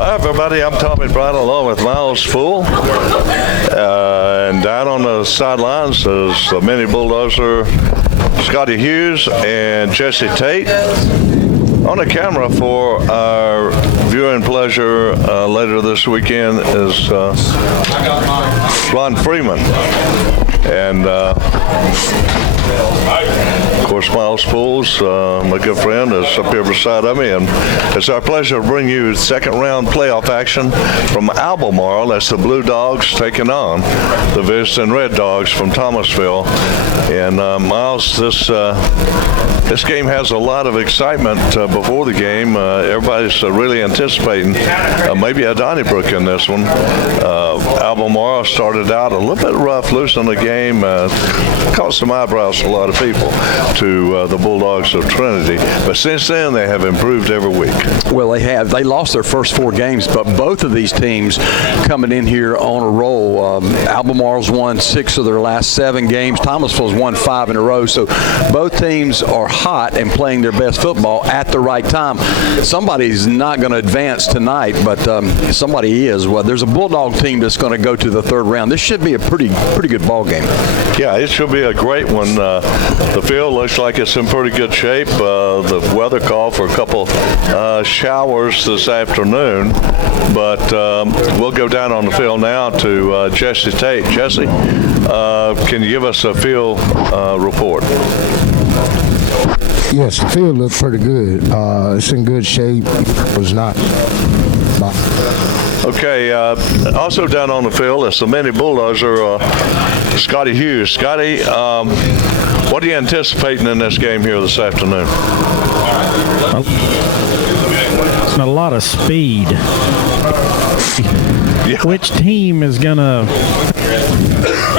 Hi everybody, I'm Tommy Bright along with Miles Fool. And down on the sidelines is the mini Bulldozer, Scotty Hughes and Jesse Tate. On the camera for our viewing pleasure later this weekend is Ron Freeman. And of course, Miles Pools, my good friend, is up here beside of me, and it's our pleasure to bring you second-round playoff action from Albemarle. That's the Blue Dogs taking on the visiting Red Dogs from Thomasville. And Miles, this game has a lot of excitement before the game. Everybody's really anticipating maybe a Donnybrook in this one. Albemarle started out a little bit rough, losing the game, caused some eyebrows to a lot of people, to the Bulldogs of Trinity. But since then, they have improved every week. Well, they have. They lost their first 4 games, but both of these teams coming in here on a roll. Albemarle's won 6 of their last 7 games. Thomasville's won 5 in a row. So both teams are hot and playing their best football at the right time. Somebody's not going to advance tonight, but somebody is. Well, there's a Bulldog team that's going to go to the 3rd round. This should be a pretty good ball game. Yeah, it should be a great one. The field looks like it's in pretty good shape. The weather called for a couple showers this afternoon, but we'll go down on the field now to Jesse Tate. Jesse, can you give us a field report? Yes, the field looks pretty good. It's in good shape. It was not. Okay, also down on the field, it's the mini Bulldozer, Scotty Hughes. Scotty, what are you anticipating in this game here this afternoon? A lot of speed. Yeah. Which team is going to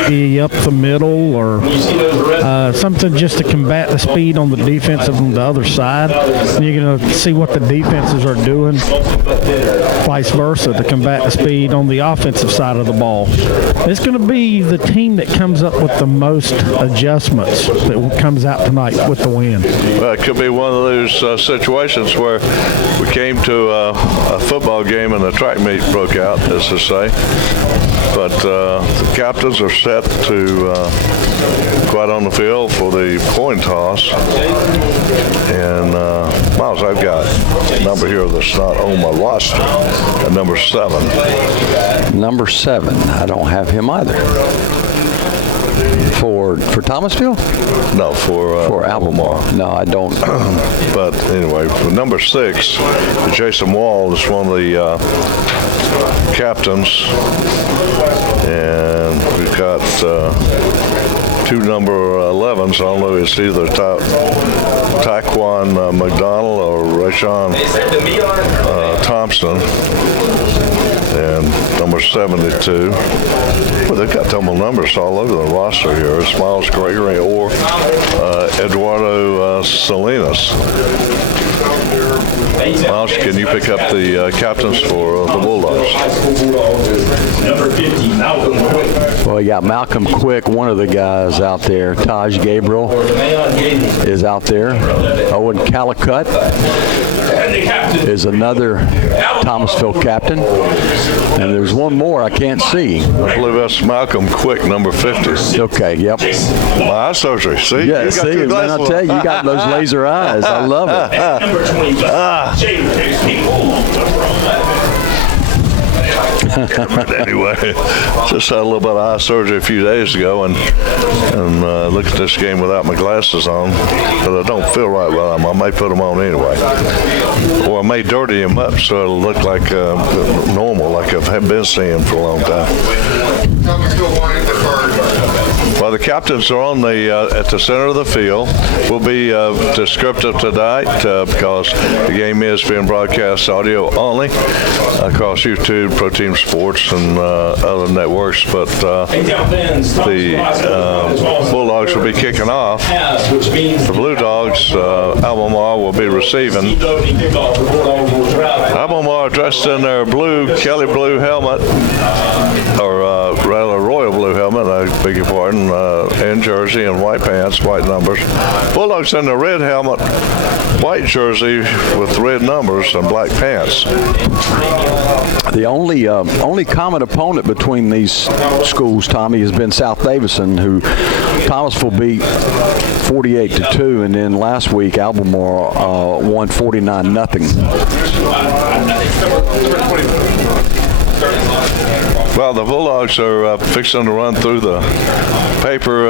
be up the middle or something just to combat the speed on the defensive on the other side? You're going to see what the defenses are doing, vice versa, to combat the speed on the offensive side of the ball. It's going to be the team that comes up with the most adjustments that comes out tonight with the win. Well, it could be one of those situations where we came to a football game and the track meet broke out, as to say. But the captains are set to go out on the field for the coin toss. And Miles, I've got a number here that's not on my roster, and number 7. Number 7. I don't have him either. For Thomasville? No, for Albemarle. No, I don't. But anyway, for number 6, Jason Wall is one of the captains, and we've got 2 number 11s. I don't know, it's either Taquan McDonald or Rashawn Thompson. And number 72. Well, they've got double numbers all over the roster here. It's Miles Gregory or Eduardo Salinas. Miles, can you pick up the captains for the Bulldogs? Number 50, Malcolm Quick. Well, we got Malcolm Quick, one of the guys out there. Taj Gabriel is out there. Owen Calicut is another Thomasville captain. And there's one more I can't see. I believe that's Malcolm Quick, number 50. Okay, yep. My eye surgery. See? Yeah, see, man, I'll tell you, you got those laser eyes. I love it. Number 25, James But anyway, just had a little bit of eye surgery a few days ago, and looked at this game without my glasses on, but I don't feel right with them. I may put them on anyway, or I may dirty them up so it'll look like normal, like I've been seeing for a long time. Well, Well, the captains are on the at the center of the field. We'll be descriptive tonight because the game is being broadcast audio only across YouTube, Pro Team Sports, and other networks. But the Bulldogs will be kicking off. The Blue Dogs, Albemarle will be receiving. Albemarle dressed in their Kelly blue helmet, or rather royal blue helmet, I beg your pardon, and jersey and white pants, white numbers. Bulldogs in the red helmet, white jersey with red numbers and black pants. The only common opponent between these schools, Tommy, has been South Davison, who Thomasville beat 48-2, and then last week Albemarle won 49-0. Well, the Bulldogs are fixing to run through the paper,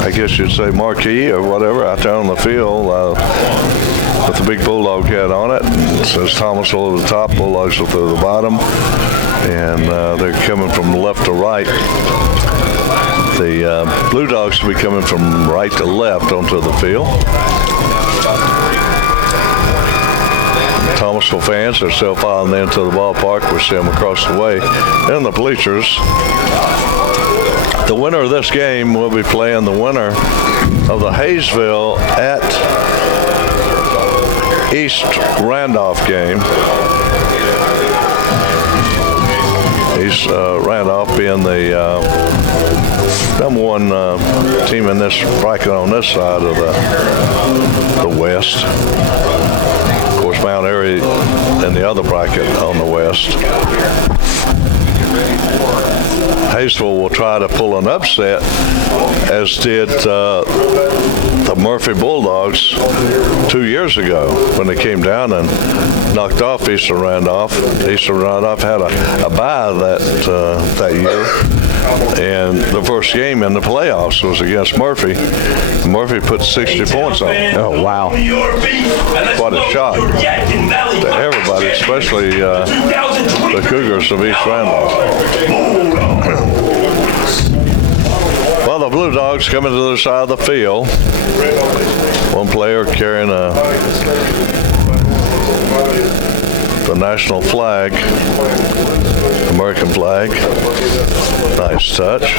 I guess you'd say marquee or whatever, out there on the field with the big Bulldog head on it. It says Thomasville at the top, Bulldogs at the bottom, and they're coming from left to right. The Blue Dogs will be coming from right to left onto the field. Thomasville fans are still filing into the ballpark. We see them across the way in the bleachers. The winner of this game will be playing the winner of the Hayesville at East Randolph game. East Randolph being the number one team in this bracket on this side of the West. Of course, Mount Airy in the other bracket on the West. Hayesville will try to pull an upset, as did the Murphy Bulldogs 2 years ago when they came down and knocked off Eastern Randolph. Eastern Randolph had a bye that year, and the first game in the playoffs was against Murphy. Murphy put 60 points on them. Oh, wow. What a shock to everybody, especially the Cougars of East Randolph. Well, the Blue Dogs coming to the other side of the field. One player carrying the national flag, American flag. Nice touch.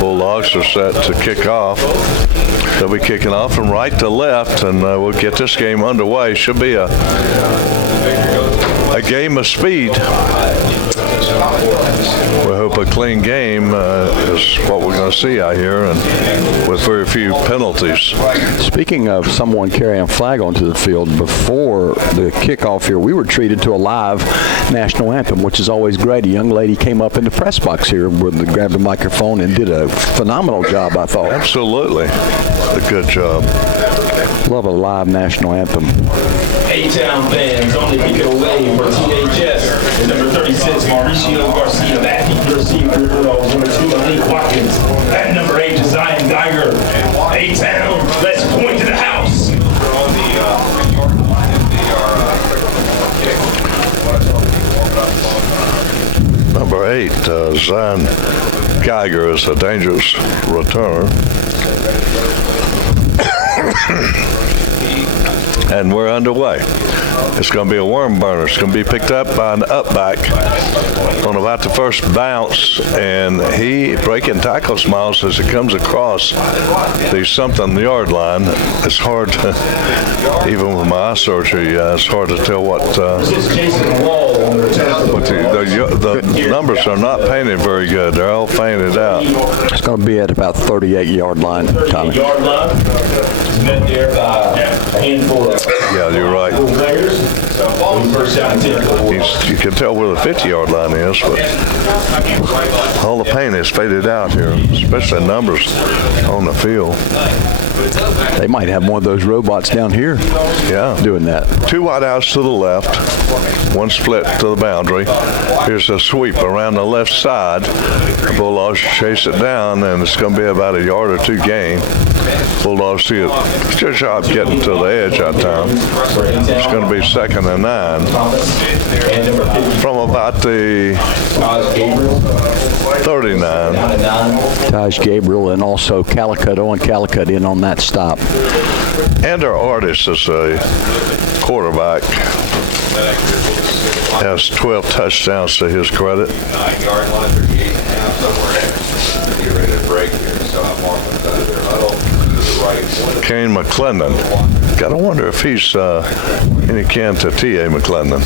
Bulldogs are set to kick off. They'll be kicking off from right to left, and we'll get this game underway. Should be a game of speed. We hope a clean game is what we're going to see out here, and with very few penalties. Speaking of someone carrying a flag onto the field, before the kickoff here, we were treated to a live national anthem, which is always great. A young lady came up in the press box here, grabbed the microphone and did a phenomenal job, I thought. Absolutely. A good job. Love a live national anthem. A-Town fans only pick it away for THS. Number 36, Mauricio Garcia. That keeper receiver, number 2, Malik Watkins. At number 8, Zion Geiger. A-Town, let's point to the house. Number 8, Zion Geiger is a dangerous returner. And we're underway. It's going to be a worm burner. It's going to be picked up by an upback on about the first bounce, and he breaking tackles, Miles, as it comes across the something yard line. It's hard to, even with my eye surgery, it's hard to tell what the numbers are not painted very good. They're all painted out. It's going to be at about 38-yard line, Tommy. Yard line is met there by a handful of Yeah, you're right. players. First down and 10. You can tell where the 50-yard line is, but all the paint is faded out here, especially numbers on the field. They might have one of those robots down here doing that. 2 wideouts to the left, 1 split to the boundary. Here's a sweep around the left side. The Bulldogs chase it down, and it's going to be about a yard or 2 gain. Bulldogs do a good job getting to the edge that time. It's going to be 2nd and 9 from about the 39. Taj Gabriel and also Calicut, Owen Calicut in on that stop. And our artist is a quarterback. Has 12 touchdowns to his credit. 9-yard line, 38 and a half, somewhere in. Get ready to break here, so I'm marking that there. Huddle to the right. Kane McClendon. Gotta wonder if he's any kin to T.A. McClendon.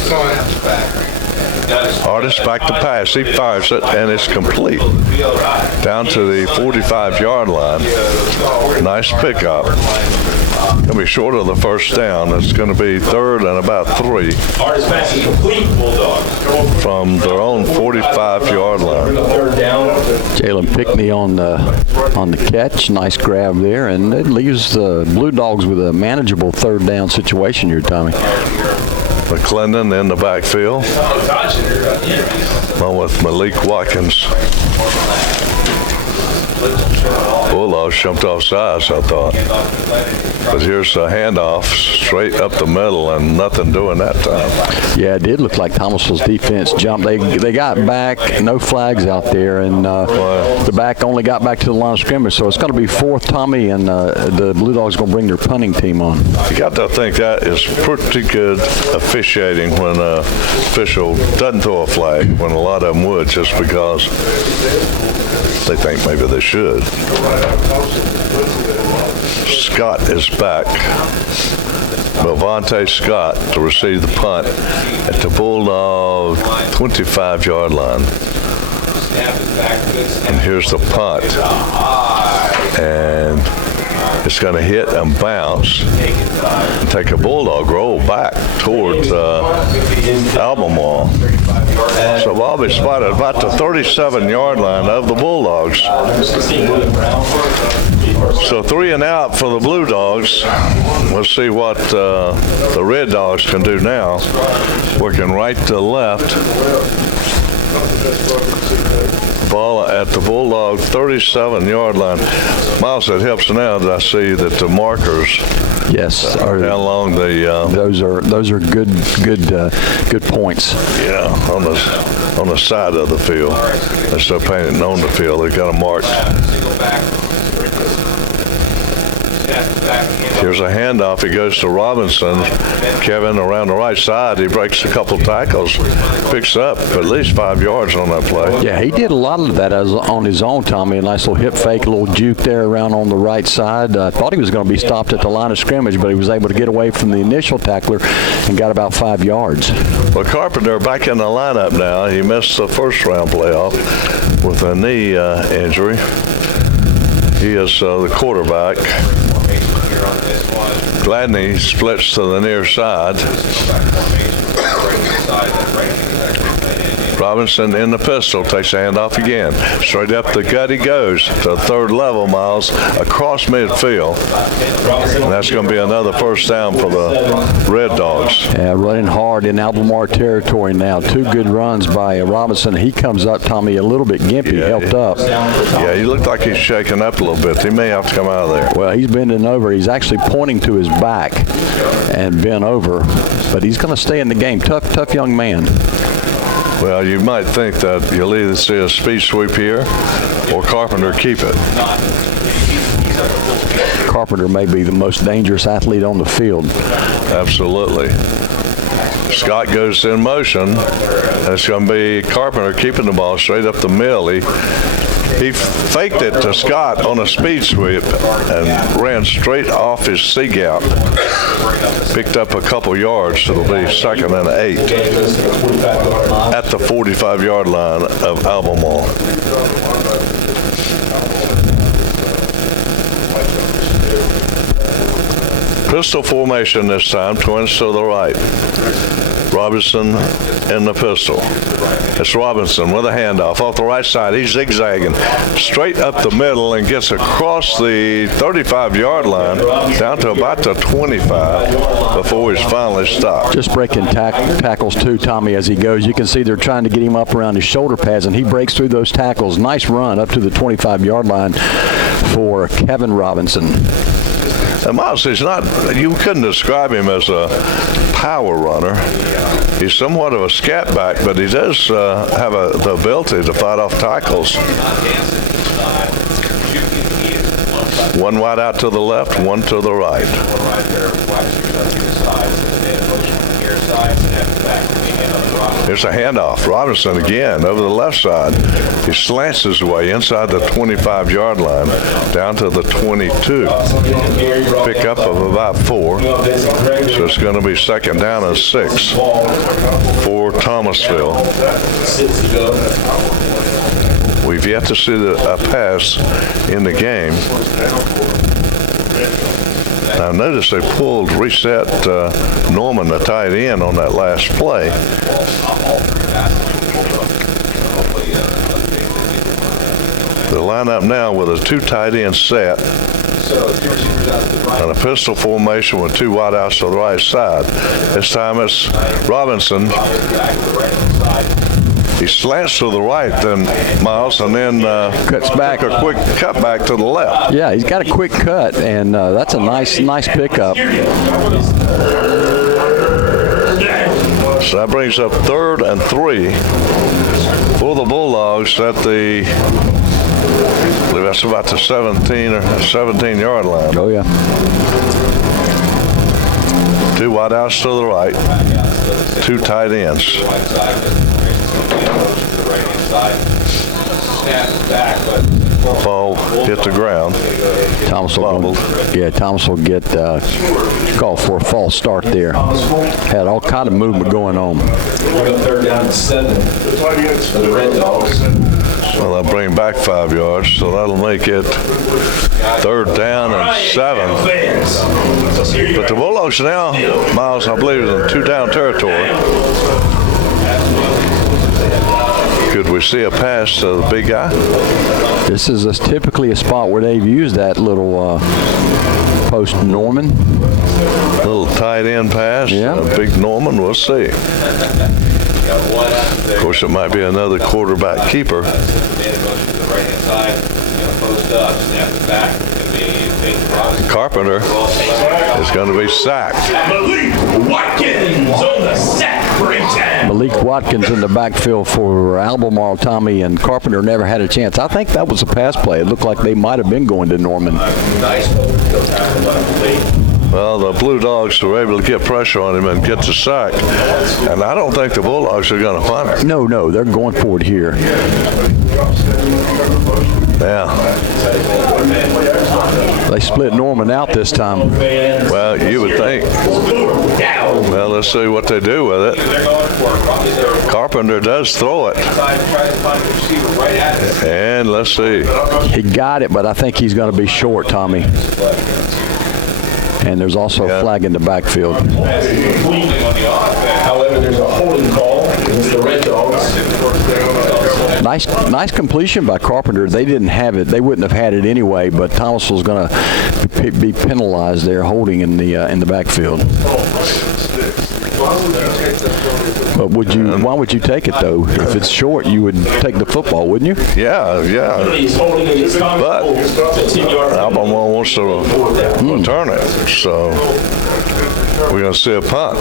Artist back to pass. He fires it, and it's complete. Down to the 45-yard line. Nice pickup. Going to be short of the first down. It's going to be 3rd and about 3 Artist pass is complete, Bulldogs. from their own 45-yard line. 3rd down. Jalen Pickney on the catch. Nice grab there, and it leaves the Blue Dogs with a manageable 3rd down situation here, Tommy. McClendon in the backfield, along with Malik Watkins. Bulldogs jumped off sides, I thought. But here's a handoff straight up the middle, and nothing doing that time. Yeah, it did look like Thomasville's defense jumped. They got back, no flags out there, and the back only got back to the line of scrimmage. So it's going to be 4th, Tommy, and the Blue Dogs going to bring their punting team on. You got to think that is pretty good officiating when an official doesn't throw a flag, when a lot of them would, just because they think maybe they should. Scott is back. Bavante Scott to receive the punt at the Bulldog 25-yard line. And here's the punt. And it's going to hit and bounce and take a Bulldog roll back towards Albemarle. So Bobby spotted about the 37-yard line of the Bulldogs. So 3 and out for the Blue Dogs. We'll see what the Red Dogs can do now. Working right to left. Ball at the Bulldog 37-yard line. Miles, it helps now that I see that the markers are down along the. Those are good points. Yeah, on the side of the field. Instead of painting on the field, they got them marked. Here's a handoff. He goes to Robinson. Kevin around the right side. He breaks a couple tackles, picks up at least 5 yards on that play. Yeah, he did a lot of that on his own, Tommy. A nice little hip fake, a little juke there around on the right side. I thought he was going to be stopped at the line of scrimmage, but he was able to get away from the initial tackler and got about 5 yards. Well, Carpenter back in the lineup now. He missed the first-round playoff with a knee injury. He is the quarterback. Gladney splits to the near side. Robinson in the pistol, takes a handoff again. Straight up the gut he goes to third level, Miles, across midfield. And that's going to be another first down for the Red Dogs. Yeah, running hard in Albemarle territory now. 2 good runs by Robinson. He comes up, Tommy, a little bit gimpy, helped up. Yeah, he looked like he's shaking up a little bit. He may have to come out of there. Well, he's bending over. He's actually pointing to his back and bent over. But he's going to stay in the game. Tough young man. Well, you might think that you'll either see a speed sweep here or Carpenter keep it. Carpenter may be the most dangerous athlete on the field. Absolutely. Scott goes in motion. It's going to be Carpenter keeping the ball straight up the middle. He faked it to Scott on a speed sweep and ran straight off his C-gap. Picked up a couple yards, so it'll be 2nd and 8 at the 45-yard line of Albemarle. Pistol formation this time, twins to the right. Robinson in the pistol. It's Robinson with a handoff off the right side. He's zigzagging straight up the middle and gets across the 35-yard line down to about the 25 before he's finally stopped. Just breaking tackles too, Tommy, as he goes. You can see they're trying to get him up around his shoulder pads, and he breaks through those tackles. Nice run up to the 25-yard line for Kevin Robinson. And Miles, you couldn't describe him as a power runner. He's somewhat of a scat back, but he does have the ability to fight off tackles. One wide out to the left, one to the right. Here's a handoff. Robinson again over the left side. He slants his way inside the 25-yard line down to the 22. Pickup of about 4. So it's going to be second down and 6 for Thomasville. We've yet to see a pass in the game. Now notice they reset Norman, the tight end, on that last play. The lineup now with a 2 tight end set and a pistol formation with 2 wideouts to the right side. This time it's Robinson. He slants to the right, then Miles, and then cuts back. A quick cut back to the left. Yeah, he's got a quick cut, and that's a nice pickup. So that brings up 3rd and 3 for the Bulldogs at the, I believe that's about the 17-yard line. Oh, yeah. 2 wideouts to the right, 2 tight ends. Ball hit the ground. Thomas will get called for a false start there. Had all kind of movement going on. We're going 3rd down and 7 for the Red Dogs. Well, they'll bring back 5 yards, so that'll make it 3rd down and 7. But the Bulldogs now, Miles, I believe, is in 2-down territory. Could we see a pass to the big guy? This is typically a spot where they've used that little post Norman. Little tight end pass. Yeah. Big Norman, we'll see. Of course, it might be another quarterback keeper. Carpenter is going to be sacked. Malik Watkins on the sack breakdown. Malik Watkins in the backfield for Albemarle, Tommy, and Carpenter never had a chance. I think that was a pass play. It looked like they might have been going to Norman. Well, the Blue Dogs were able to get pressure on him and get the sack. And I don't think the Bulldogs are going to punt it. No, they're going for it here. Yeah. They split Norman out this time. Well, you would think. Well, let's see what they do with it. Carpenter does throw it. And let's see. He got it, but I think he's going to be short, Tommy. And there's also a flag in the backfield. However, there's a holding call against the Red Dogs. Nice completion by Carpenter. They didn't have it. They wouldn't have had it anyway, but Thomasville's going to be penalized there holding in the backfield. But why would you take it, though? If it's short, you would take the football, wouldn't you? Yeah. But Albemarle wants to return it, so we're going to see a punt.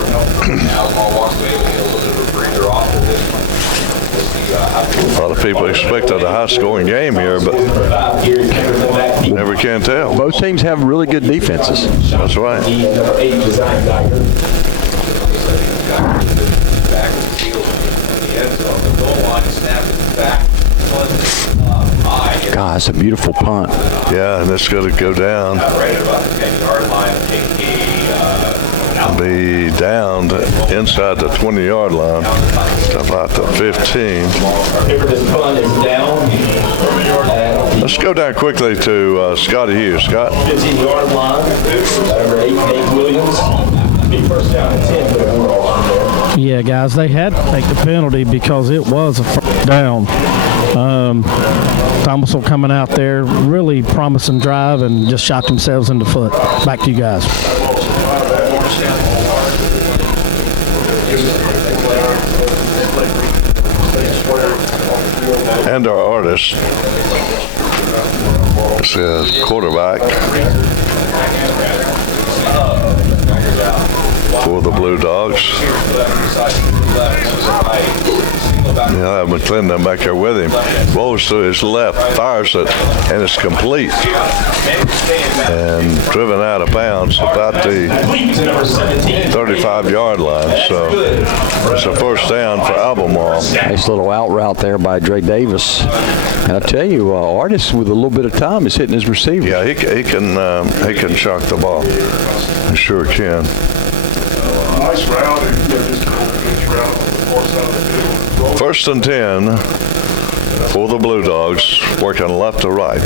A lot of people expected a high-scoring game here, but never can tell. Both teams have really good defenses. That's right. God, it's a beautiful punt. Yeah, and it's going to go down. Be down inside the 20-yard line to about the 15. Let's go down quickly to Scotty Hughes. Scott? 15-yard line. Number 8, Nate Williams. Bulldogs. Big first down and 10 for the Bulldogs from there. Yeah, guys, they had to take the penalty because it was a first down. Thomasville coming out there, really promising drive, and just shot themselves in the foot. Back to you guys. And our artist says quarterback for the Blue Dogs. Yeah, I have McClendon back there with him. Rolls to his left, fires it, and it's complete. And driven out of bounds about the 35-yard line. So it's a first down for Albemarle. Nice little out route there by Dre Davis. And I tell you, Artist with a little bit of time is hitting his receiver. Yeah, he can chuck the ball. He sure can. Nice route. Just a good route on the far side of the field. First and 10 for the Blue Dogs, working left to right.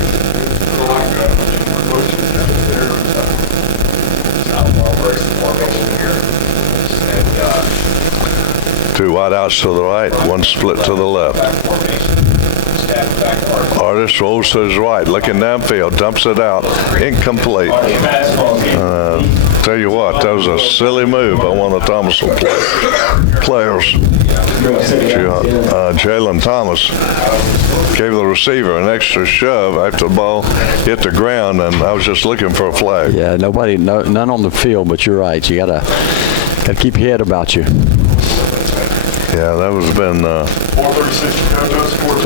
Two wide outs to the right, one split to the left. Artist rolls to his right, looking downfield, dumps it out, incomplete. Tell you what, that was a silly move by one of the Thomasville players. Jalen Thomas gave the receiver an extra shove after the ball hit the ground, and I was just looking for a flag. Yeah, none on the field, but you're right. You gotta keep your head about you. Yeah, that was been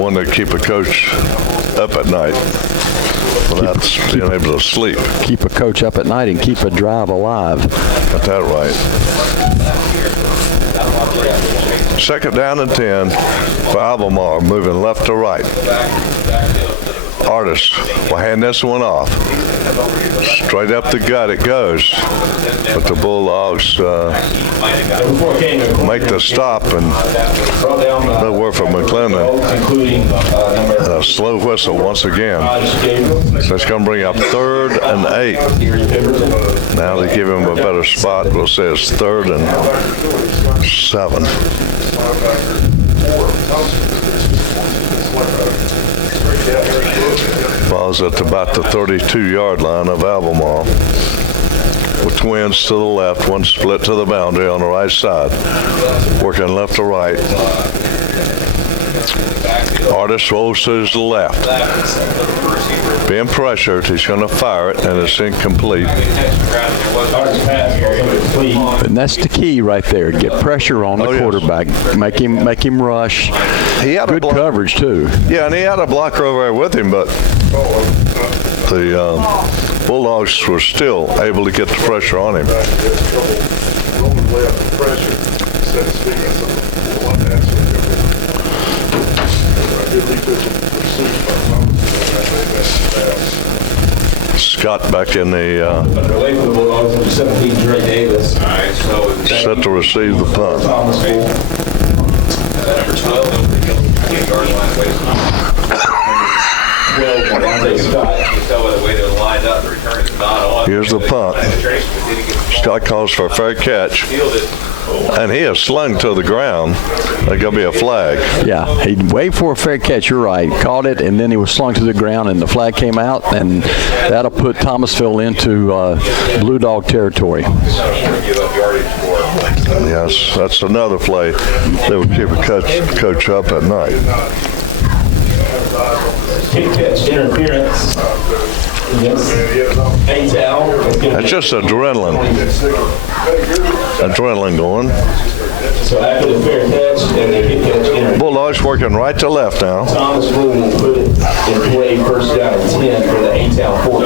one to keep a coach up at night without being able to sleep. Keep a coach up at night and keep a drive alive. Got that right. Second down and 10 for Albemarle, moving left to right. Artist will hand this one off. Straight up the gut it goes. But the Bulldogs make the stop, and no word from McClendon. And a slow whistle once again. So it's going to bring up 3rd and 8. Now they give him a better spot. We'll say it's 3rd and 7. Ball's at about the 32-yard line of Albemarle. With twins to the left, one split to the boundary on the right side. Working left to right. Artist rolls to his left. Being pressured, he's going to fire it, and it's incomplete. And that's the key right there. Get pressure on the quarterback. Make him rush. He had good coverage too. Yeah, and he had a blocker over there with him, but the Bulldogs were still able to get the pressure on him. Scott back in the set to receive the punt. Number 12, Here's the punt. Scott calls for a fair catch, and he is slung to the ground. There's going to be a flag. Yeah, he waited for a fair catch. You're right. Caught it, and then he was slung to the ground, and the flag came out, and that'll put Thomasville into Blue Dog territory. Yes, that's another play that would keep a coach up at night. Kick catch interference. That's just adrenaline going. So after the fair catch and the kick catch interference. Bulldogs working right to left now. Thomasville will put it in play first down and 10 for the A-Town 42.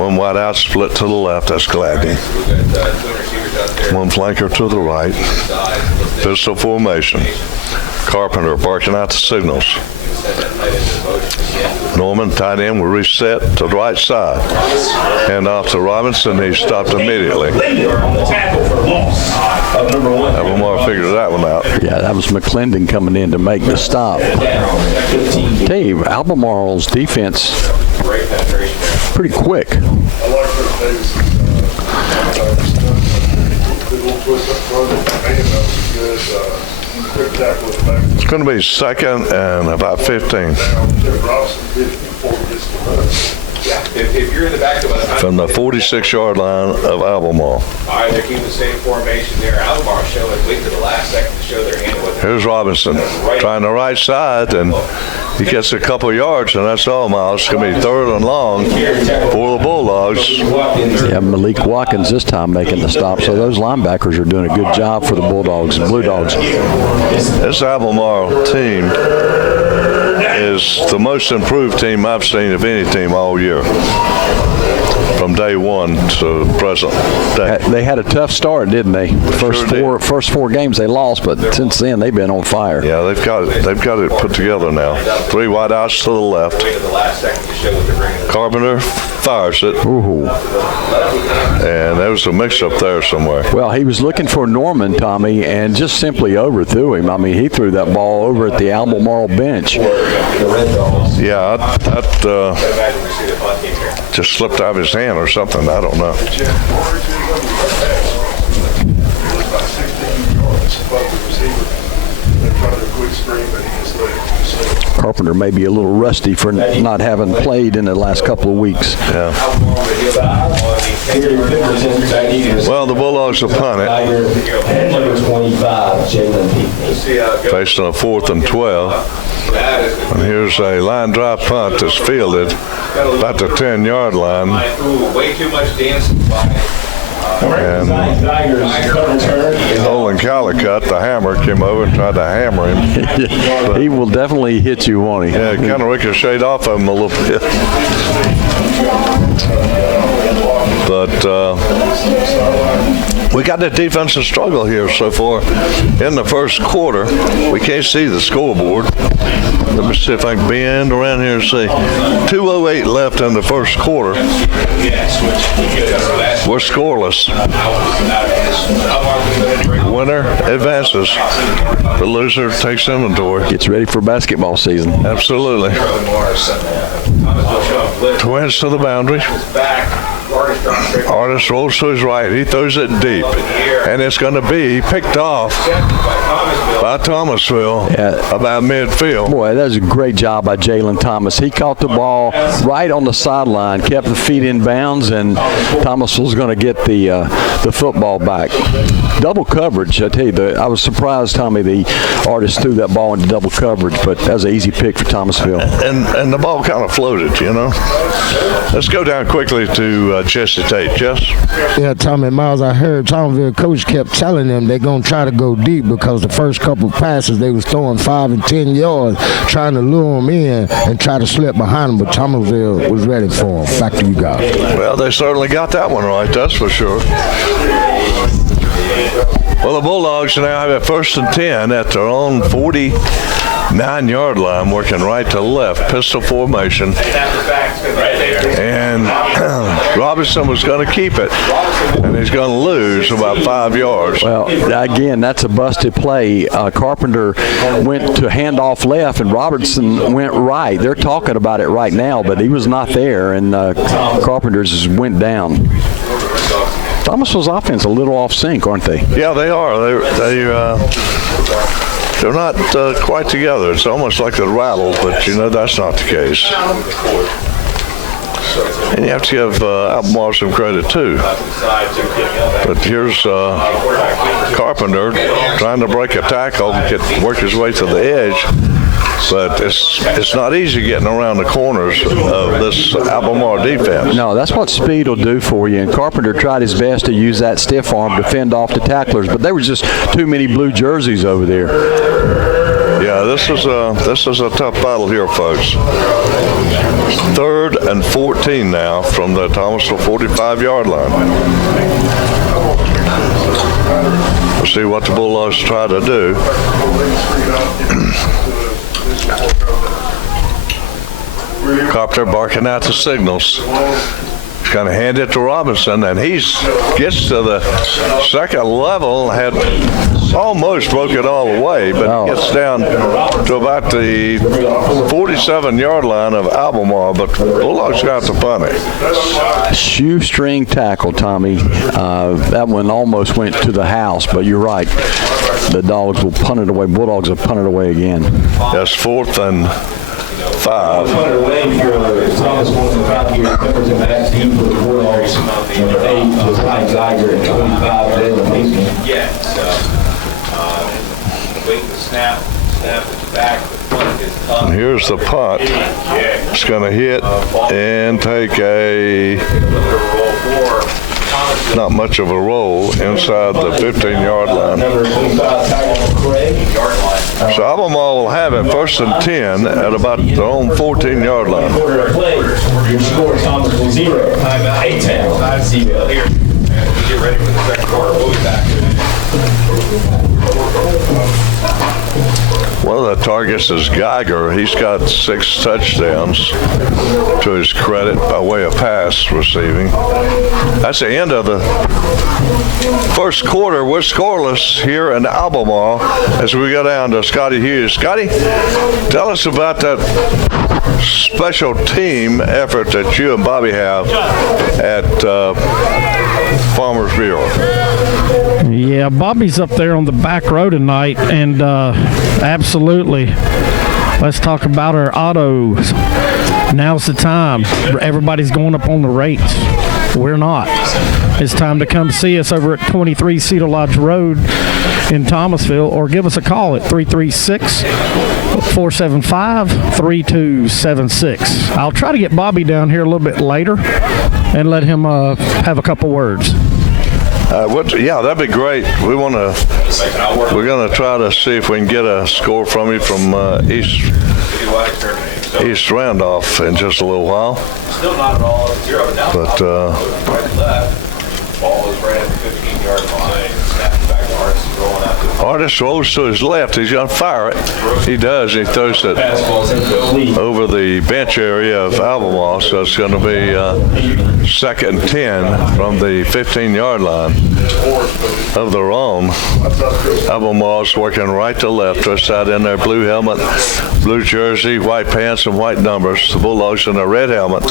One wide out, split to the left. That's Gladney. One flanker to the right. Pistol formation. Carpenter barking out the signals. Norman, tight end, will reset to the right side. Hand off to Robinson. He stopped immediately. On the tackle for loss of number 1. Albemarle figured that one out. Yeah, that was McClendon coming in to make the stop. Tell you, Albemarle's defense pretty quick. I like their pace. Good little twist up front. Man, that was good. Quick tackle in the back. It's going to be second and about 15. Down. Tim Robinson did it before he gets to the left. If you're in the back of us, From the 46-yard line of Albemarle. all right, they're keeping the same formation there. Albemarle showing wait to the last second to show their hand with it. Here's Robinson trying the right side, and he gets a couple yards, and that's all, Miles. It's going to be third and long for the Bulldogs. Yeah, Malik Watkins this time making the stop. So those linebackers are doing a good job for the Bulldogs and Blue Dogs. This Albemarle team is the most improved team I've seen of any team all year, from day one to present day. They had a tough start, didn't they? First four games they lost, but since then they've been on fire. Yeah, they've got it put together now. 3 wideouts to the left. Wait to the last second to show what they're bringing. Carpenter fires it, Ooh. and there was a mix-up there somewhere. Well, he was looking for Norman, Tommy, and just simply overthrew him. I mean, he threw that ball over at the Albemarle bench. Yeah, that just slipped out of his hand or something. I don't know. It was about 16 yards above the receiver. They're trying to quick screen, but he just let it. Carpenter may be a little rusty for not having played in the last couple of weeks. Yeah. Well, the Bulldogs will punt it. Number 25, Jalen Peake. Faced on a 4th and 12. And here's a line drive punt that's fielded about the 10-yard line. Way too much dancing by And Olin Calicut, the hammer, came over and tried to hammer him. He will definitely hit you, won't he? Yeah, kind of ricocheted off of him a little bit. But we got the defensive struggle here so far in the first quarter. We can't see the scoreboard. Let me see if I can bend around here and see. 2:08 left in the first quarter. We're scoreless. Winner advances. The loser takes inventory. Gets ready for basketball season. Absolutely. Twins to the boundary. Artist rolls to his right. He throws it deep. And it's going to be picked off by Thomasville about midfield. Boy, that was a great job by Jalen Thomas. He caught the ball right on the sideline, kept the feet in bounds, and Thomasville's going to get the football back. Double coverage, I tell you, I was surprised, Tommy, the Artist threw that ball into double coverage, but that was an easy pick for Thomasville. And the ball kind of floated, you know. Let's go down quickly to Jesse Tate. Jess? Yeah, Tommy Miles, I heard Thomasville coach kept telling them they're going to try to go deep because the first couple of passes they was throwing 5 and 10 yards, trying to lure them in and try to slip behind them, but Thomasville was ready for them. Back to you guys. Well, they certainly got that one right, that's for sure. Well, the Bulldogs now have a 1st and 10 at their own 49-yard line, working right to left, pistol formation. And Robinson was going to keep it, and he's going to lose about 5 yards. Well, again, that's a busted play. Carpenter went to hand off left, and Robertson went right. They're talking about it right now, but he was not there, and Carpenter's just went down. Thomasville's offense a little off sync, aren't they? Yeah, they are. They're not quite together. It's almost like they're rattled, but you know that's not the case. And you have to give Albemarle some credit too. But here's Carpenter trying to break a tackle, work his way to the edge. But it's not easy getting around the corners of this Albemarle defense. No, that's what speed will do for you. And Carpenter tried his best to use that stiff arm to fend off the tacklers, but there was just too many blue jerseys over there. Yeah, this is a tough battle here, folks. 3rd and 14 now from the Thomasville 45-yard line. We'll see what the Bulldogs try to do. Carpenter barking out the signals. He's going to hand it to Robinson, and he gets to the second level, had almost broke it all the way, but gets down to about the 47-yard line of Albemarle, but Bulldogs got the punting. Shoestring tackle, Tommy. That one almost went to the house, but you're right. The Dogs will punt it away. Bulldogs will punt it away again. That's 4th and 5. Thomasville in the crowd here. Members of that team for the Bulldogs. Number 8, Josiah Geiger, and 25, Jalen Mason. Yeah, so wait the snap is back, the punt is tough. And here's the punt. It's going to hit and take not much of a roll inside the 15-yard line. Number 25, tackle Craig. So Albemarle will have it 1st and 10 at about their own 14-yard line. Quarter of play. Your score, Thomasville 0. A-Town 0. Here, and we get ready for the second quarter. We'll be back. One of the targets is Geiger. He's got 6 touchdowns to his credit by way of pass receiving. That's the end of the first quarter. We're scoreless here in Albemarle as we go down to Scotty Hughes. Scotty, tell us about that special team effort that you and Bobby have at Farmers Bureau. Yeah, Bobby's up there on the back row tonight, and absolutely. Let's talk about our autos. Now's the time. Everybody's going up on the rates. We're not. It's time to come see us over at 23 Cedar Lodge Road in Thomasville, or give us a call at 336-475-3276. I'll try to get Bobby down here a little bit later and let him have a couple words. Yeah, that'd be great. We're gonna try to see if we can get a score from you from East Randolph in just a little while. Still not at all 0 now. But right left, ball is right at the 15-yard line. Snapping back to Artis, rolling out to the Artis rolls to his left. He's going to fire it. He does. He throws it over the bench area of Albemarle, so it's going to be 2nd and 10 from the 15-yard line of their own. Albemarle's working right to left. Just out in their blue helmet, blue jersey, white pants, and white numbers. The Bulldogs in a red helmet.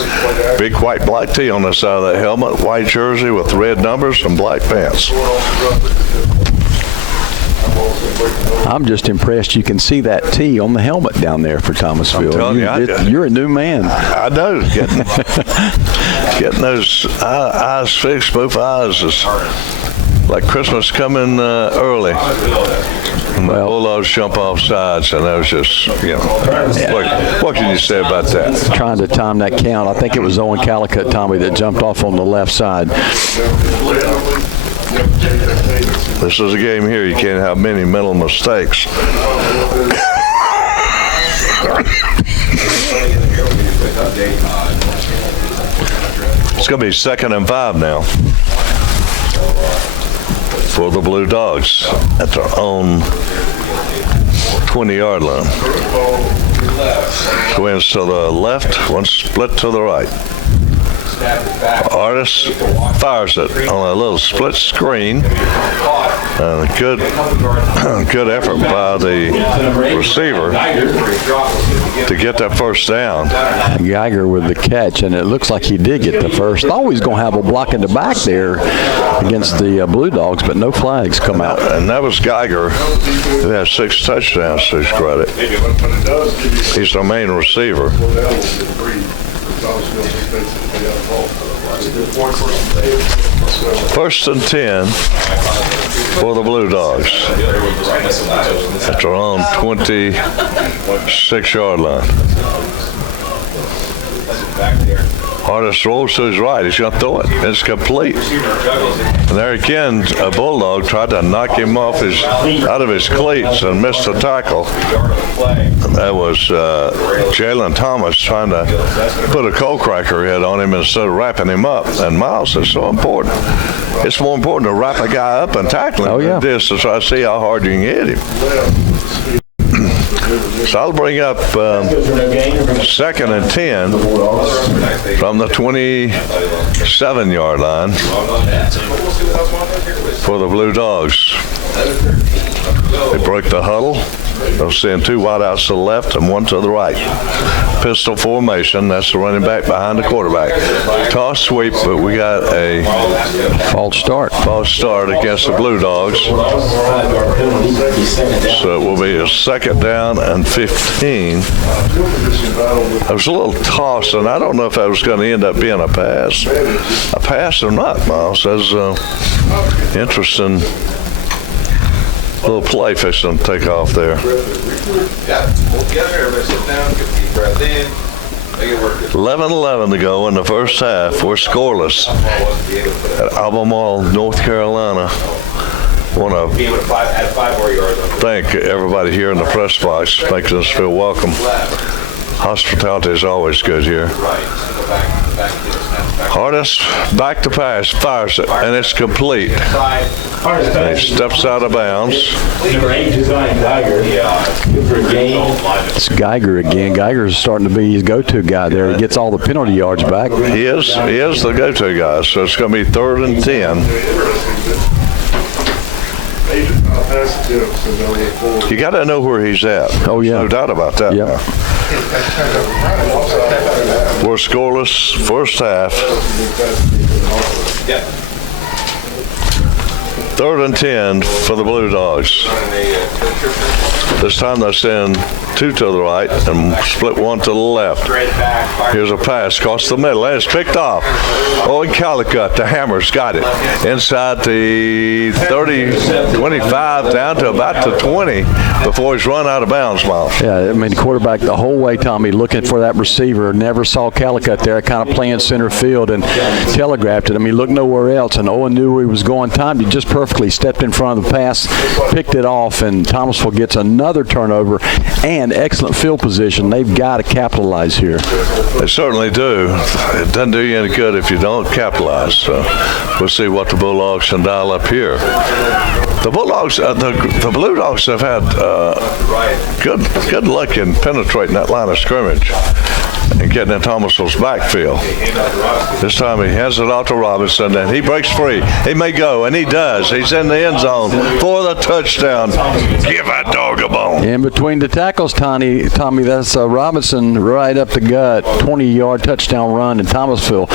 Big white black tee on the side of that helmet. White jersey with red numbers and black pants. I'm just impressed you can see that T on the helmet down there for Thomasville. You're a new man. I know. Getting those eyes fixed, both eyes, is like Christmas coming early. And the Bulldogs jump off sides, and that was just, what can you say about that? Trying to time that count. I think it was Owen Calicut, Tommy, that jumped off on the left side. This is a game here. You can't have many mental mistakes. It's going to be 2nd and 5 now for the Blue Dogs at their own 20-yard line. Twins to the left, one split to the right. Artis fires it on a little split screen. Good effort by the receiver to get that first down. Geiger with the catch, and it looks like he did get the first. Thought he's going to have a block in the back there against the Blue Dogs, but no flags come out. And that was Geiger, who has 6 touchdowns to his credit. He's the main receiver. 1st and 10 for the Blue Dogs at their own 26-yard line. Artis rolls to his right. He's going to throw it. It's complete. And there again, a Bulldog tried to knock him off out of his cleats and missed the tackle. That was Jalen Thomas trying to put a cold cracker head on him instead of wrapping him up. And Miles is so important. It's more important to wrap a guy up and tackle him than it is to try to see how hard you can hit him. So I'll bring up second and 10 from the 27-yard line for the Blue Dogs. They break the huddle. They'll send 2 wideouts to the left and 1 to the right. Pistol formation. That's the running back behind the quarterback. Toss sweep, but we got a false start. False start against the Blue Dogs. So it will be a second down and 15. There was a little toss, and I don't know if that was going to end up being a pass. A pass or not, Miles. That's interesting. Little play fishing to take off there. 11-11 to go in the first half. We're scoreless at Albemarle, North Carolina. Want to thank everybody here in the press box, making us feel welcome. Hospitality is always good here. Hardest back to pass, fires it, and it's complete. And he steps out of bounds. Number 8, Design Geiger. Good for a gain. It's Geiger again. Geiger's starting to be his go-to guy there. He gets all the penalty yards back. He is the go-to guy. So it's going to be 3rd and 10. You got to know where he's at. Oh, yeah. No doubt about that. Yeah. We're scoreless first half. 3rd and 10 for the Blue Dogs. This time they send 2 to the right and split 1 to the left. Here's a pass across the middle, and it's picked off. Owen Calicut, the Hammers, got it. Inside the 30, 25, down to about the 20 before he's run out of bounds, Miles. Yeah, I mean, quarterback the whole way, Tommy, looking for that receiver. Never saw Calicut there, kind of playing center field and telegraphed it. I mean, looked nowhere else, and Owen knew where he was going. Timed it just perfectly, stepped in front of the pass, picked it off, and Thomasville gets another turnover and excellent field position. They've got to capitalize here. They certainly do. It doesn't do you any good if you don't capitalize. So we'll see what the Bulldogs can dial up here. The Bulldogs, the Blue Dogs have had good luck in penetrating that line of scrimmage and getting in Thomasville's backfield. This time he hands it off to Robinson, and he breaks free. He may go, and he does. He's in the end zone for the touchdown. Give that dog a bone. In between the tackles, Tommy, that's Robinson right up the gut, 20-yard touchdown run, and Thomasville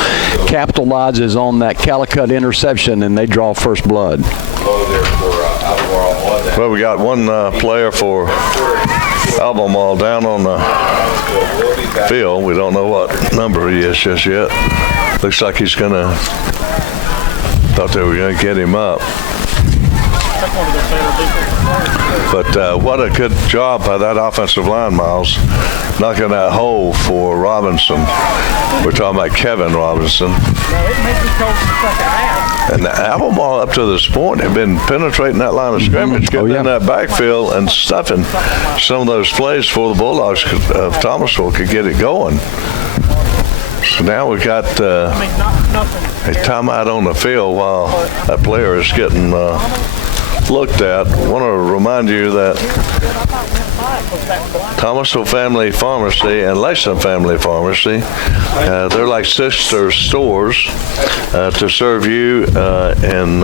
capitalizes on that Calicut interception, and they draw first blood. Well, we got one player for Albemarle down on the field. We don't know what number he is just yet. Looks like he's going to, thought they were going to get him up. But what a good job by that offensive line, Miles, knocking that hole for Robinson. We're talking about Kevin Robinson. And Albemarle up to this point have been penetrating that line of scrimmage, getting in that backfield and stuffing some of those plays for the Bulldogs of Thomasville could get it going. So now we've got a timeout on the field while that player is getting looked at. I want to remind you that Thomasville Family Pharmacy and Lexington Family Pharmacy, they're like sister stores to serve you, and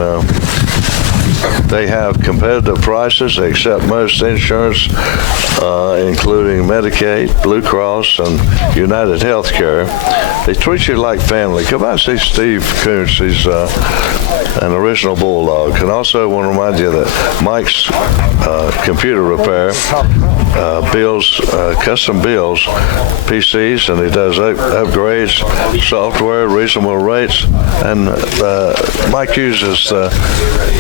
they have competitive prices. They accept most insurance, including Medicaid, Blue Cross, and United Healthcare. They treat you like family. Come out and see Steve Koontz. He's an original Bulldog. And also want to remind you that Mike's computer repair builds custom builds PCs, and he does upgrades, software, reasonable rates, and Mike uses the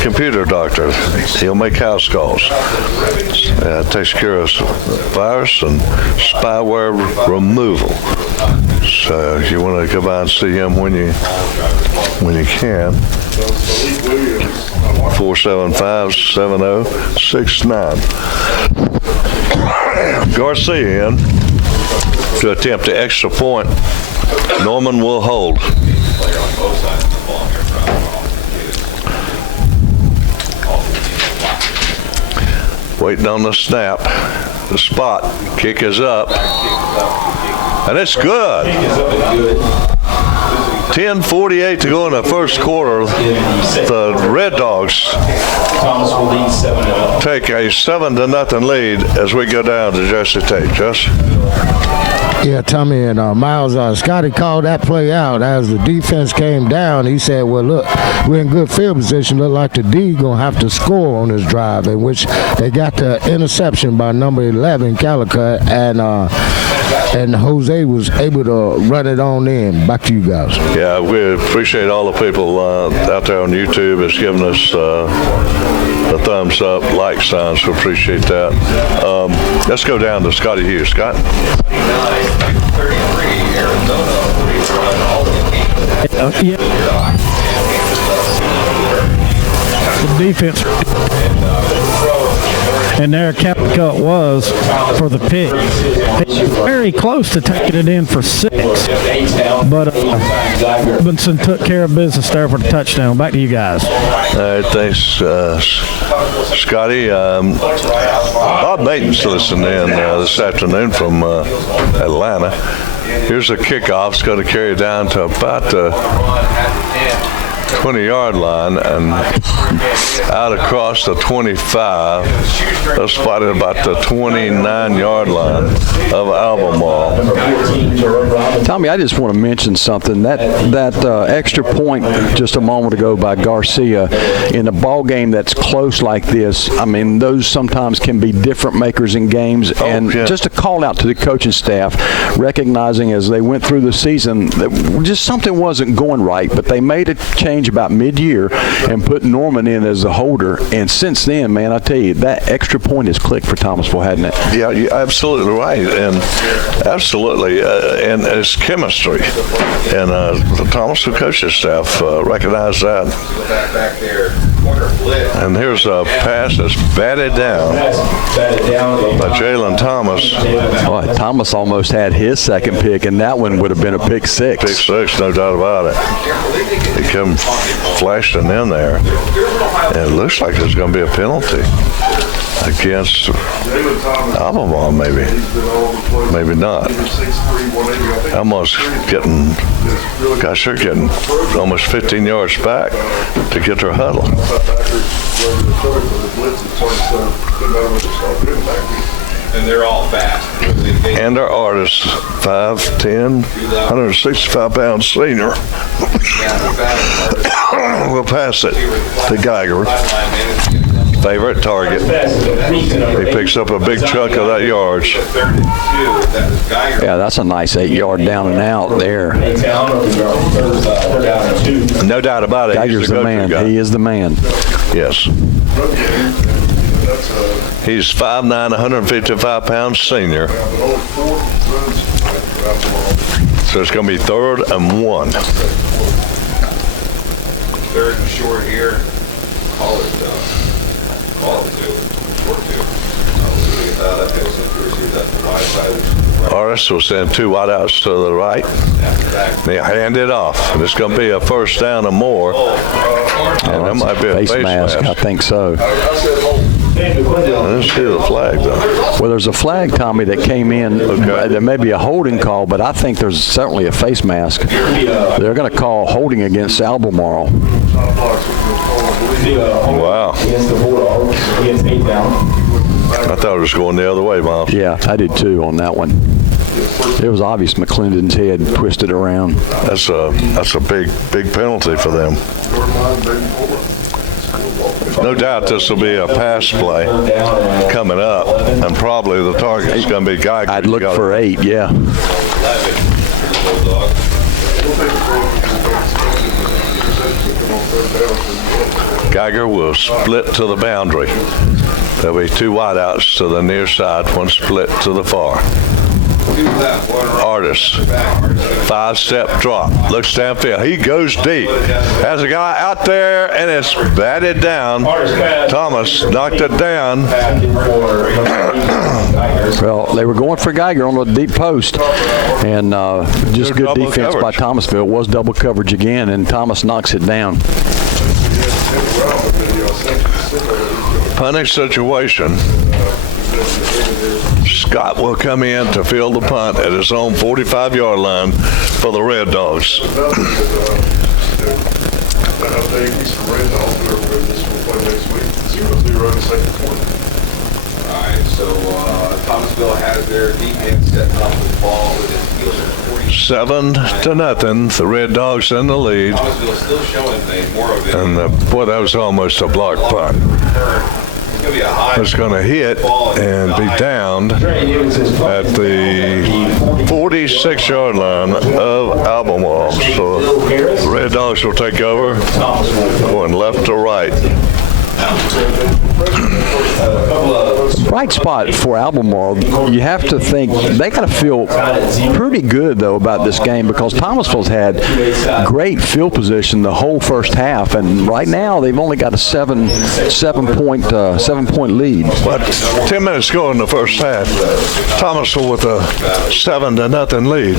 computer doctor. He'll make house calls. Takes care of virus and spyware removal. So if you want to go by and see him when you can. 475-7069. Garcia in to attempt the extra point. Norman will hold. Waiting on the snap. the spot. Kick is up. And it's good. 10:48 to go in the first quarter. The Red Dogs take a 7-0 lead as we go down to Jesse Tate. Jess? Yeah, Tommy and Miles, Scotty called that play out as the defense came down. He said, well, look, we're in good field position. Look like the D going to have to score on this drive, in which they got the interception by number 11, Calicut, and Jose was able to run it on in. Back to you guys. Yeah, we appreciate all the people out there on YouTube that's giving us the thumbs up, like signs. We appreciate that. Let's go down to Scotty Hughes. Scott? Yeah. The defense. And there Capicut was for the pick. Very close to taking it in for 6. But Robinson took care of business there for the touchdown. Back to you guys. All right, thanks, Scotty. Bob Baton's listening in this afternoon from Atlanta. Here's a kickoff. It's going to carry down to about the 20-yard line and out across the 25. That's spotted about the 29-yard line of Albemarle. Tommy, I just want to mention something. That extra point just a moment ago by Garcia in a ball game that's close like this, I mean, those sometimes can be different makers in games. And just a call out to the coaching staff, recognizing as they went through the season that just something wasn't going right, but they made a change about mid-year and put Norman in as the holder. And since then, man, I tell you, that extra point has clicked for Thomasville, hadn't it? Yeah, you're absolutely right. And absolutely. And it's chemistry. And the Thomasville coaching staff recognize that. And here's a pass that's batted down by Jalen Thomas. Boy, Thomas almost had his second pick, and that one would have been a pick 6. Pick 6, no doubt about it. He came flashing in there. And it looks like there's going to be a penalty against Albemarle, maybe. Maybe not. Almost getting, gosh, they're getting almost 15 yards back to get their huddle. And they're all fast. And our artist, 5'10", 165-pound senior. We'll pass it to Geiger. Favorite target. He picks up a big chunk of that yards. Yeah, that's a nice 8-yard down and out there. No doubt about it. Geiger's the man. He is the man. Yes. He's 5'9", 155-pound senior. So it's going to be 3rd and 1. 3rd and short here. Call it 2. Short 2. That goes into receive that to the wide side. Artis will send 2 wideouts to the right. They hand it off. And it's going to be a first down or more. And that might be a face mask. I think so. I didn't see the flag, though. Well, there's a flag, Tommy, that came in. Okay. There may be a holding call, but I think there's certainly a face mask. They're going to call holding against Albemarle. Wow. I thought it was going the other way, Miles. Yeah, I did too on that one. It was obvious McClendon's head twisted around. That's a big penalty for them. No doubt this will be a pass play coming up, and probably the target is going to be Geiger. I'd look for 8, yeah. Geiger will split to the boundary. There'll be 2 wideouts to the near side, 1 split to the far. Artis, 5-step drop, looks downfield. He goes deep. Has a guy out there, and it's batted down. Thomas knocked it down. Well, they were going for Geiger on the deep post, and just good defense by Thomasville. It was double coverage again, and Thomas knocks it down. Punting situation. Scott will come in to field the punt at his own 45-yard line for the Red Dogs. All right, so Thomasville has their defense setting up with the ball with his field 7-0, the Red Dogs in the lead. Thomasville still showing things, more of it. And boy, that was almost a block punt. It's going to be a high. It's going to hit and be downed at the 46-yard line of Albemarle. So the Red Dogs will take over, going left to right. Bright spot for Albemarle. You have to think they got to feel pretty good though about this game because Thomasville's had great field position the whole first half, and right now they've only got a seven point lead. But 10 minutes ago in the first half, Thomasville with a 7-0 lead.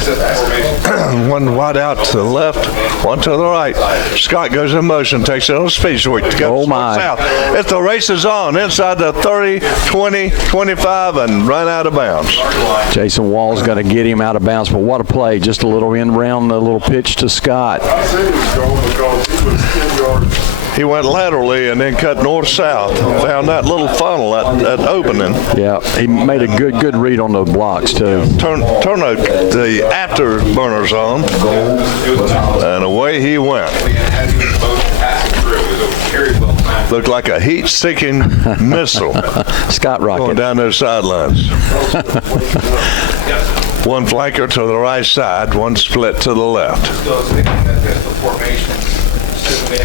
One wide out to the left, one to the right. Scott goes in motion, takes it on speed sweep. Oh my! South. If the race is on inside the 30, 20, 25, and run out of bounds. Jason Wall's going to get him out of bounds, but what a play. Just a little in round, a little pitch to Scott. I said he was going because he was 10 yards. He went laterally and then cut north-south. Found that little funnel, that opening. Yeah, he made a good read on the blocks, too. Turn the afterburners on, and away he went. Looked like a heat-seeking missile. Scott Going Rocket. down those sidelines. One flanker to the right side, one split to the left.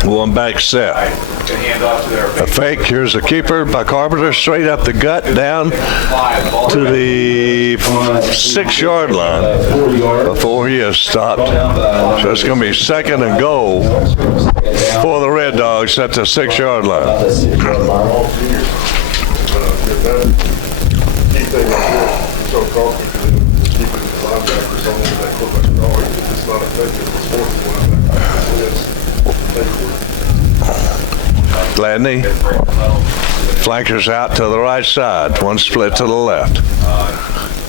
One back set. A fake. Here's a keeper by Carpenter. Straight up the gut, down to the 6-yard line before he is stopped. So it's going to be 2nd and goal for the Red Dogs at the 6-yard line. Key thing right there, so Carpenter can keep it linebackers on that quarterback drawing. If it's not effective, it's forcing linebackers. Gladney. Flankers out to the right side. One split to the left.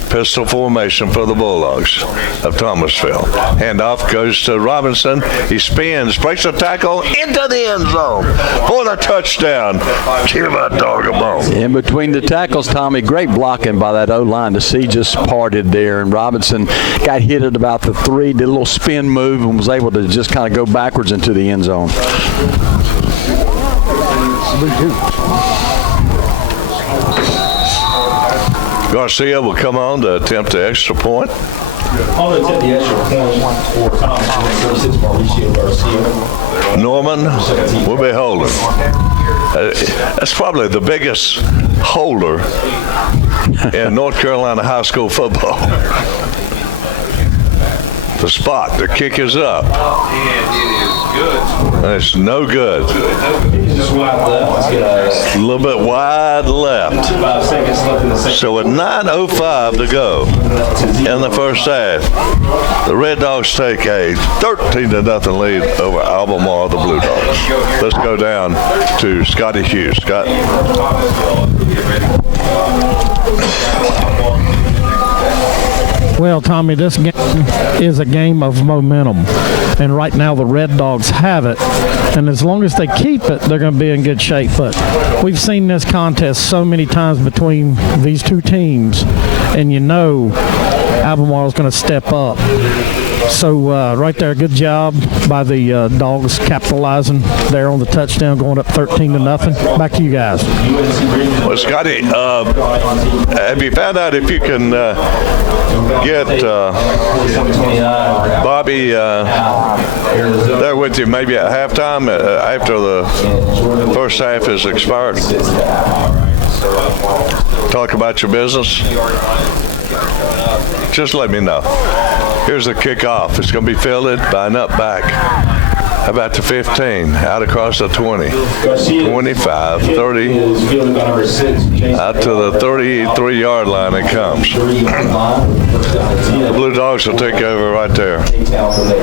Pistol formation for the Bulldogs of Thomasville. Handoff goes to Robinson. He spins, breaks a tackle into the end zone for the touchdown. Give that dog a bone. In between the tackles, Tommy, great blocking by that O-line. The sea just parted there, and Robinson got hit at about the 3, did a little spin move, and was able to just kind of go backwards into the end zone. Garcia will come on to attempt the extra point. On the attempt the extra point for Thomasville, 36 Mauricio Garcia. Norman will be holding. That's probably the biggest holder in North Carolina high school football. The spot, the kick is up. It's no good. A little bit wide left. So with 9:05 to go in the first half, the Red Dogs take a 13-0 lead over Albemarle, the Blue Dogs. Let's go down to Scotty Hughes. Scott. Well, Tommy, this game is a game of momentum, and right now the Red Dogs have it, and as long as they keep it, they're going to be in good shape. But we've seen this contest so many times between these two teams, and you know Albemarle is going to step up. So right there, good job by the Dogs capitalizing there on the touchdown, going up 13-0. Back to you guys. Well, Scotty, have you found out if you can get Bobby there with you maybe at halftime after the first half is expired? Talk about your business? Just let me know. Here's the kickoff. It's going to be fielded by an up back. How about the 15? Out across the 20. 25, 30. Out to the 33-yard line it comes. The Blue Dogs will take over right there.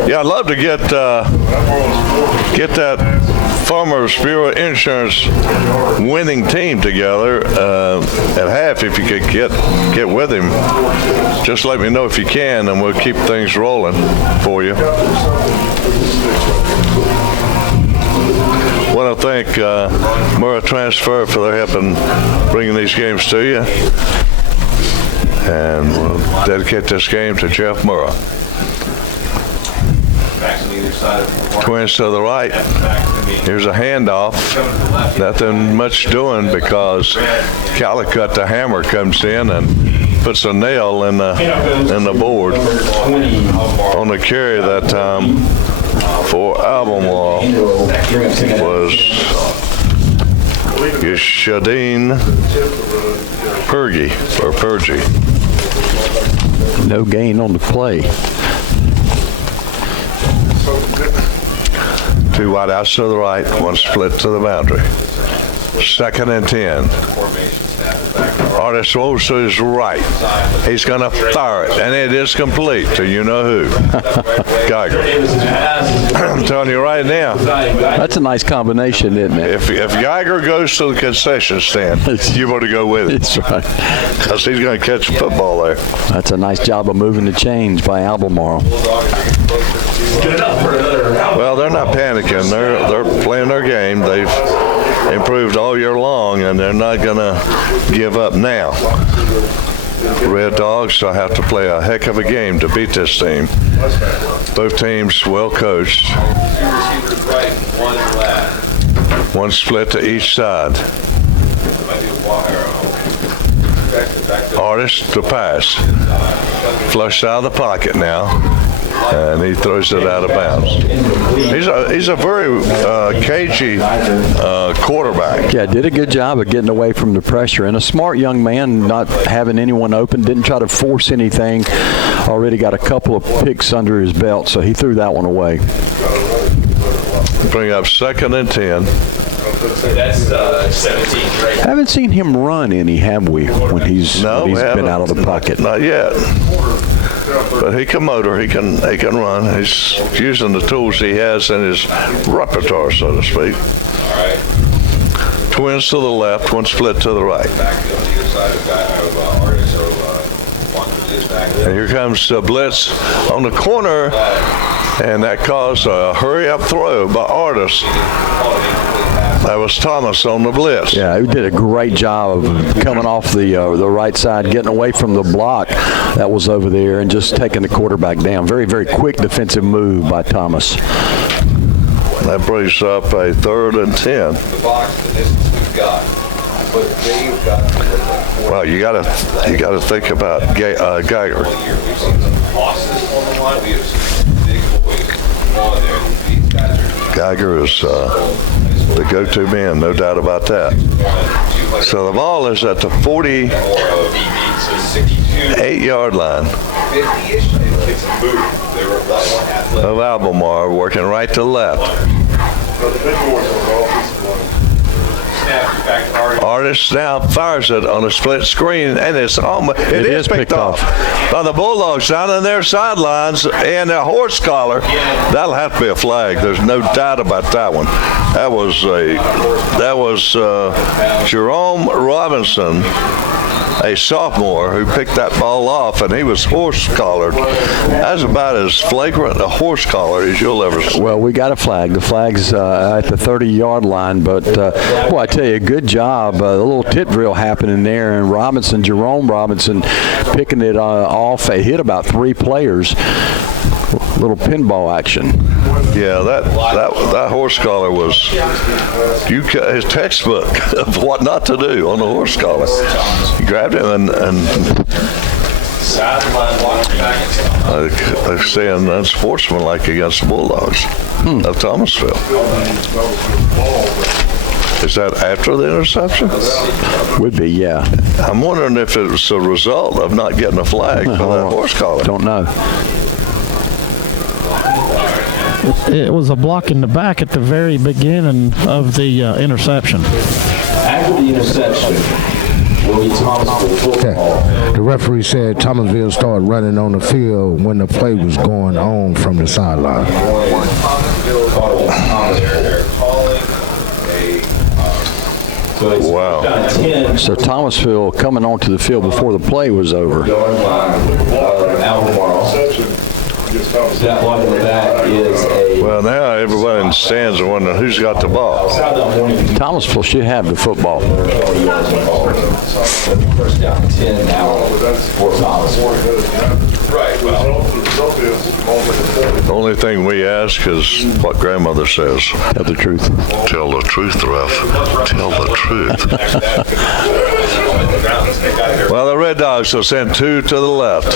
Yeah, I'd love to get that Farmers Bureau Insurance winning team together at half. If you could get with him, just let me know if you can, and we'll keep things rolling for you. I want to thank Murrah Transfer for their help in bringing these games to you. And we'll dedicate this game to Jeff Murrah. Twins to the right. Here's a handoff. Nothing much doing because Calicut, the hammer, comes in and puts a nail in the board on the carry that time for Albemarle was Shadeen Purgie. No gain on the play. Two wide outs to the right, one split to the boundary. 2nd and 10. Artist rolls to his right. He's going to fire it, and it is complete to you-know-who. Geiger. I'm telling you right now. That's a nice combination, isn't it? If Geiger goes to the concession stand, you want to go with it. That's right. Because he's going to catch a football there. That's a nice job of moving the chains by Albemarle. Well, they're not panicking. They're playing their game. They've improved all year long, and they're not going to give up now. Red Dogs will have to play a heck of a game to beat this team. Both teams well coached. One split to each side. Artist to pass. Flushed out of the pocket now, and he throws it out of bounds. He's a very cagey quarterback. Yeah, did a good job of getting away from the pressure. And a smart young man, not having anyone open, didn't try to force anything. Already got a couple of picks under his belt, so he threw that one away. Bring up 2nd and 10. That's 17. Haven't seen him run any, have we, when he's been out of the pocket? Not yet. But he can motor, he can run. He's using the tools he has in his repertoire, so to speak. All right. Twins to the left, one split to the right. And here comes the blitz on the corner, and that caused a hurry-up throw by Artist. That was Thomas on the blitz. Yeah, he did a great job of coming off the right side, getting away from the block that was over there, and just taking the quarterback down. Very, very quick defensive move by Thomas. That brings up a 3rd and 10. The box, the distance we've got. But they've got. Well, you gotta think about Geiger. We've seen some losses on the line. We have seen big boys on there. These guys are. Geiger is the go-to man, no doubt about that. So the ball is at the 48-yard line of Albemarle, working right to left. Artist now fires it on a split screen, and it is picked off by the Bulldogs down in their sidelines, and a horse collar. That'll have to be a flag. There's no doubt about that one. That was Jerome Robinson, a sophomore, who picked that ball off, and he was horse collared. That's about as flagrant a horse collar as you'll ever see. Well, we got a flag. The flag's at the 30-yard line, but boy, I tell you, good job. A little tit drill happening there, and Jerome Robinson, picking it off. It hit about 3 players. Little pinball action. Yeah, that horse collar was his textbook of what not to do on the horse collar. He grabbed him and they're saying unsportsmanlike against the Bulldogs of Thomasville. Is that after the interception? Would be, yeah. I'm wondering if it was a result of not getting a flag for that horse collar. Don't know. It was a block in the back at the very beginning of the interception. After the interception, will be Thomasville football. The referee said Thomasville started running on the field when the play was going on from the sideline. They're calling So it's Wow. down to 10. So Thomasville coming onto the field before the play was over. Yard line of Albemarle. That one in the back is a Well, now everybody in the stands are wondering who's got the ball. sideline warning. Thomasville should have the football. First down 10 now for Thomasville. Right, well, the result is, The only thing we ask is what grandmother says. Tell the truth. Tell the truth, Ref. Tell the truth. Well, the Red Dogs will send 2 to the left.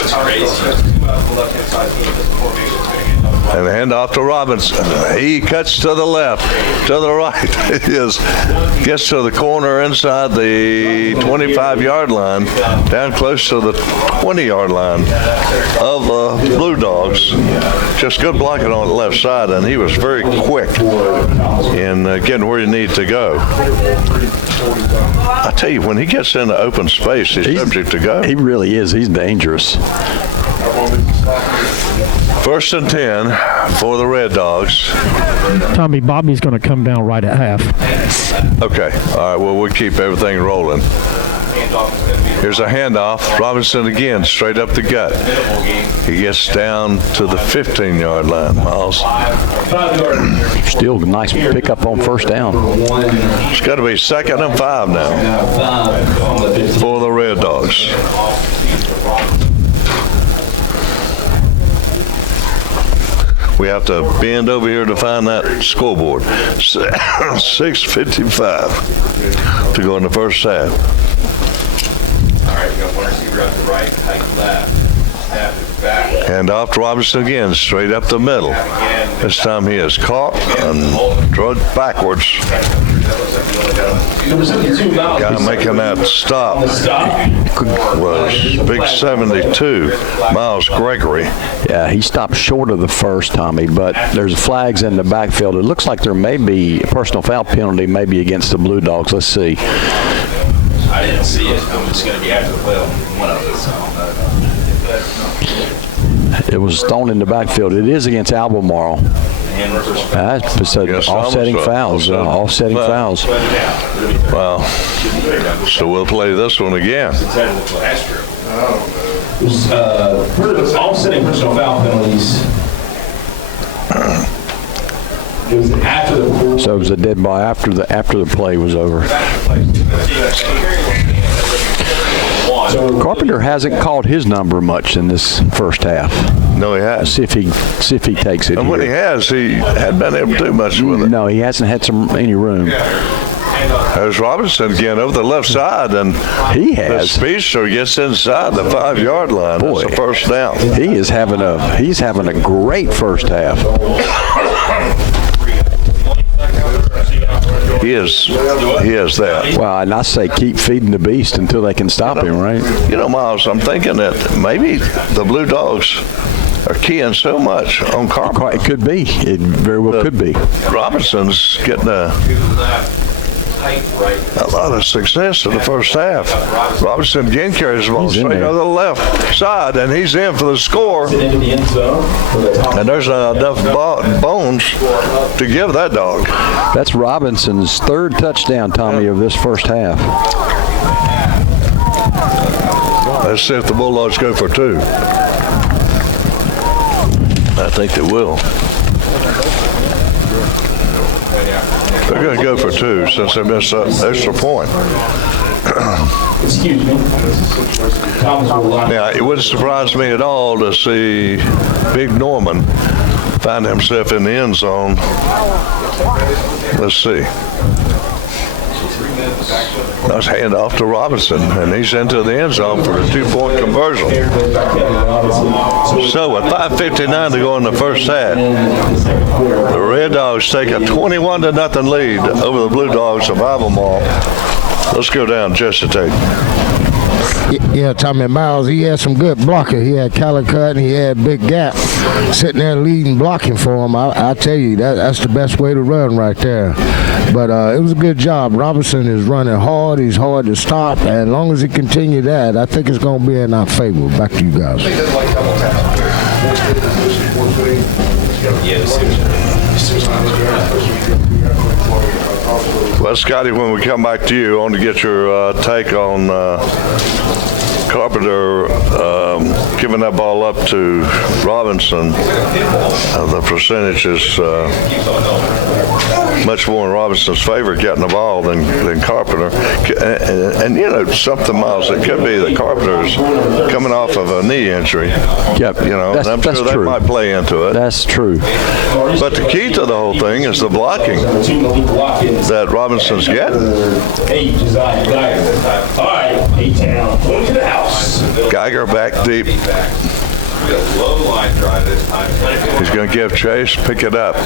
And the handoff to Robinson. He cuts to the left, to the right. He gets to the corner inside the 25-yard line, down close to the 20-yard line of the Blue Dogs. Just good blocking on the left side, and he was very quick in getting where he needed to go. I tell you, when he gets into open space, he's subject to go. He really is. He's dangerous. 1st and 10 for the Red Dogs. Tommy, Bobby's going to come down right at half. Okay. All right. Well, we'll keep everything rolling. Here's a handoff. Robinson again, straight up the gut. He gets down to the 15-yard line, Miles. Still nice pickup on first down. It's got to be 2nd and 5 now for the Red Dogs. We have to bend over here to find that scoreboard. 6:55 to go in the first half. All right, you got one receiver out to the right, tight left. Snap is back. And off to Robinson again, straight up the middle. This time he is caught and drugged backwards. Number 72, Miles. Guy making that stop was big 72, Miles Gregory. Yeah, he stopped short of the first, Tommy, but there's flags in the backfield. It looks like there may be a personal foul penalty maybe against the Blue Dogs. Let's see. I didn't see it. I'm just going to be after the play on one of it, so It was thrown in the backfield. It is against Albemarle. That's offsetting fouls. Offsetting fouls. Wow. So we'll play this one again. Offsetting personal foul penalties. It was after the So it was a dead ball after the play was over. Carpenter hasn't called his number much in this first half. No, he has. See if he takes it. And when he has, he hadn't been able to do much with it. No, he hasn't had any room. There's Robinson again over the left side, and He the has. speedster gets inside the 5-yard line. Boy. That's a first down. He's having a great first half. He is that. Well, and I say keep feeding the beast until they can stop him, right? You know, Miles, I'm thinking that maybe the Blue Dogs are keying so much on Carpenter. It could be. It very well could be. Robinson's getting a lot of success in the first half. Robinson again carries the ball He's in straight there. over the left side, and he's in for the score. into the end zone. And there's not enough bones to give that dog. That's Robinson's third touchdown, Tommy, of this first half. Let's see if the Bulldogs go for 2. I think they will. They're going to go for 2 since they missed that extra point. Excuse me. Thomasville line. Now, it wouldn't surprise me at all to see Big Norman find himself in the end zone. Let's see. That's hand off to Robinson, and he's into the end zone for the 2-point conversion. So with 5:59 to go in the first half, the Red Dogs take a 21-0 lead over the Blue Dogs of Albemarle. Let's go down just a tape. Yeah, Tommy Miles, he had some good blocker. He had Calicut and he had Big Gap sitting there leading blocking for him. I tell you, that's the best way to run right there. But it was a good job. Robinson is running hard. He's hard to stop. And as long as he continue that, I think it's going to be in our favor. Back to you guys. Well, Scotty, when we come back to you, I want to get your take on Carpenter giving that ball up to Robinson. The percentage is much more in Robinson's favor getting the ball than Carpenter. And you know, something, Miles, it could be that Carpenter's coming off of a knee injury. Yep. You know, and I'm sure that might play into it. That's true. But the key to the whole thing is the blocking that Robinson's getting. 8, Josiah Geiger. All right, 8-town, going to the house. Geiger back deep. Low line drive this time. He's going to give chase, pick it up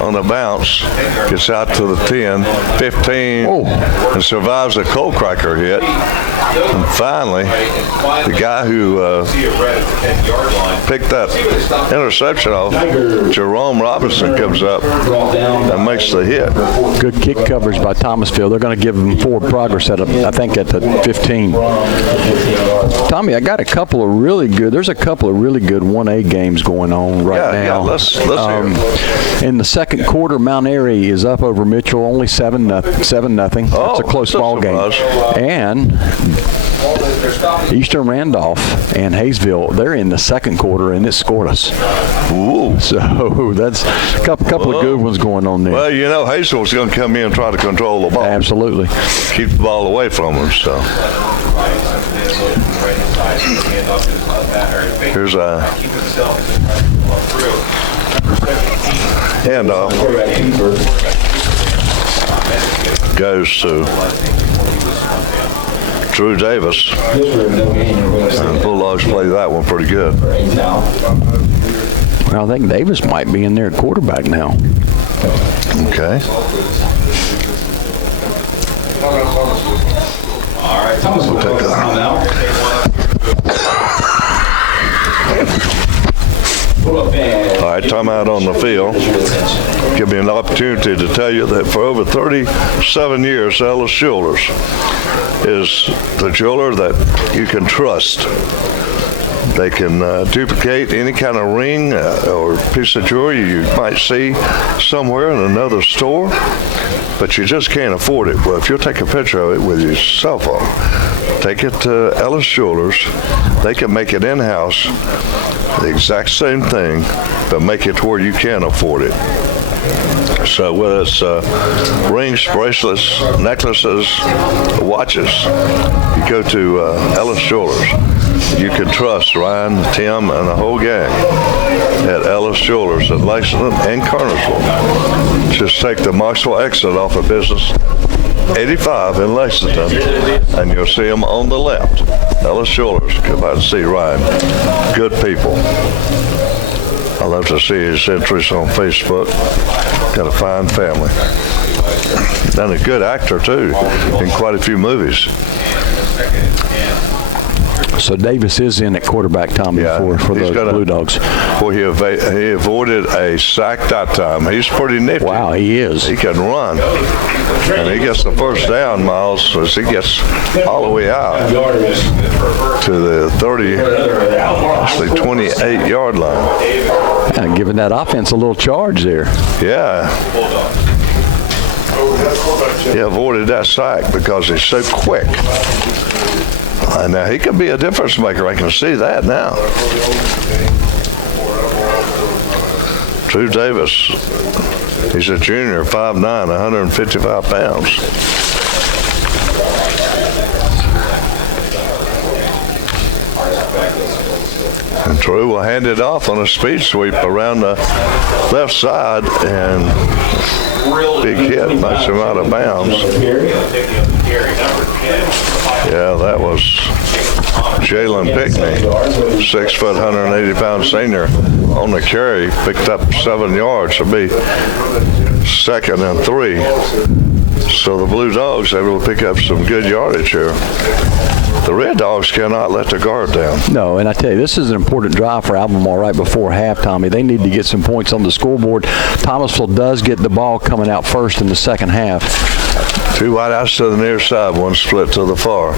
on the bounce, gets out to the 10, 15, and survives a cold cracker hit. And finally, the guy who picked that interception off, Jerome Robinson, comes up and makes the hit. Good kick coverage by Thomasville. They're going to give them forward progress at, I think, at the 15. Tommy, I got a couple of really good. There's a couple of really good 1A games going on right now. Yeah, let's hear it. In the second quarter, Mount Airy is up over Mitchell, only 7-0. That's a close ball game. And Eastern Randolph and Hayesville, they're in the second quarter, and it scored us. Ooh. So that's a couple of good ones going on there. Well, you know, Hayesville's going to come in and try to control the ball. Absolutely. Keep the ball away from them, so. Here's a handoff. Goes to Drew Davis. And the Bulldogs play that one pretty good. Well, I think Davis might be in there at quarterback now. Okay. All right, Thomasville will take the timeout. All right, timeout on the field. Give me an opportunity to tell you that for over 37 years, Ellis Jewelers is the jeweler that you can trust. They can duplicate any kind of ring or piece of jewelry you might see somewhere in another store, but you just can't afford it. Well, if you'll take a picture of it with your cell phone, take it to Ellis Jewelers. They can make it in-house, the exact same thing, but make it to where you can afford it. So whether it's rings, bracelets, necklaces, watches, you go to Ellis Jewelers. You can trust Ryan, Tim, and the whole gang at Ellis Jewelers at Lexington and Cartersville. Just take the Maxwell exit off of Business 85 in Lexington, and you'll see them on the left. Ellis Jewelers. Come out and see Ryan. Good people. I love to see his entries on Facebook. Got a fine family. And a good actor, too, in quite a few movies. So Davis is in at quarterback, Tommy, for the Blue Dogs. Boy, he avoided a sack that time. He's pretty nifty. Wow, he is. He can run. And he gets the first down, Miles, as he gets all the way out to the 30, actually 28-yard line. Yeah, giving that offense a little charge there. Yeah. He avoided that sack because he's so quick. And now he could be a difference maker. I can see that now. Drew Davis, he's a junior, 5'9", 155 pounds. And Drew will hand it off on a speed sweep around the left side, and big hit knocks him out of bounds. Yeah, that was Jalen Pickney, 6 foot, 180-pound senior on the carry, picked up 7 yards. It'll be 2nd and 3. So the Blue Dogs able to pick up some good yardage here. The Red Dogs cannot let the guard down. No, and I tell you, this is an important drive for Albemarle right before half, Tommy. They need to get some points on the scoreboard. Thomasville does get the ball coming out first in the second half. 2 wideouts to the near side, 1 split to the far.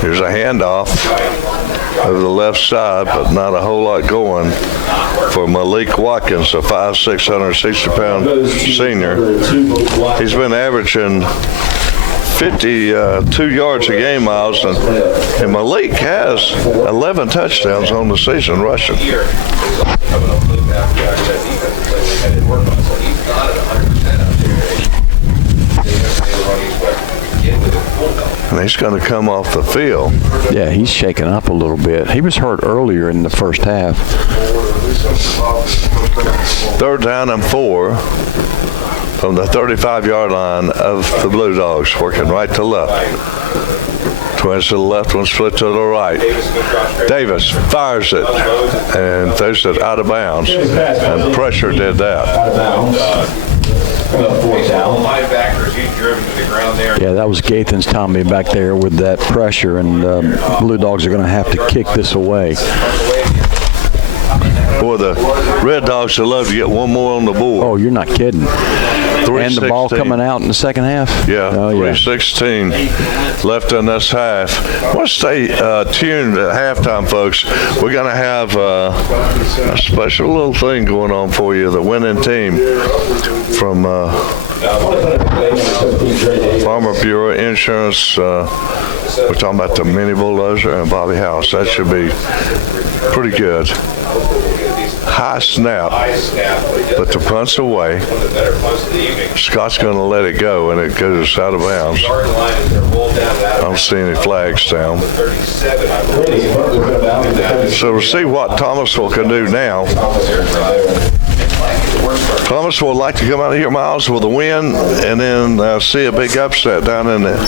Here's a handoff. over the left side, but not a whole lot going for Malik Watkins, a 5'6", 160-pound senior. He's been averaging 52 yards a game, Miles, and Malik has 11 touchdowns on the season rushing. And he's going to come off the field. Yeah, he's shaking up a little bit. He was hurt earlier in the first half. 3rd down and 4 from the 35-yard line of the Blue Dogs, working right to left. Twins to the left, one split to the right. Davis fires it and throws it out of bounds, and pressure did that. Yeah, that was Gathan's Tommy back there with that pressure, and Blue Dogs are going to have to kick this away. Boy, the Red Dogs would love to get one more on the board. Oh, you're not kidding. And the ball coming out in the second half? Yeah, 3:16 left in this half. I want to stay tuned at halftime, folks. We're going to have a special little thing going on for you. The winning team from Farmer Bureau Insurance. We're talking about the mini bulldozer and Bobby House. That should be pretty good. High snap, but the punt's away. Scott's going to let it go, and it goes out of bounds. I don't see any flags down. So we'll see what Thomasville can do now. Thomasville would like to come out of here, Miles, with a win, and then see a big upset down in the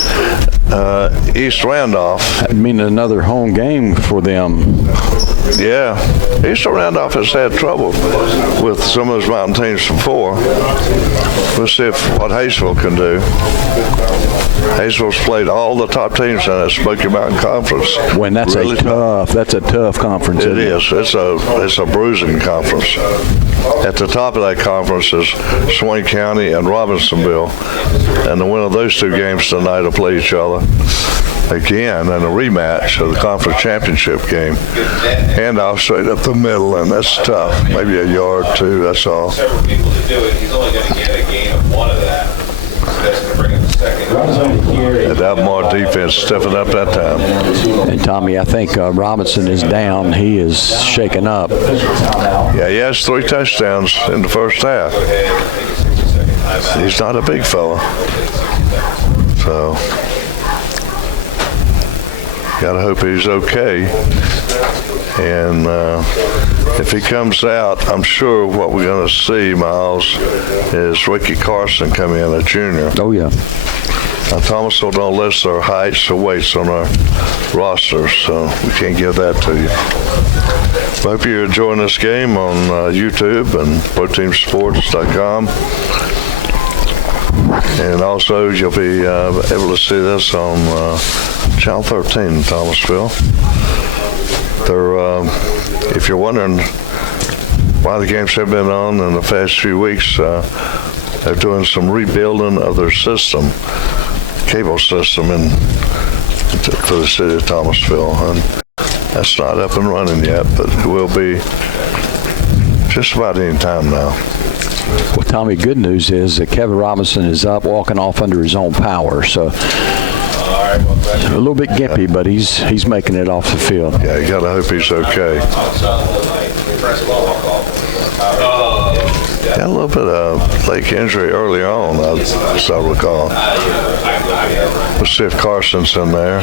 East Randolph. That means another home game for them. Yeah, East Randolph has had trouble with some of those mountain teams before. We'll see what Hayesville can do. Hayesville's played all the top teams in that Smoky Mountain Conference. When that's really that's a tough conference. It is. It's a bruising conference. At the top of that conference is Swain County and Robinsonville, and the winner of those two games tonight will play each other again in a rematch of the conference championship game. Handoff straight up the middle, and that's tough. Maybe a yard or two, that's all. Several people to do it. He's only going to get a gain of one of that. So that's going to bring him to second. The Albemarle defense stepping up that time. And Tommy, I think Robinson is down. He is shaken up. Yeah, he has 3 touchdowns in the first half. He's not a big fella. So gotta hope he's okay. And if he comes out, I'm sure what we're going to see, Miles, is Ricky Carson come in, a junior. Oh, yeah. Now, Thomasville don't list their heights or weights on our rosters, so we can't give that to you. I hope you're enjoying this game on YouTube and ProTeamSports.com. And also, you'll be able to see this on Channel 13 in Thomasville. If you're wondering why the games have been on in the past few weeks, they're doing some rebuilding of their system, cable system for the city of Thomasville. And that's not up and running yet, but it will be just about any time now. Well, Tommy, good news is that Kevin Robinson is up, walking off under his own power. So a little bit gimpy, but he's making it off the field. Yeah, you gotta hope he's okay. Got a little bit of leg injury early on, as I recall. Let's see if Carson's in there.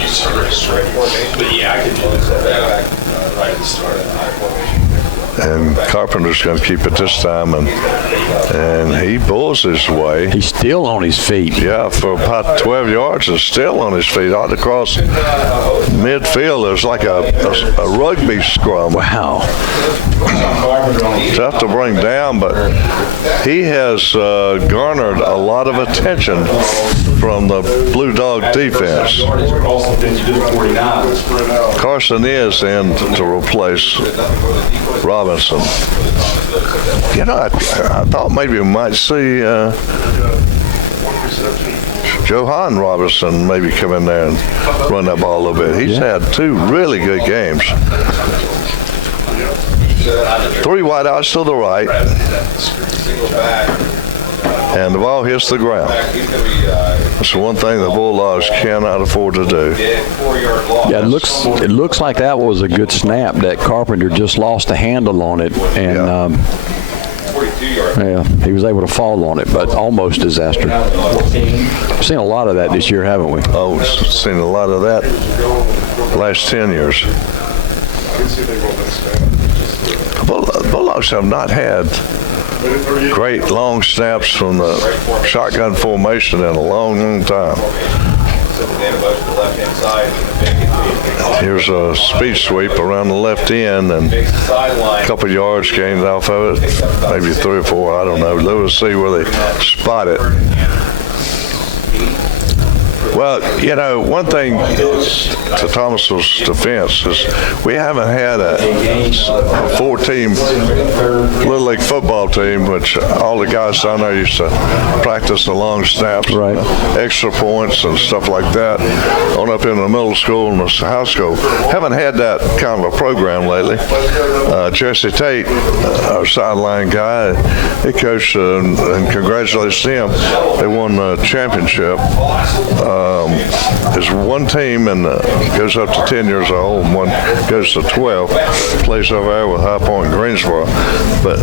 And Carpenter's going to keep it this time, and he bulls his way. He's still on his feet. Yeah, for about 12 yards and still on his feet. Out across midfield, there's like a rugby scrum. Wow. Tough to bring down, but he has garnered a lot of attention from the Blue Dog defense. Carson is in to replace Robinson. You know, I thought maybe we might see Johan Robinson maybe come in there and run that ball a little bit. He's had 2 really good games. 3 wideouts to the right. And the ball hits the ground. That's the one thing the Bulldogs cannot afford to do. Yeah, it looks like that was a good snap. That Carpenter just lost a handle on it, and he was able to fall on it, but almost disaster. We've seen a lot of that this year, haven't we? Oh, we've seen a lot of that last 10 years. Bulldogs have not had great long snaps from the shotgun formation in a long, long time. Here's a speed sweep around the left end and a couple yards gained off of it, maybe 3 or 4, I don't know. We'll see where they spot it. Well, you know, one thing to Thomasville's defense is we haven't had a 4-team Little League football team, which all the guys down there used to practice the long snaps, right, extra points and stuff like that, on up in the middle school and the high school. Haven't had that kind of a program lately. Jesse Tate, our sideline guy, he coached and congratulations to him. They won the championship. There's one team and goes up to 10 years old, and one goes to 12, plays over there with High Point and Greensboro, but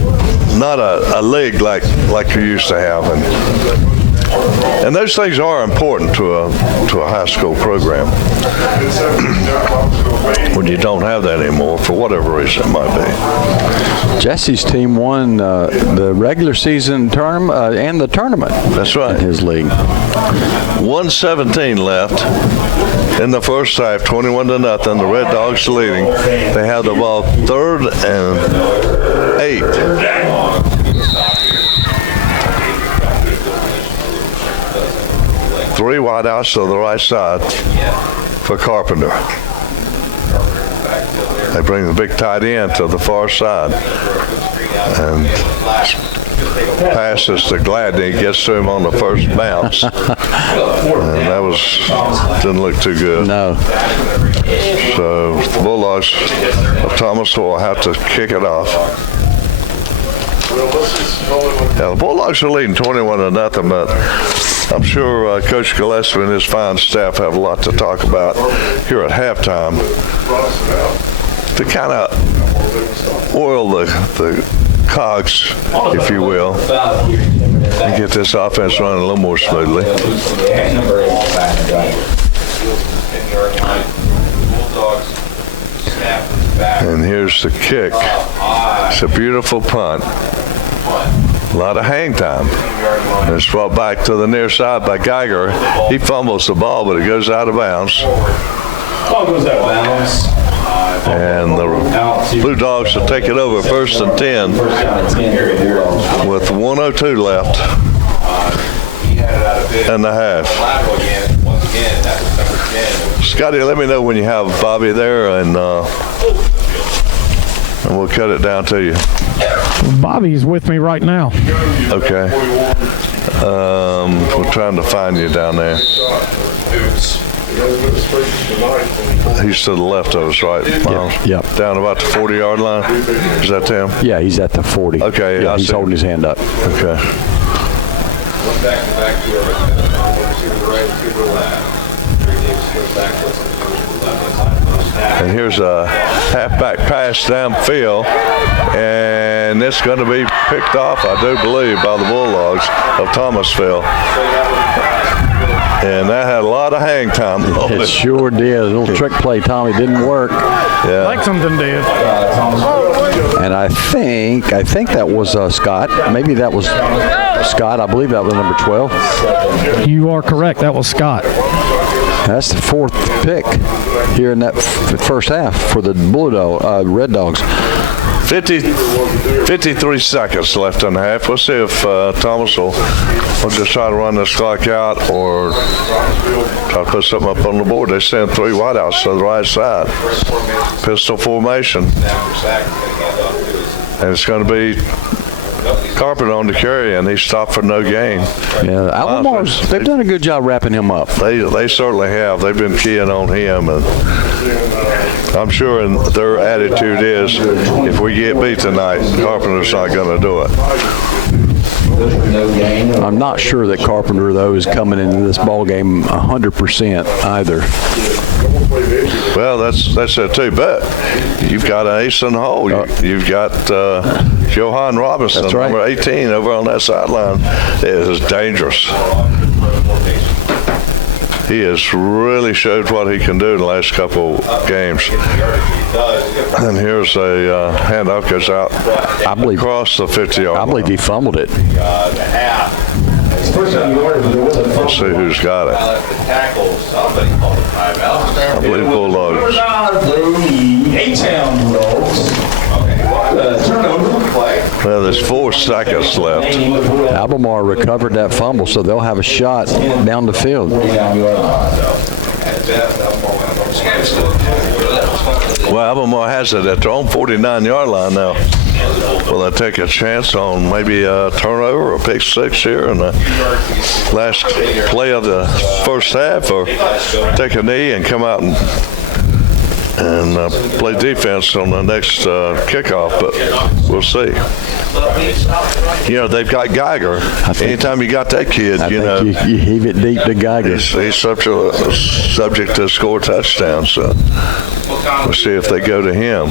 not a league like you used to have. And those things are important to a high school program when you don't have that anymore for whatever reason it might be. Jesse's team won the regular season tournament and the tournament. That's right. In his league. 1:17 left in the first half, 21-0. The Red Dogs leading. They have the ball 3rd and 8. Three wideouts to the right side for Carpenter. They bring the big tight end to the far side. And passes to Gladney, gets to him on the first bounce. And that didn't look too good. No. So the Bulldogs of Thomasville will have to kick it off. Yeah, the Bulldogs are leading 21-0, but I'm sure Coach Gillespie and his fine staff have a lot to talk about here at halftime to kind of oil the cogs, if you will, and get this offense running a little more smoothly. And here's the kick. It's a beautiful punt. A lot of hang time. And it's brought back to the near side by Geiger. He fumbles the ball, but it goes out of bounds. Ball goes out of bounds. And the Blue Dogs will take it over 1st and 10 with 1:02 left and a half. Scotty, let me know when you have Bobby there, and we'll cut it down to you. Bobby's with me right now. Okay. We're trying to find you down there. He's to the left of us, right, Miles? Yep. Down about the 40-yard line? Is that him? Yeah, he's at the 40. Okay. Yeah, he's holding his hand up. Okay. And here's a halfback pass downfield, and it's going to be picked off, I do believe, by the Bulldogs of Thomasville. And that had a lot of hang time. It sure did. A little trick play, Tommy, didn't work. Yeah. Lexington did. And I think that was Scott. Maybe that was Scott. I believe that was number 12. You are correct. That was Scott. That's the 4th pick here in that first half for the Red Dogs. 53 seconds left in the half. We'll see if Thomasville will just try to run this clock out or try to put something up on the board. They send 3 wideouts to the right side. Pistol formation. And it's going to be Carpenter on the carry, and he stopped for no gain. Yeah, Albemarle's, they've done a good job wrapping him up. They certainly have. They've been keying on him, and I'm sure their attitude is, if we get beat tonight, Carpenter's not going to do it. I'm not sure that Carpenter, though, is coming into this ball game 100% either. Well, that's it too. But you've got an ace in the hole. You've got Johan Robinson, That's right. number 18, over on that sideline. It is dangerous. He has really showed what he can do in the last couple games. And here's a handoff goes out, I believe, across the 50-yard line. I believe he fumbled it. Let's see who's got it. I believe Bulldogs. A-Town Bulldogs. Turnover. Well, there's 4 seconds left. Albemarle recovered that fumble, so they'll have a shot down the field. Well, Albemarle has it at their own 49-yard line now. Will they take a chance on maybe a turnover or a pick 6 here in the last play of the first half, or take a knee and come out and play defense on the next kickoff? But we'll see. You know, they've got Geiger. Anytime you got that kid, I think you heave it deep to Geiger. he's subject to score touchdowns. So we'll see if they go to him.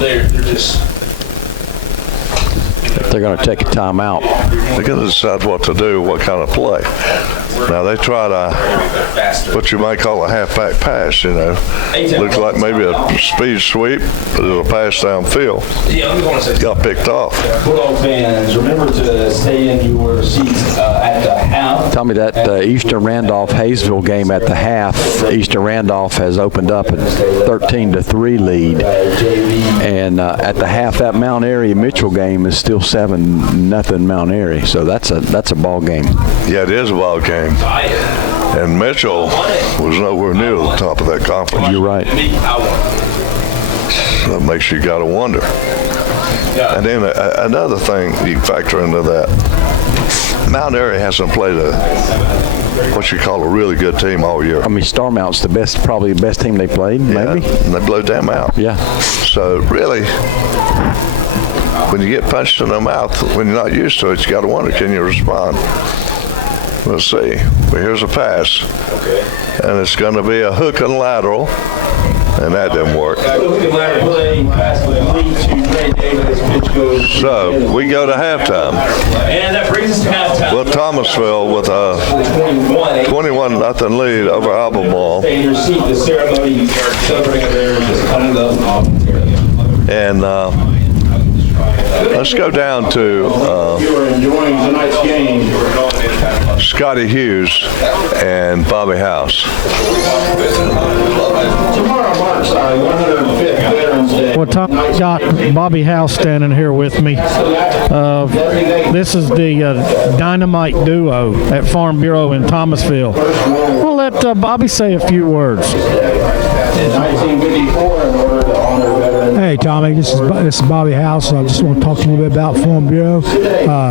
They're going to take a timeout. They're going to decide what to do, what kind of play. Now, they try to, what you might call a halfback pass, you know. Looks like maybe a speed sweep, but it'll pass downfield. Got picked off. Bulldog fans, remember to stay in your seats at the half. Tell me that Eastern Randolph-Hayesville game at the half, Eastern Randolph has opened up a 13-3 lead. And at the half, that Mount Airy Mitchell game is still 7-0 Mount Airy. So that's a ball game. Yeah, it is a ball game. And Mitchell was nowhere near the top of that conference. You're right. That makes you got to wonder. And then another thing you factor into that, Mount Airy hasn't played what you call a really good team all year. I mean, Starmount's probably the best team they played, maybe. Yeah, and they blew them out. Yeah. So really, when you get punched in the mouth, when you're not used to it, you got to wonder, can you respond? We'll see. Well, here's a pass. And it's going to be a hook and lateral. And that didn't work. So we go to halftime. And that brings us to halftime. Well, Thomasville with a 21-0 lead over Albemarle. Stay in your seat. The ceremony celebrating there is coming up. And let's go down to You are enjoying tonight's game. Scotty Hughes and Bobby House. Tomorrow marks our 105th Veterans Day. Well, Tom got Bobby House standing here with me. This is the Dynamite Duo at Farm Bureau in Thomasville. We'll let Bobby say a few words. In 1954, in order to honor veterans. Hey Tommy, this is Bobby House. I just want to talk to you a little bit about Farm Bureau.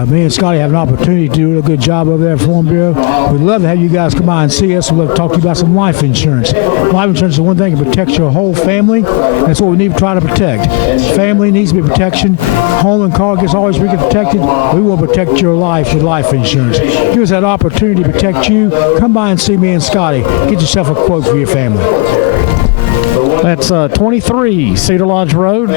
Me and Scotty have an opportunity to do a good job over there at Farm Bureau. We'd love to have you guys come by and see us. We'd love to talk to you about some life insurance. Life insurance is one thing that protects your whole family. That's what we need to try to protect. Family needs to be protection. Home and car gets always protected. We will protect your life with life insurance. Give us that opportunity to protect you. Come by and see me and Scotty. Get yourself a quote for your family. That's 23 Cedar Lodge Road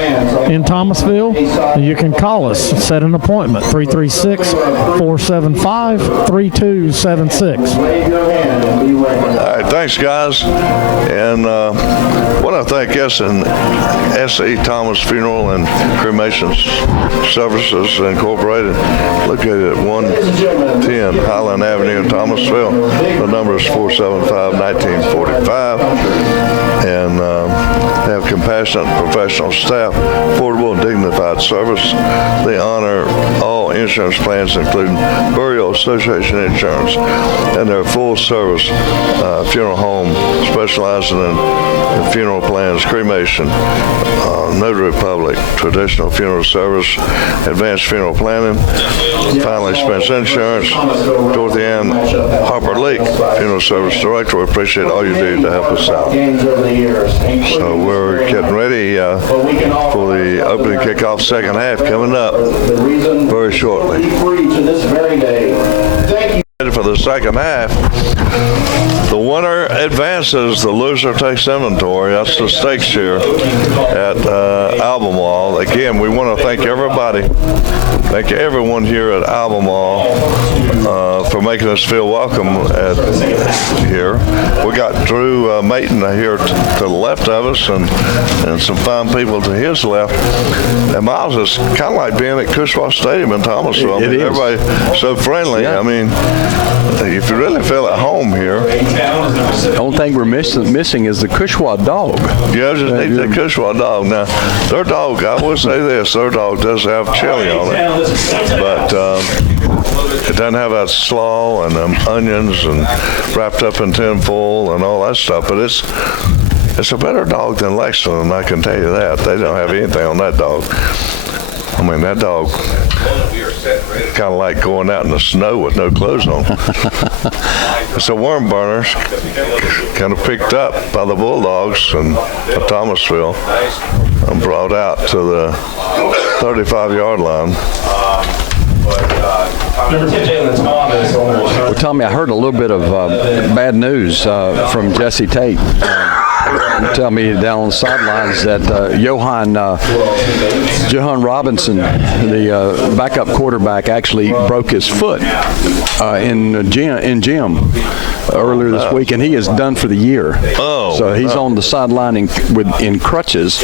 in Thomasville. You can call us, set an appointment, 336-475-3276. All right, thanks, guys. And want to thank S.E. Thomas Funeral and Cremation Services Incorporated, located at 110 Highland Avenue in Thomasville. The number is 475-1945. And they have compassionate professional staff, affordable and dignified service. They honor all insurance plans, including Burial Association insurance, and their full-service funeral home specializing in funeral plans, cremation, Notary Public, traditional funeral service, advanced funeral planning, Final Expense Insurance, Dorothy Ann Harper Lake, funeral service director. We appreciate all you do to help us out. So we're getting ready for the opening kickoff second half coming up very shortly. For the second half, the winner advances, the loser takes inventory. That's the stakes here at Albemarle. Again, we want to thank everybody, thank everyone here at Albemarle for making us feel welcome here. We got Drew Mayton here to the left of us and some fine people to his left. And Miles, is kind of like being at Cushwa Stadium in Thomasville. I mean, everybody so friendly. Yeah. I mean, if you really feel at home here. The only thing we're missing is the Cushwa dog. Yeah, just need the Cushwa dog. Now, their dog, I will say this, their dog does have chili on it, but it doesn't have that slaw and onions and wrapped up in tin foil and all that stuff, but it's a better dog than Lexington, I can tell you that. They don't have anything on that dog. I mean, that dog kind of like going out in the snow with no clothes on. It's a worm burner, kind of picked up by the Bulldogs in Thomasville and brought out to the 35-yard line. Well, Tommy, I heard a little bit of bad news from Jesse Tate. Tell me down on the sidelines that Johan Robinson, the backup quarterback, actually broke his foot in gym earlier this week, and he is done for the year. So he's on the sideline in crutches,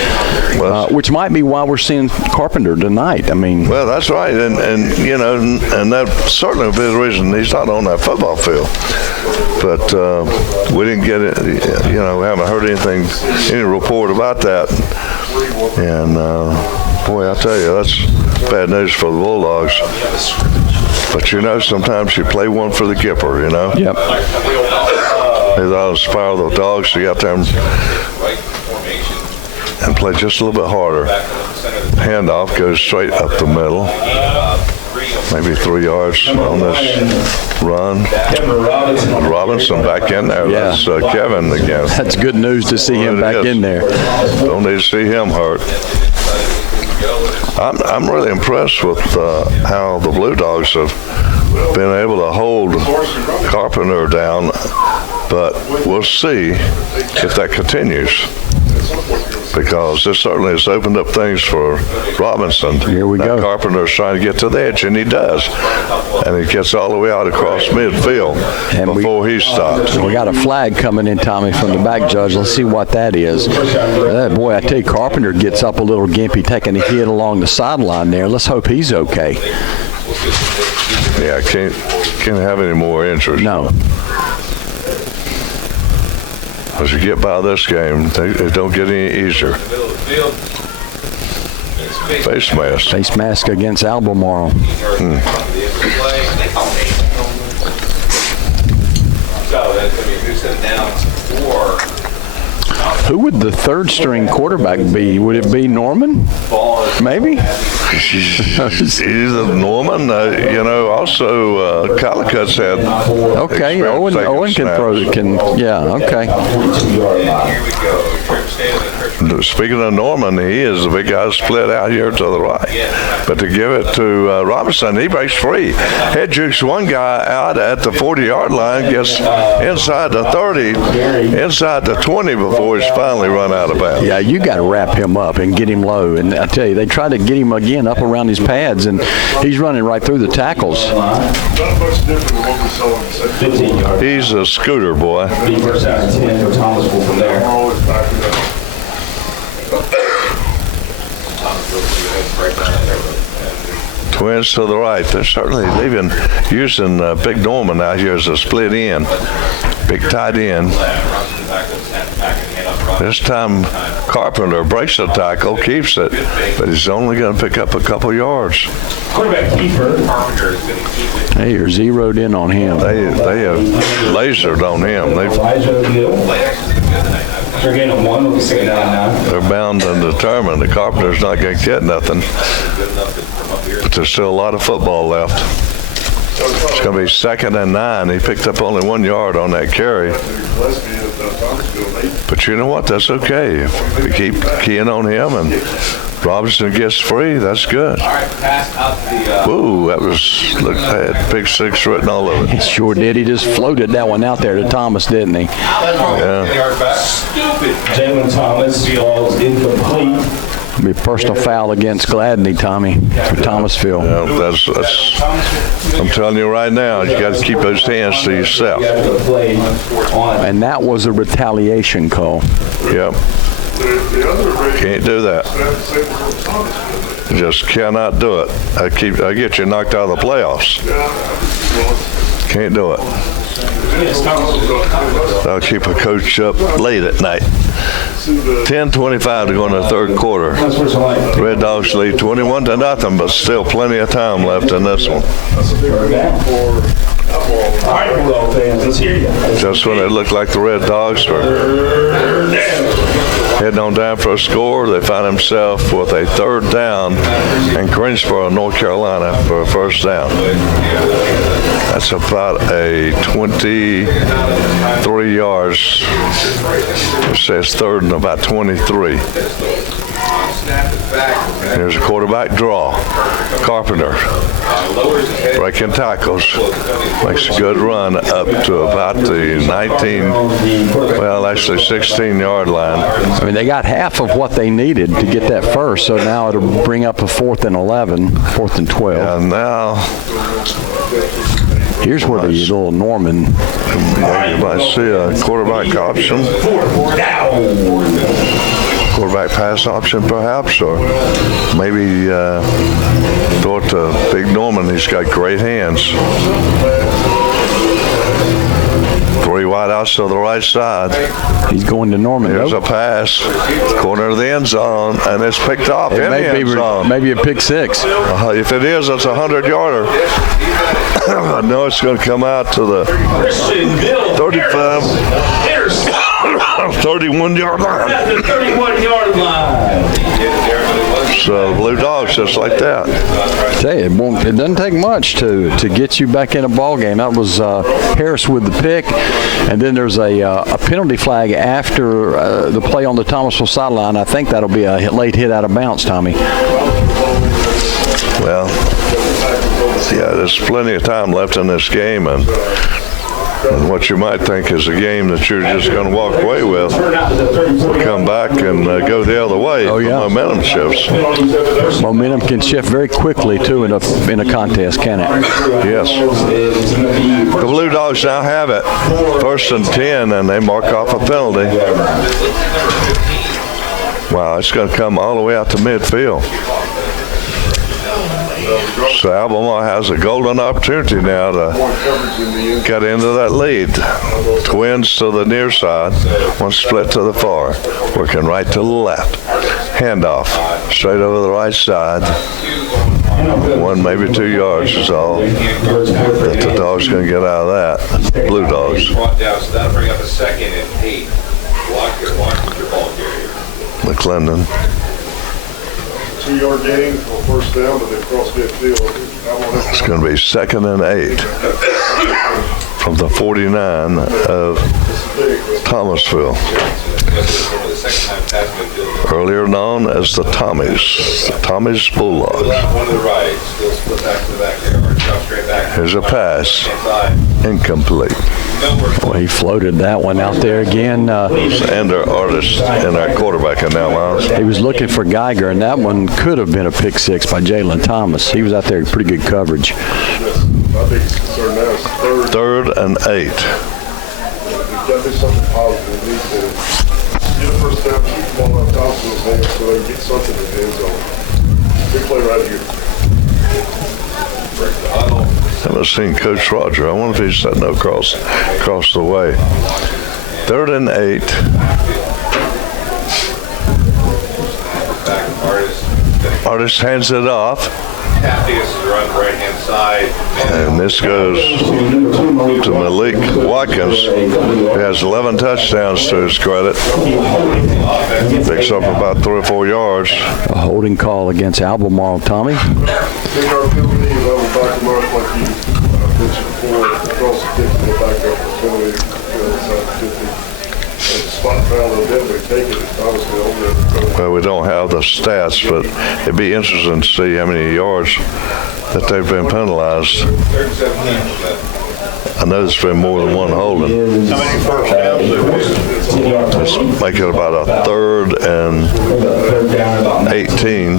which might be why we're seeing Carpenter tonight. I mean, well, that's right, and you know, and that certainly would be the reason he's not on that football field. But we didn't get it. You know, we haven't heard any report about that. And boy, I tell you, that's bad news for the Bulldogs. But you know, sometimes you play one for the Gipper. You know. Yep. They ought to inspire the dogs to get out there and play just a little bit harder. Handoff goes straight up the middle. Maybe 3 yards on this run. Robinson back in there. Yeah. That's Kevin again. That's good news to see him back in there. Don't need to see him hurt. I'm really impressed with how the Blue Dogs have been able to hold Carpenter down, but we'll see if that continues, because this certainly has opened up things for Robinson. Here we go. Carpenter's trying to get to the edge, and he does. And he gets all the way out across midfield and before he stops. We got a flag coming in, Tommy, from the back judge. Let's see what that is. Boy, I tell you, Carpenter gets up a little gimpy, taking a hit along the sideline there. Let's hope he's okay. Yeah, can't have any more injuries. No. As you get by this game, they don't get any easier. Face mask. Face mask against Albemarle. Who would the third string quarterback be? Would it be Norman? Maybe? Either Norman, you know, also Collicutt's had. Okay, Owen can throw. Yeah, okay. Speaking of Norman, he is the big guy split out here to the right. But to give it to Robinson, he breaks free. Head jukes one guy out at the 40-yard line, gets inside the 30, inside the 20 before he's finally run out of bounds. Yeah, you got to wrap him up and get him low. And I tell you, they tried to get him again up around his pads, and he's running right through the tackles. He's a scooter boy. Twins to the right. They're certainly leaving, using Big Norman out here as a split end. Big tight end. This time Carpenter breaks the tackle, keeps it, but he's only going to pick up a couple yards. Hey, you're zeroed in on him. They have lasered on him. They're getting a 1. We'll be saying 9-9. They're bound and determined. The Carpenter's not going to get nothing. But there's still a lot of football left. It's going to be 2nd and 9. He picked up only 1 yard on that carry. But you know what? That's okay. If we keep keying on him and Robinson gets free, that's good. All right, pass out the. Ooh, that had Big 6 written all over He it. sure did. He just floated that one out there to Thomas, didn't he? Yeah. Stupid. Jalen Thomas falls incomplete. Be a personal foul against Gladney, Tommy, for Thomasville. Yeah, that's, I'm telling you right now, you got to keep those hands to yourself. You have to play on. And that was a retaliation call. Yep. Can't do that. You just cannot do it. I get you knocked out of the playoffs. Can't do it. I'll keep a coach up late at night. 10:25 to go in the third quarter. Red Dogs lead 21-0, but still plenty of time left in this one. All right, Bulldog fans, let's hear you. Just when it looked like the Red Dogs were heading on down for a score, they find themselves with a 3rd down in Greensboro, North Carolina for a 1st down. That's about a 23 yards. It says 3rd and about 23. Here's a quarterback draw. Carpenter breaking tackles. Makes a good run up to about the 16-yard line. I mean, they got half of what they needed to get that first, so now it'll bring up a 4th and 11, 4th and 12. And now Here's where the little Norman. you might see a quarterback option. Quarterback pass option, perhaps, or maybe throw it to Big Norman. He's got great hands. 3 wideouts to the right side. He's going to Norman. Here's Nope. a pass, corner of the end zone, and it's picked off in the end zone. Maybe a pick 6. If it is, it's a 100-yarder. I know it's going to come out to the 35, 31-yard line. At the 31-yard line. So the Blue Dogs just like that. Tell you, it doesn't take much to get you back in a ball game. That was Harris with the pick, and then there's a penalty flag after the play on the Thomasville sideline. I think that'll be a late hit out of bounds, Tommy. Well, yeah, there's plenty of time left in this game, and what you might think is a game that you're just going to walk away with, we'll come back and go the other way. Oh, yeah. Momentum shifts. Momentum can shift very quickly, too, in a contest, can it? Yes. The Blue Dogs now have it. 1st and 10, and they mark off a penalty. Wow, it's going to come all the way out to midfield. So Albemarle has a golden opportunity now to get into that lead. Twins to the near side, one split to the far, working right to the left. Handoff, straight over the right side. 1, maybe 2 yards is all that the Dogs going to get out of that. Blue Dogs. So that'll bring up a 2nd and 8. Block your ball carrier. McClendon. 2-yard gain for 1st down, but they crossed midfield. It's going to be 2nd and 8 from the 49 of Thomasville. Earlier known as the Tommy's Bulldogs. One to the right, still split back to the back there, or jump straight back. Here's a pass, incomplete. Well, he floated that one out there again. And our artist and our quarterback in now, Miles. He was looking for Geiger, and that one could have been a pick 6 by Jalen Thomas. He was out there in pretty good coverage. I think it's concerned now is 3rd and 8. There's got to be something positive. They need to get a 1st down, keep the ball on top of his hands so they can get something in the end zone. Big play right here. Break the huddle. I haven't seen Coach Roger. I wonder if he's setting across the way. 3rd and 8. Back artist. Artist hands it off. Tappius is around the right-hand side. inside. And this goes to Malik Watkins, who has 11 touchdowns to his credit. Picks up about 3 or 4 yards. A holding call against Albemarle, Tommy. I think our ability level back them up like you mentioned before, across the 50 to back up the 20, inside the 50. And spot foul, they'll definitely take it at Thomasville. Well, we don't have the stats, but it'd be interesting to see how many yards that they've been penalized. 37. I know there's been more than one holding. How many first downs? Let's make it about a 3rd and 18.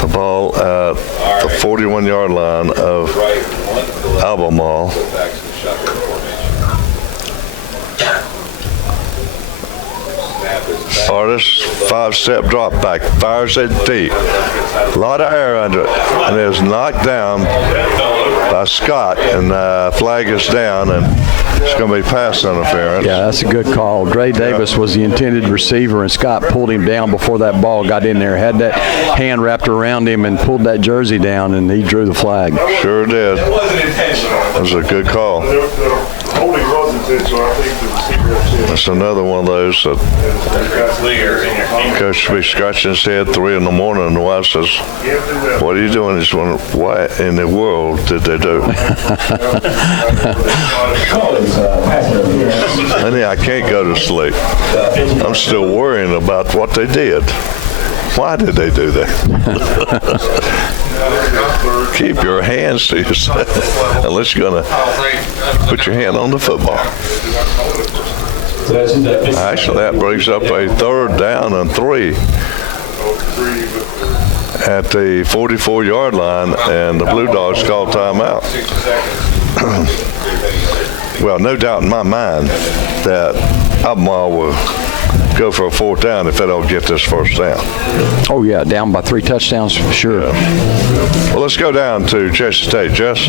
The ball at the 41-yard line of Albemarle. Artist, 5-step drop back, fires it deep. A lot of air under it, and it is knocked down by Scott, and the flag is down, and it's going to be pass interference. Yeah, that's a good call. Dre Davis was the intended receiver, and Scott pulled him down before that ball got in there. Had that hand wrapped around him and pulled that jersey down, and he drew the flag. Sure did. It wasn't intentional. That was a good call. The holding was intentional. I think the receiver upset. That's another one of those that Coach should be scratching his head 3 in the morning, and the wife says, "What are you doing?" He's wondering, what in the world did they do? Honey, I can't go to sleep. I'm still worrying about what they did. Why did they do that? Keep your hands to yourself unless you're going to put your hand on the football. Actually, that brings up a 3rd down and 3 at the 44-yard line, and the Blue Dogs call timeout. Well, no doubt in my mind that Albemarle will go for a 4th down if they don't get this 1st down. Oh, yeah, down by 3 touchdowns for sure. Yeah. Well, let's go down to Chester State, Jess.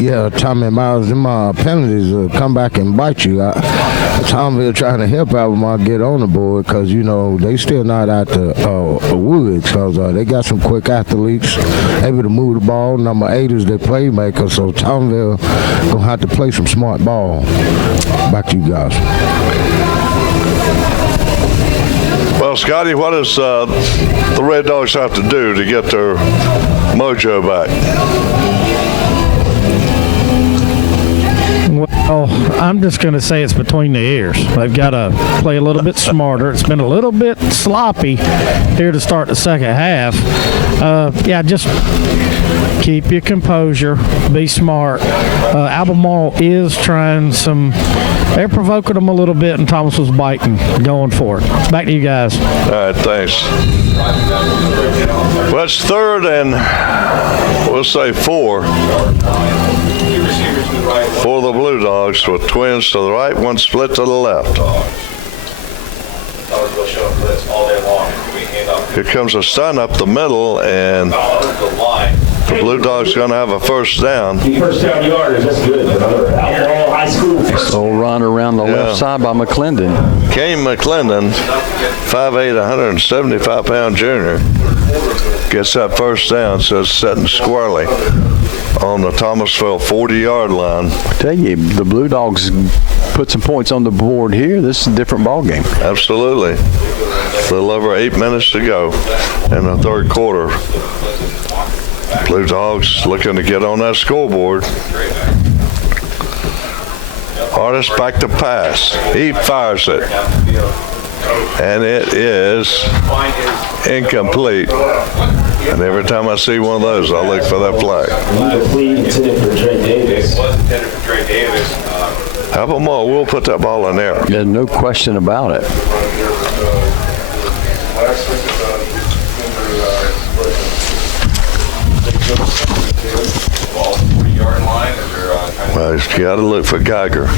Yeah, Tommy Miles, them penalties will come back and bite you. Thomasville trying to help Albemarle get on the board because, you know, they still not out the woods because they got some quick athletes able to move the ball. Number 8 is their playmaker, so Thomasville going to have to play some smart ball. Back to you guys. Well, Scotty, what does the Red Dogs have to do to get their mojo back? Well, I'm just going to say it's between the ears. They've got to play a little bit smarter. It's been a little bit sloppy here to start the second half. Yeah, just keep your composure. Be smart. Albemarle is trying some. They're provoking them a little bit, and Thomas was biting, going for it. Back to you guys. All right, thanks. Well, it's 3rd and we'll say 4 for the Blue Dogs, with twins to the right, one split to the left. Here comes a stun up the middle, and the Blue Dogs going to have a 1st down. First down yardage, that's good. Albemarle High School. Little run around the left side by McClendon. Kane McClendon, 5'8", 175-pound junior, gets that 1st down, so it's setting squarely on the Thomasville 40-yard line. I tell you, the Blue Dogs put some points on the board here. This is a different ball game. Absolutely. A little over 8 minutes to go in the 3rd quarter. Blue Dogs looking to get on that scoreboard. Artist back to pass. He fires it. And it is incomplete. And every time I see one of those, I look for that flag. Albemarle will put that ball in there. There's no question about it. Well, you got to look for Geiger.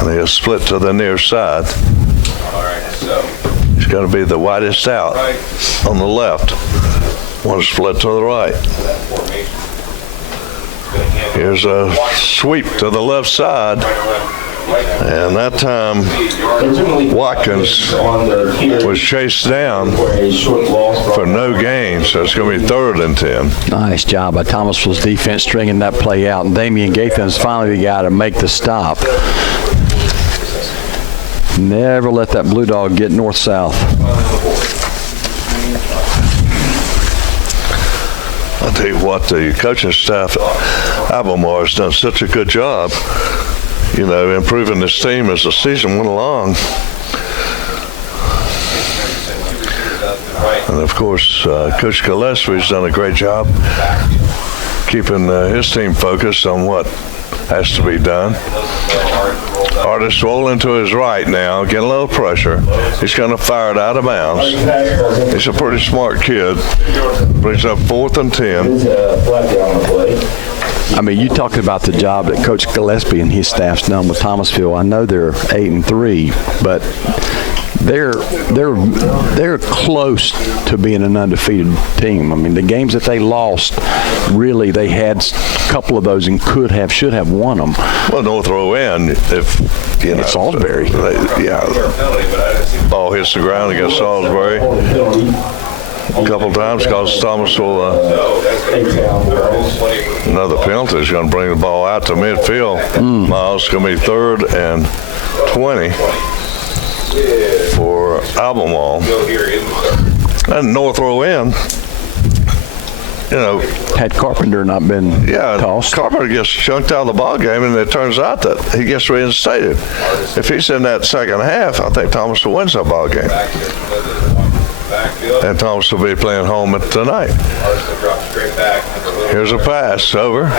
And he'll split to the near side. He's going to be the widest out on the left. One split to the right. Here's a sweep to the left side. And that time, Watkins was chased down for no gain, so it's going to be 3rd and 10. Nice job by Thomasville's defense stringing that play out, and Damian Gathan's finally the guy to make the stop. Never let that Blue Dog get north-south. I'll tell you what, the coaching staff at Albemarle has done such a good job, you know, improving this team as the season went along. And of course, Coach Gillespie's done a great job keeping his team focused on what has to be done. Artist rolling to his right now, getting a little pressure. He's going to fire it out of bounds. He's a pretty smart kid. Brings up 4th and 10. I mean, you talked about the job that Coach Gillespie and his staff's done with Thomasville. I know they're 8-3, but they're close to being an undefeated team. I mean, the games that they lost, really, they had a couple of those and should have won them. Well, North Row End, if you know, it's Salisbury. Ball hits the ground against Salisbury a couple times, causes Thomasville another penalty. Is going to bring the ball out to midfield. Miles going to be 3rd and 20 for Albemarle. And North Row End, you know, had Carpenter not been tossed. Carpenter gets chunked out of the ball game, and it turns out that he gets reinstated. If he's in that second half, I think Thomasville wins that ball game. And Thomas will be playing home tonight. Here's a pass over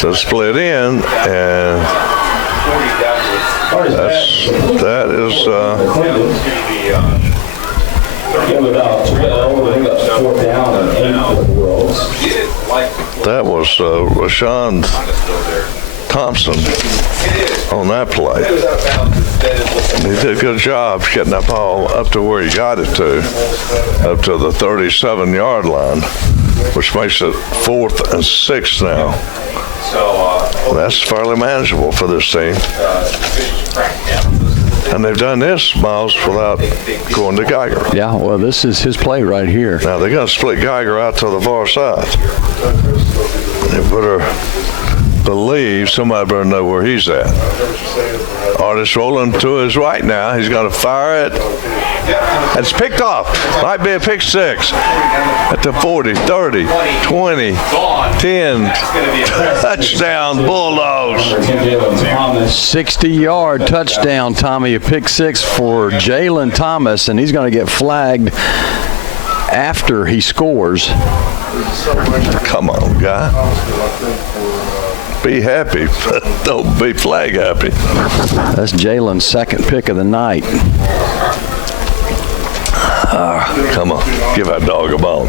to split in, and that is that was Rashawn Thompson on that play. He did a good job getting that ball up to where he got it to, up to the 37-yard line, which makes it 4th and 6 now. That's fairly manageable for this team. And they've done this, Miles, without going to Geiger. Yeah, well, this is his play right here. Now they're going to split Geiger out to the far side. They better believe somebody better know where he's at. Artist rolling to his right now. He's going to fire it. It's picked off. Might be a pick 6 at the 40, 30, 20, 10. Touchdown, Bulldogs. 60-yard touchdown, Tommy. A pick 6 for Jalen Thomas, and he's going to get flagged after he scores. Come on, guy. Be happy, but don't be flag happy. That's Jalen's second pick of the night. Come on, give that dog a bone.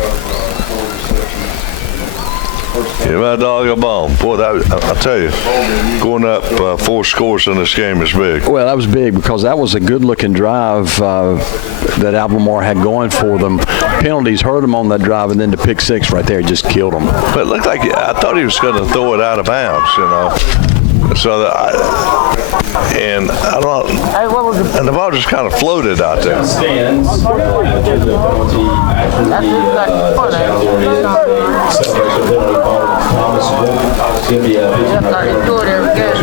Give that dog a bone. Boy, I'll tell you, going up 4 scores in this game is big. Well, that was big because that was a good-looking drive that Albemarle had going for them. Penalties hurt them on that drive, and then the pick 6 right there just killed them. But it looked like I thought he was going to throw it out of bounds, you know. So that and I don't know, and the ball just kind of floated out there.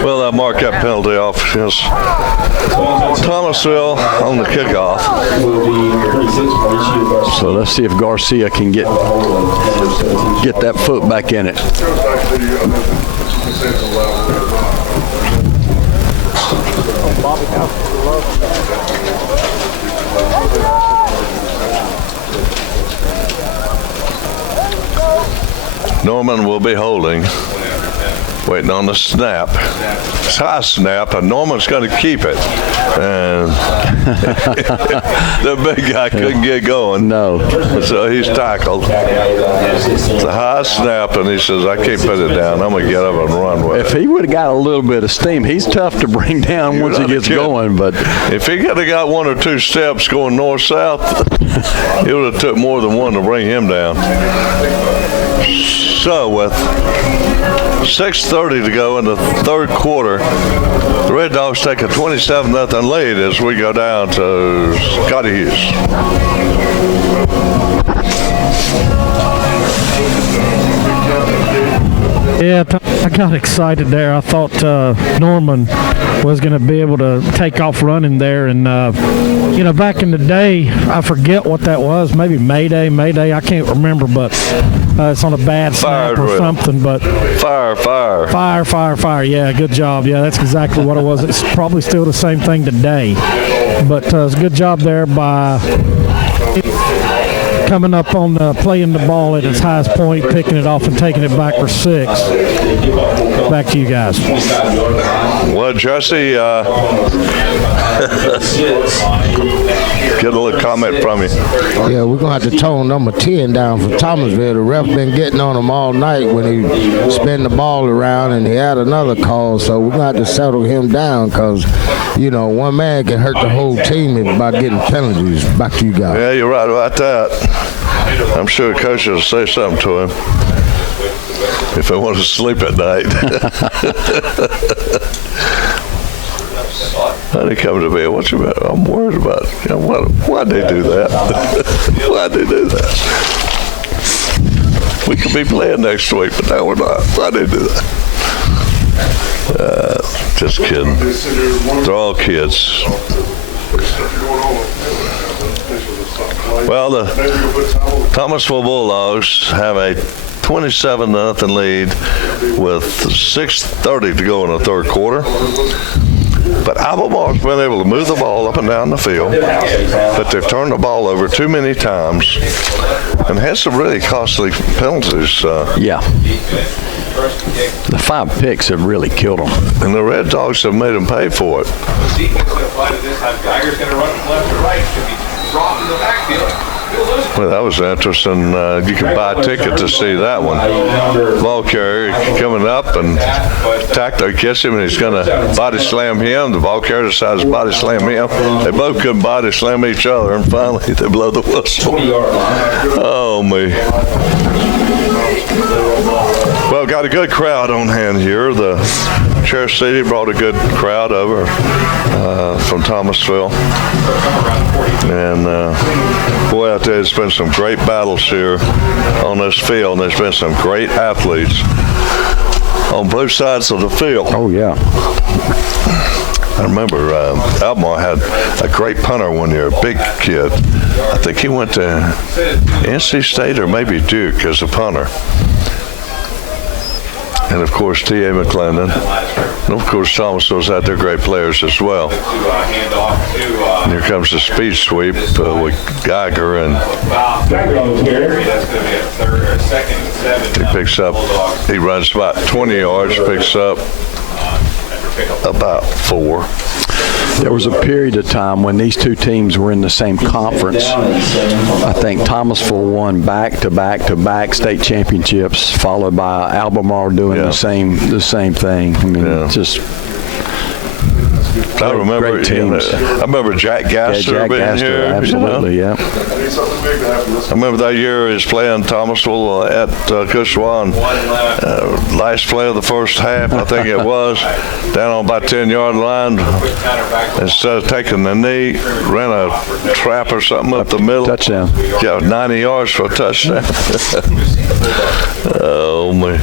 Well, they'll mark that penalty off against Thomasville on the kickoff. So let's see if Garcia can get that foot back in it. Norman will be holding, waiting on the snap. It's high snap, and Norman's going to keep it. And the big guy couldn't get going. No. So he's tackled. It's a high snap, and he says, I can't put it down. I'm going to get up and run with it. If he would have got a little bit of steam, he's tough to bring down once he gets going. But if he could have got 1 or 2 steps going north-south, it would have took more than one to bring him down. So with 6:30 to go in the third quarter, the Red Dogs take a 27-0 lead as we go down to Scotty Hughes. Yeah, I got excited there. I thought Norman was going to be able to take off running there. And, back in the day, I forget what that was. Maybe Mayday. I can't remember, but it's on a bad snap or something. But Fire. Yeah, good job. Yeah, that's exactly what it was. It's probably still the same thing today. But it's a good job there by coming up on playing the ball at its highest point, picking it off and taking it back for 6. Back to you guys. Well, Jesse, get a little comment from you. Yeah, we're going to have to tone number 10 down for Thomasville. The ref been getting on him all night when he spin the ball around, and he had another call, so we're going to have to settle him down because, one man can hurt the whole team by getting penalties. Back to you guys. Yeah, you're right about that. I'm sure coaches will say something to him if they want to sleep at night. They come to me, what's your matter? I'm worried about it. Why'd they do that? Why'd they do that? We could be playing next week, but now we're not. Why'd they do that? Just kidding. They're all kids. Well, the Thomasville Bulldogs have a 27-0 lead with 6:30 to go in the third quarter. But Albemarle's been able to move the ball up and down the field, but they've turned the ball over too many times and had some really costly penalties. Yeah. The 5 picks have really killed them. And the Red Dogs have made them pay for it. Well, that was interesting. You could buy a ticket to see that one. Ball carrier coming up and Tacto gets him, and he's going to body slam him. The ball carrier decides to body slam him. They both couldn't body slam each other, and finally they blow the whistle. Oh, me. Well, got a good crowd on hand here. The Cherry City brought a good crowd over from Thomasville. And, boy, I tell you, there's been some great battles here on this field, and there's been some great athletes on both sides of the field. Oh, yeah. I remember Albemarle had a great punter one year, a big kid. I think he went to NC State or maybe Duke as a punter. And, of course, T.A. McClendon. And, of course, Thomasville's had their great players as well. And here comes the speed sweep with Geiger, and he runs about 20 yards, picks up about 4. There was a period of time when these two teams were in the same conference. I think Thomasville won back-to-back state championships, followed by Albemarle doing the same thing. I mean, just I remember great teams. I remember Jack Gaster being here. Absolutely, yeah. I remember that year he was playing Thomasville at Cushwa, last play of the first half, I think it was, down on about 10-yard line. Instead of taking the knee, ran a trap or something up the middle. Touchdown. Yeah, 90 yards for a touchdown. Oh, man.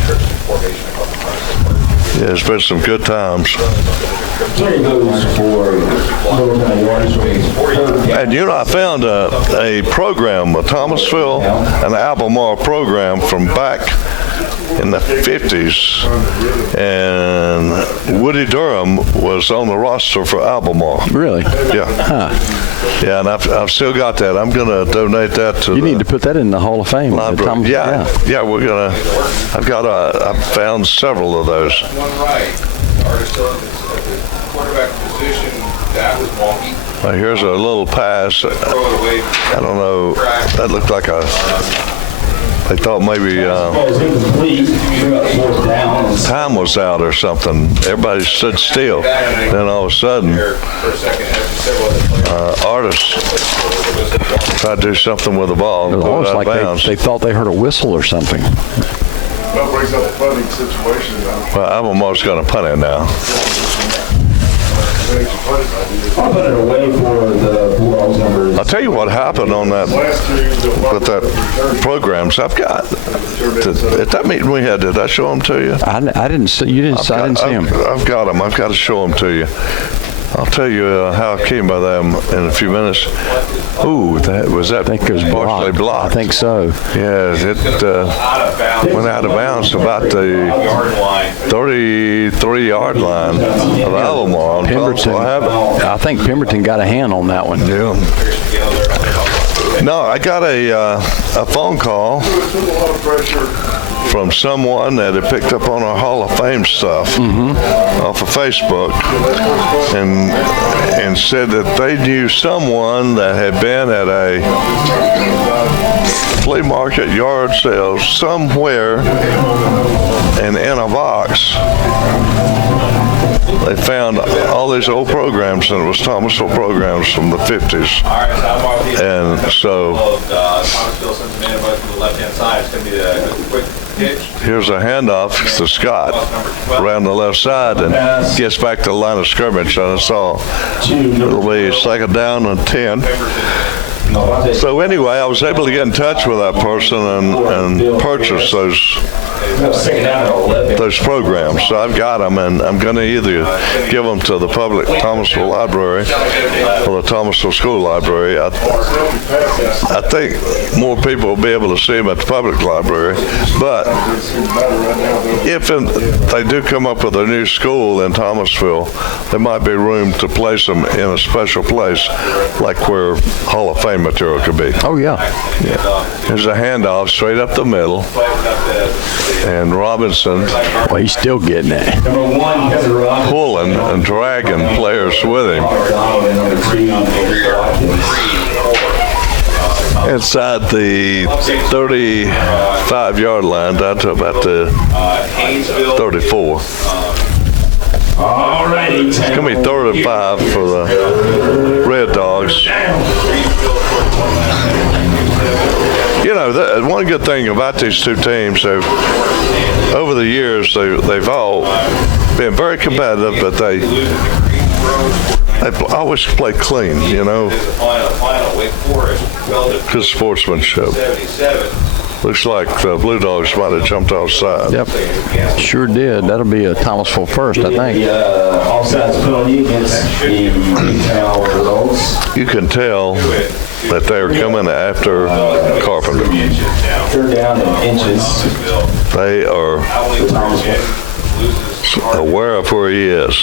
Yeah, it's been some good times. And I found a program, a Thomasville and Albemarle program from back in the 50s, and Woody Durham was on the roster for Albemarle. Really? Yeah. Huh. Yeah, and I've still got that. I'm going to donate that to You need to put that in the Hall of Fame. library. Yeah, we're going to. I've found several of those. Quarterback position, that was wonky. Well, here's a little pass. I don't know. That looked like they thought maybe time was out or something. Everybody stood still. Then all of a sudden, artists tried to do something with the ball. It was almost like they thought they heard a whistle or something. That brings up a punting situation. Well, Albemarle's going to punt it now. I'll put it away for the Bulldogs numbers. I'll tell you what happened on that with that programs I've got. At that meeting we had, did I show them to you? I didn't see. You didn't. I didn't see him. I've got them. I've got to show them to you. I'll tell you how I came by them in a few minutes. Ooh, was that I think it was partially blocked? I think so. Yeah, it went out of bounds about the 33-yard line of Albemarle. Pemberton. I think Pemberton got a hand on that one. Yeah. No, I got a phone call from someone that had picked up on our Hall of Fame stuff off of Facebook and said that they knew someone that had been at a flea market yard sale somewhere and in a box they found all these old programs, and it was Thomasville programs from the 50s. And so here's a handoff to Scott around the left side and gets back to the line of scrimmage. And I saw it'll be second down and 10. So anyway, I was able to get in touch with that person and purchase those programs. So I've got them, and I'm going to either give them to the public Thomasville Library or the Thomasville School Library. I think more people will be able to see them at the public library. But if they do come up with a new school in Thomasville, there might be room to place them in a special place, like where Hall of Fame material could be. Oh, yeah. There's a handoff straight up the middle, and Robinson, well, he's still getting it. pulling and dragging players with him inside the 35-yard line down to about the 34. It's going to be 35 for the Red Dogs. You know, one good thing about these two teams, over the years, they've all been very competitive, but they always play clean, you know, good sportsmanship. Looks like the Blue Dogs might have jumped offside. Yep, sure did. That'll be a Thomasville first, I think. Offsides penalty against the Bulldogs. You can tell that they are coming after Carpenter. Third down in inches. They are aware of where he is.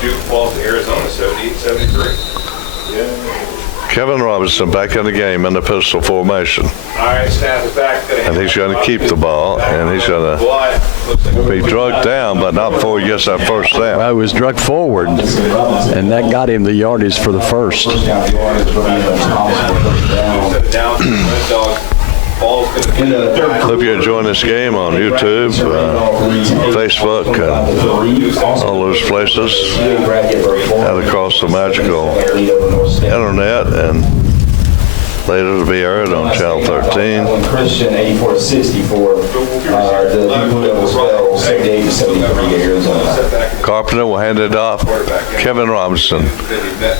Duke falls to Arizona, 78-73. Kevin Robinson back in the game in the pistol formation. All right, snap is back. And he's going to keep the ball, and he's going to be drugged down, but not before he gets that first down. Well, he was drugged forward, and that got him the yardage for the first. Hope you're enjoying this game on YouTube, Facebook, and all those places, and across the magical internet, and later it'll be aired on Channel 13. Christian 84-64. The Blue Devils fell 78-73 Arizona. Carpenter will hand it off. Kevin Robinson.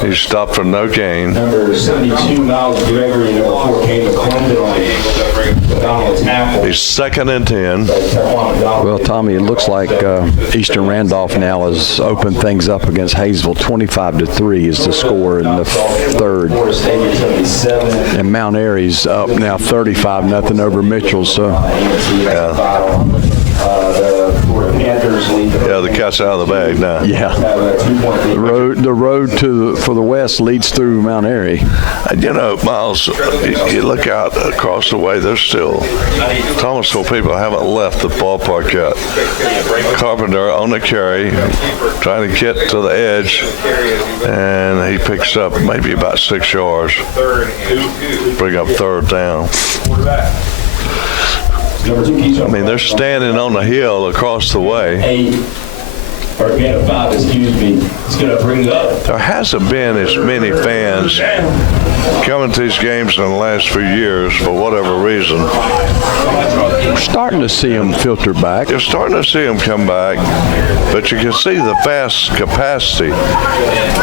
He's stopped for no gain. Number 72, Miles Gregory, number 4, Kane McClendon on the Donald's tackle. He's second and 10. Well, Tommy, it looks like Eastern Randolph now has opened things up against Hayesville. 25-3 is the score in the third. And Mount Airy's up now 35-0 over Mitchell. So, Yeah, the cat's out of the bag now. yeah, the road for the west leads through Mount Airy. You know, Miles, you look out across the way, there's still Thomasville people haven't left the ballpark yet. Carpenter on the carry, trying to get to the edge, and he picks up maybe about 6 yards. Bring up third down. I mean, they're standing on the hill across the way. or gain of 5, excuse me, is going to bring up. There hasn't been as many fans coming to these games in the last few years for whatever reason. We're starting to see them filter back. You're starting to see them come back, but you can see the vast capacity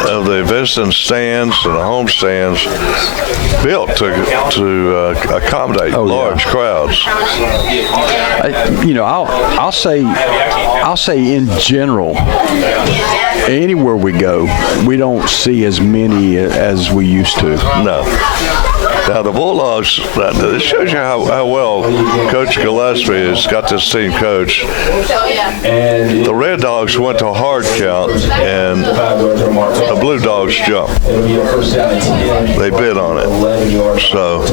of the visiting stands and the home stands built to accommodate large crowds. I'll say in general, anywhere we go, we don't see as many as we used to. No. Now the Bulldogs, this shows you how well Coach Gillespie has got this team coached. The Red Dogs went to a hard count, and the Blue Dogs jumped. They bid on it. So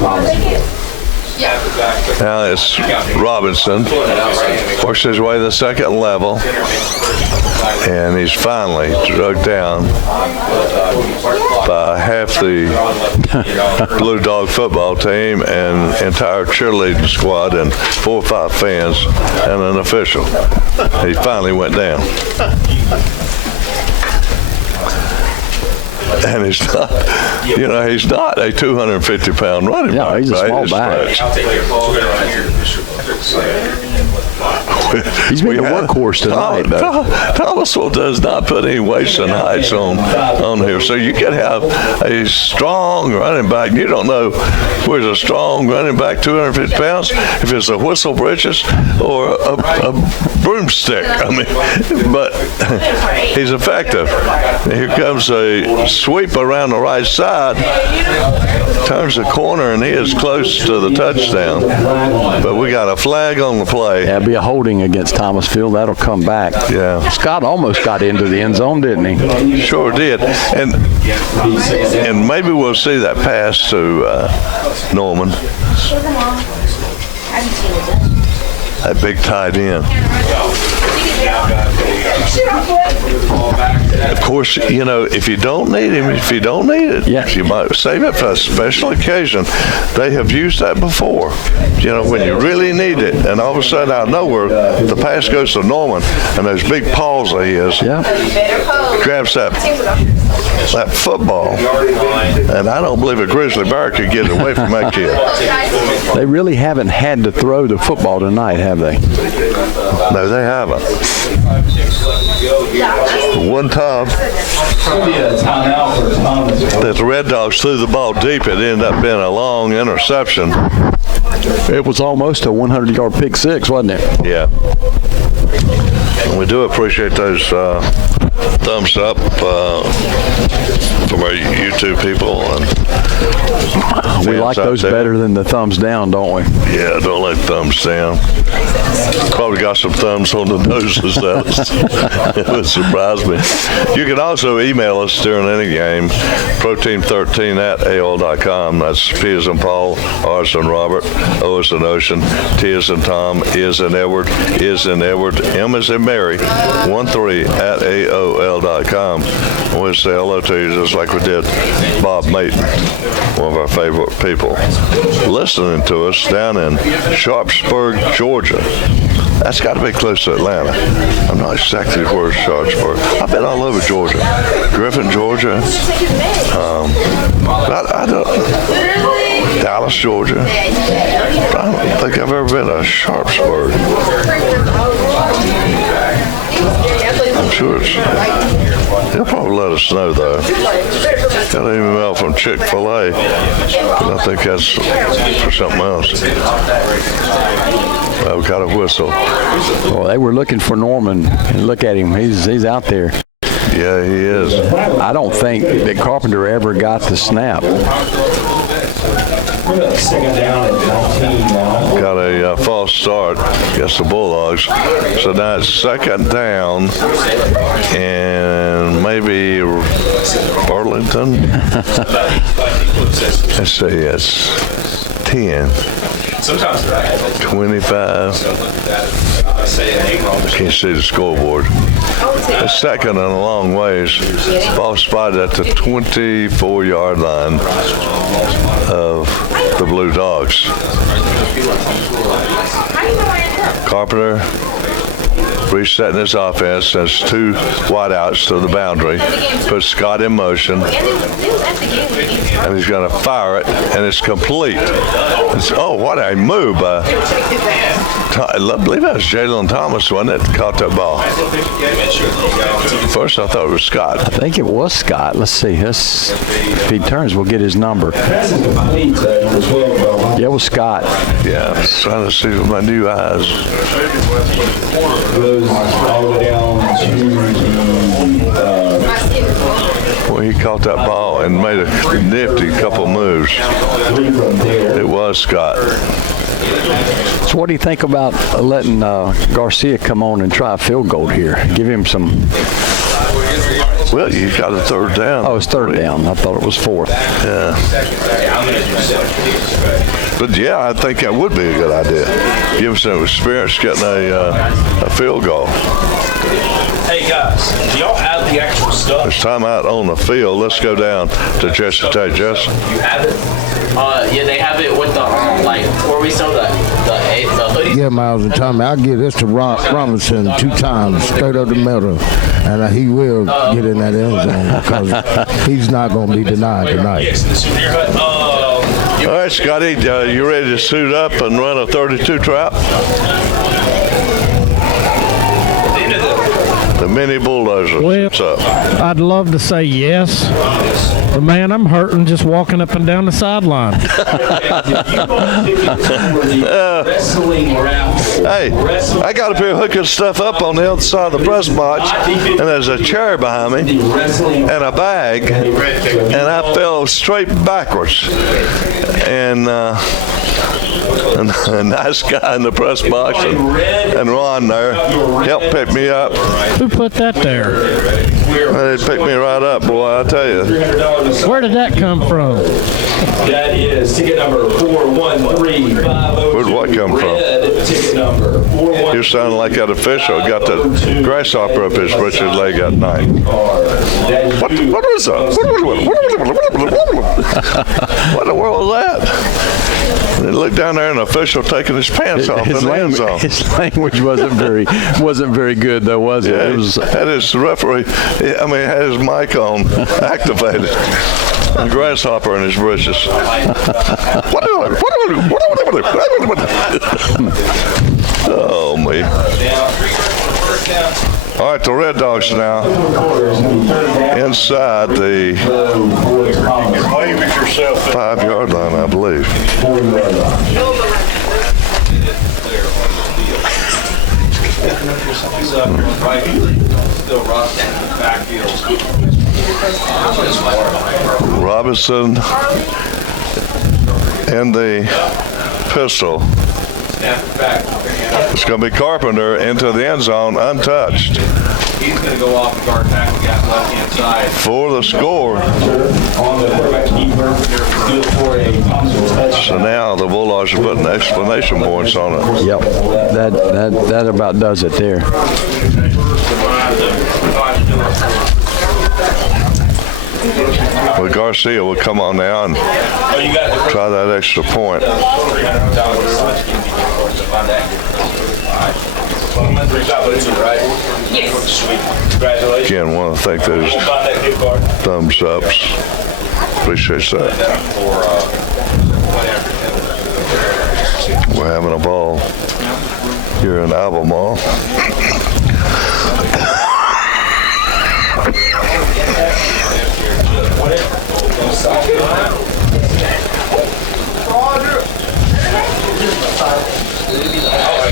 now it's Robinson. Works his way to the second level. And he's finally drugged down by half the Blue Dog football team and entire cheerleading squad and 4 or 5 fans and an official. He finally went down. And he's not a 250-pound running back. No, he's a small back. He's been the workhorse tonight, though. Thomasville does not put any weights and heights on here. So you can have a strong running back. You don't know where's a strong running back, 250 pounds, if it's a whistle britches or a broomstick. I mean, but he's effective. Here comes a sweep around the right side, turns the corner, and he is close to the touchdown. But we got a flag on the play. Yeah, it'll be a holding against Thomasville. That'll come back. Yeah. Scott almost got into the end zone, didn't he? Sure did. And maybe we'll see that pass to Norman. That big tight end. Of course, if you don't need him, you might save it for a special occasion. They have used that before. When you really need it, and all of a sudden out of nowhere, the pass goes to Norman, and those big paws of his grabs that football, and I don't believe a grizzly bear could get it away from that kid. They really haven't had to throw the football tonight, have they? No, they haven't. One time that the Red Dogs threw the ball deep, it ended up being a long interception. It was almost a 100-yard pick six, wasn't it? Yeah. And we do appreciate those thumbs up from our YouTube people. And we like those better than the thumbs down, don't we? Yeah, don't like thumbs down. Probably got some thumbs on the noses. It would surprise me. You can also email us during any game, protein13@AOL.com. That's P as in Paul, R as in Robert, O as in Ocean, T as in Tom, E as in Edward, I as in Edward, M as in Mary, 13@AOL.com. I want to say hello to you just like we did Bob Mayton, one of our favorite people, listening to us down in Sharpsburg, Georgia. That's got to be close to Atlanta. I'm not exactly where Sharpsburg. I've been all over Georgia. Griffin, Georgia. I don't. Dallas, Georgia. I don't think I've ever been to Sharpsburg. I'm sure he'll probably let us know, though. Got an email from Chick-fil-A, but I think that's for something else. I've got a whistle. Well, they were looking for Norman, and look at him. He's out there. Yeah, he is. I don't think that Carpenter ever got the snap. Second down at 19 now. Got a false start against the Bulldogs. So now it's second down, and maybe Burlington. Let's see, it's 10. 25. Can't see the scoreboard. It's second and a long ways. Ball spotted at the 24-yard line of the Blue Dogs. Carpenter resetting his offense. That's 2 wideouts to the boundary. Puts Scott in motion. And he's going to fire it, and it's complete. Oh, what a move. I believe that was Jalen Thomas, wasn't it, that caught that ball? First, I thought it was Scott. I think it was Scott. Let's see. If he turns, we'll get his number. Yeah, it was Scott. Yeah, I was trying to see with my new eyes. Goes all the way down Well, he caught that ball and made a nifty couple moves. It was Scott. So what do you think about letting Garcia come on and try a field goal here? Give him some... Well, you got a 3rd down. Oh, it's 3rd down. I thought it was 4th. Yeah. But yeah, I think that would be a good idea. Give him some experience getting a field goal. Hey guys, do y'all have the actual stuff? There's time out on the field. Let's go down to Jesse Tate. Jess? You have it? Yeah, they have it with the where we sell the hoodies. Yeah, Miles and Tommy, I'll give this to Robinson 2 times, straight up the middle, and he will get in that end zone because he's not going to be denied tonight. Yes, the souvenir hut. All right, Scotty, you ready to suit up and run a 32 trap? The mini bulldozer. Well, What's up? I'd love to say yes, but man, I'm hurting just walking up and down the sideline. Hey, I got up here hooking stuff up on the other side of the press box, and there's a chair behind me and a bag, and I fell straight backwards. And a nice guy in the press box and Ron there helped pick me up. Who put that there? They picked me right up, boy, I tell you. Where did that come from? That is ticket number 41350. Where'd what come from? Ticket number 41350. You sound like that official. Got the grasshopper up his britches leg at night. What was that? What in the world was that? They looked down there, and an official taking his pants off in the end zone. His language wasn't very good, though, was it? Yeah, It was. had his referee. I mean, had his mic on, activated. A grasshopper in his britches. Oh me. All right, the Red Dogs now inside the 5-yard line, I believe. Robinson and the pistol. It's going to be Carpenter into the end zone untouched. He's going to go off the guard tackle, got left-hand side. For the score. On the quarterback keeper, good for a Thomasville touchdown. So now the Bulldogs are putting exclamation points on it. Yep, that about does it there. Well, Garcia will come on now and try that extra point. Again, want to thank those thumbs ups. Appreciate that. We're having a ball here in Albemarle.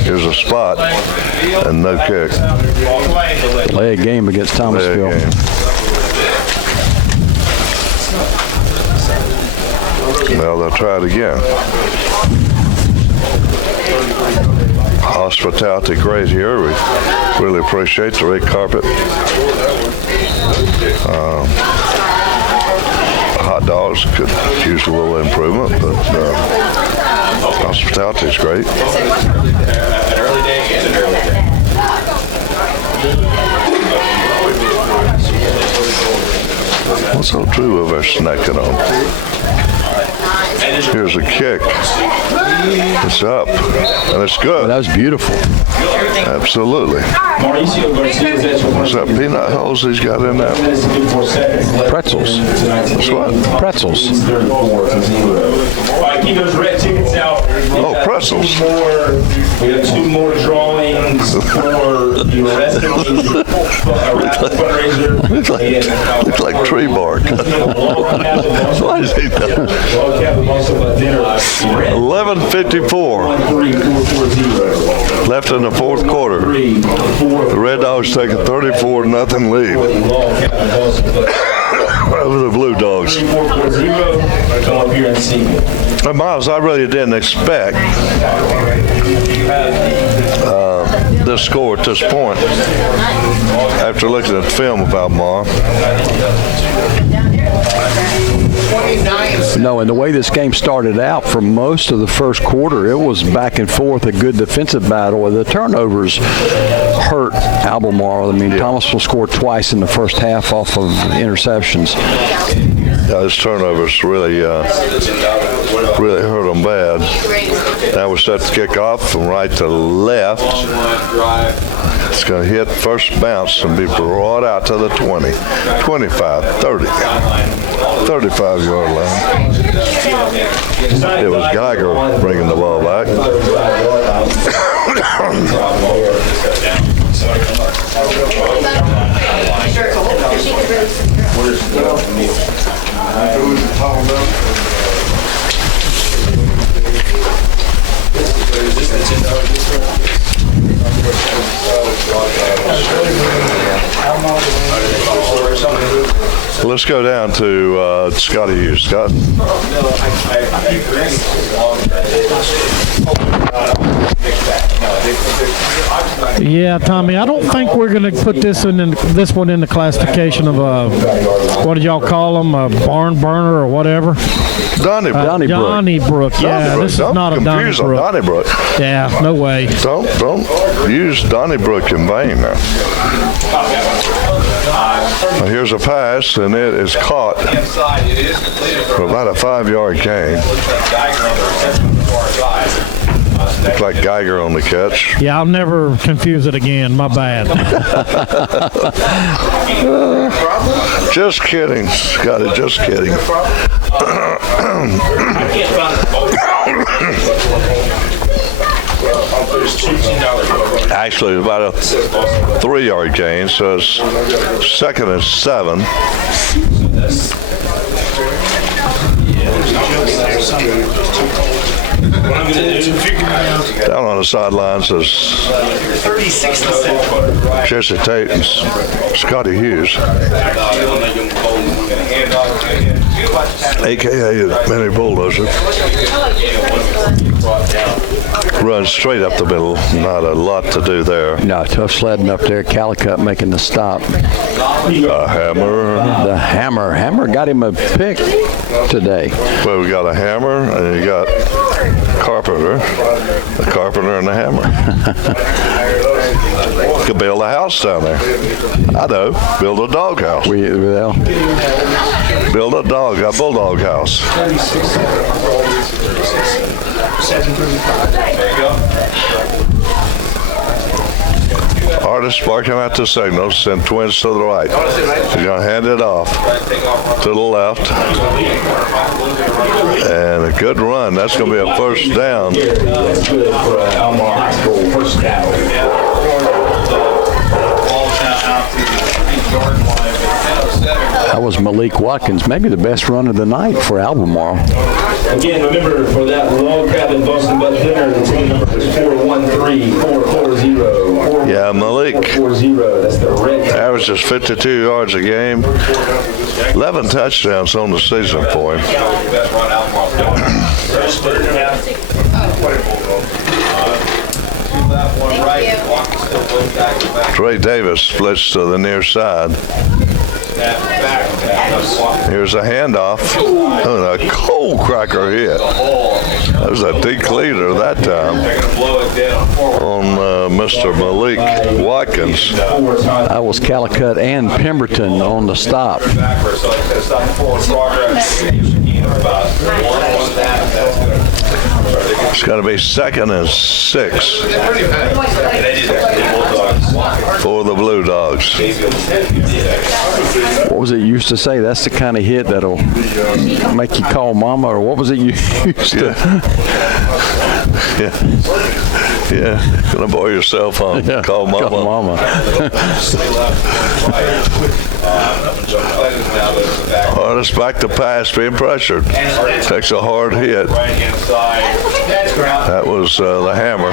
Here's a spot and no kick. Play a game against Thomasville. Well, they'll try it again. Hospitality great here. We really appreciate the red carpet. Hot dogs could use a little improvement, but hospitality is great. What's so true of our snacking on? Here's a kick. It's up, and it's good. That was beautiful. Absolutely. Mauricio Garcia is at your What's that, peanut holes he's got in there? Pretzels. That's what? Pretzels. All right, keep those red tickets out. Oh, pretzels. We have 2 more drawings for the wrestling fundraiser. Looks like tree bark. Why is he done? 11:54 left in the fourth quarter. The Red Dogs take a 34-0 lead over the Blue Dogs. And Miles, I really didn't expect this score at this point after looking at the film of Albemarle. No, and the way this game started out, for most of the first quarter, it was back and forth, a good defensive battle. The turnovers hurt Albemarle. I mean, Thomasville scored twice in the first half off of interceptions. Those turnovers really hurt them bad. Now we're set to kick off from right to left. It's going to hit first bounce and be brought out to the 20, 25, 30, 35-yard line. It was Geiger bringing the ball back. Let's go down to Scotty Hughes. Scott? Yeah, Tommy, I don't think we're going to put this one in the classification of what did y'all call them, a barn burner or whatever? Donnybrook. Donnybrook, yeah. This is not a Donnybrook. Donnybrook. Yeah, no way. Don't use Donnybrook in vain now. Now here's a pass, and it is caught for about a 5-yard gain. Looked like Geiger on the catch. Yeah, I'll never confuse it again. My bad. Just kidding, Scotty, just kidding. Actually, about a 3-yard gain, so it's 2nd and 7. Down on the sidelines is Jesse Tate and Scotty Hughes, a.k.a. the Mini Bulldozer. Runs straight up the middle. Not a lot to do there. No, tough sledding up there. Calicut making the stop. Hammer. The hammer. Hammer got him a pick today. Well, we got a hammer, and you got Carpenter. The Carpenter and the hammer. Could build a house down there. I know. Build a dog house. Well, build a bulldog house. Artist barking out the signal, send twins to the right. He's going to hand it off to the left. And a good run. That's going to be a first down. That was Malik Watkins, maybe the best run of the night for Albemarle. Again, remember, for that log cabin Boston Butt dinner, the team number is 413-440. Yeah, Malik. 440. That's the red. Averages 52 yards a game. 11 touchdowns on the season for him. Trey Davis splits to the near side. Here's a handoff. Oh, a cold cracker hit. That was a decleater that time on Mr. Malik Watkins. That was Calicut and Pemberton on the stop. It's going to be 2nd and 6 for the Blue Dogs. What was it you used to say? That's the kind of hit that'll make you call mama, or what was it you used to? Yeah. Gonna borrow your cell phone. Yeah, Call mama. Call mama. Hardest back to pass, being pressured. Takes a hard hit. That was the hammer.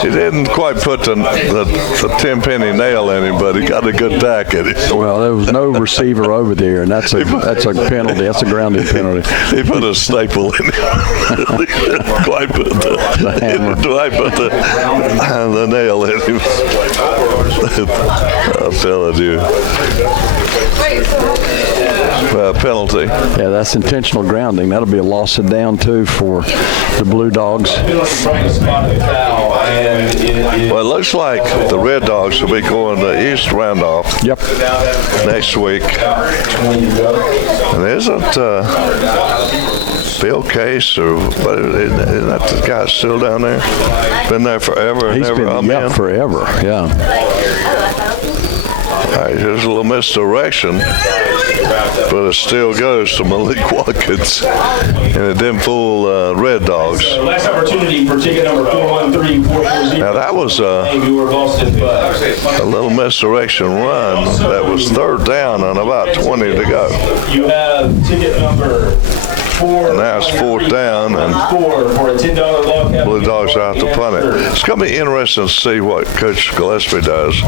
He didn't quite put the 10-penny nail in him, but he got a good tack at it. Well, there was no receiver over there, and that's a penalty. That's a grounding penalty. He put a staple in it. Quite put the hammer. Dwight put the nail in him. I'm telling you. Penalty. Yeah, that's intentional grounding. That'll be a loss of down, too, for the Blue Dogs. Well, it looks like the Red Dogs will be going to East Randolph next week. And isn't Bill Case, or isn't that the guy still down there? Been there forever and He's never been forever, yeah. All right, here's a little misdirection, but it still goes to Malik Watkins, and it didn't fool Red Dogs. Last opportunity for ticket number 413-440. Now that was a little misdirection run. That was 3rd down and about 20 to go. You have ticket number 4. And now it's 4th down, and for a $10 log cabin. Blue Dogs are out to punt it. It's going to be interesting to see what Coach Gillespie does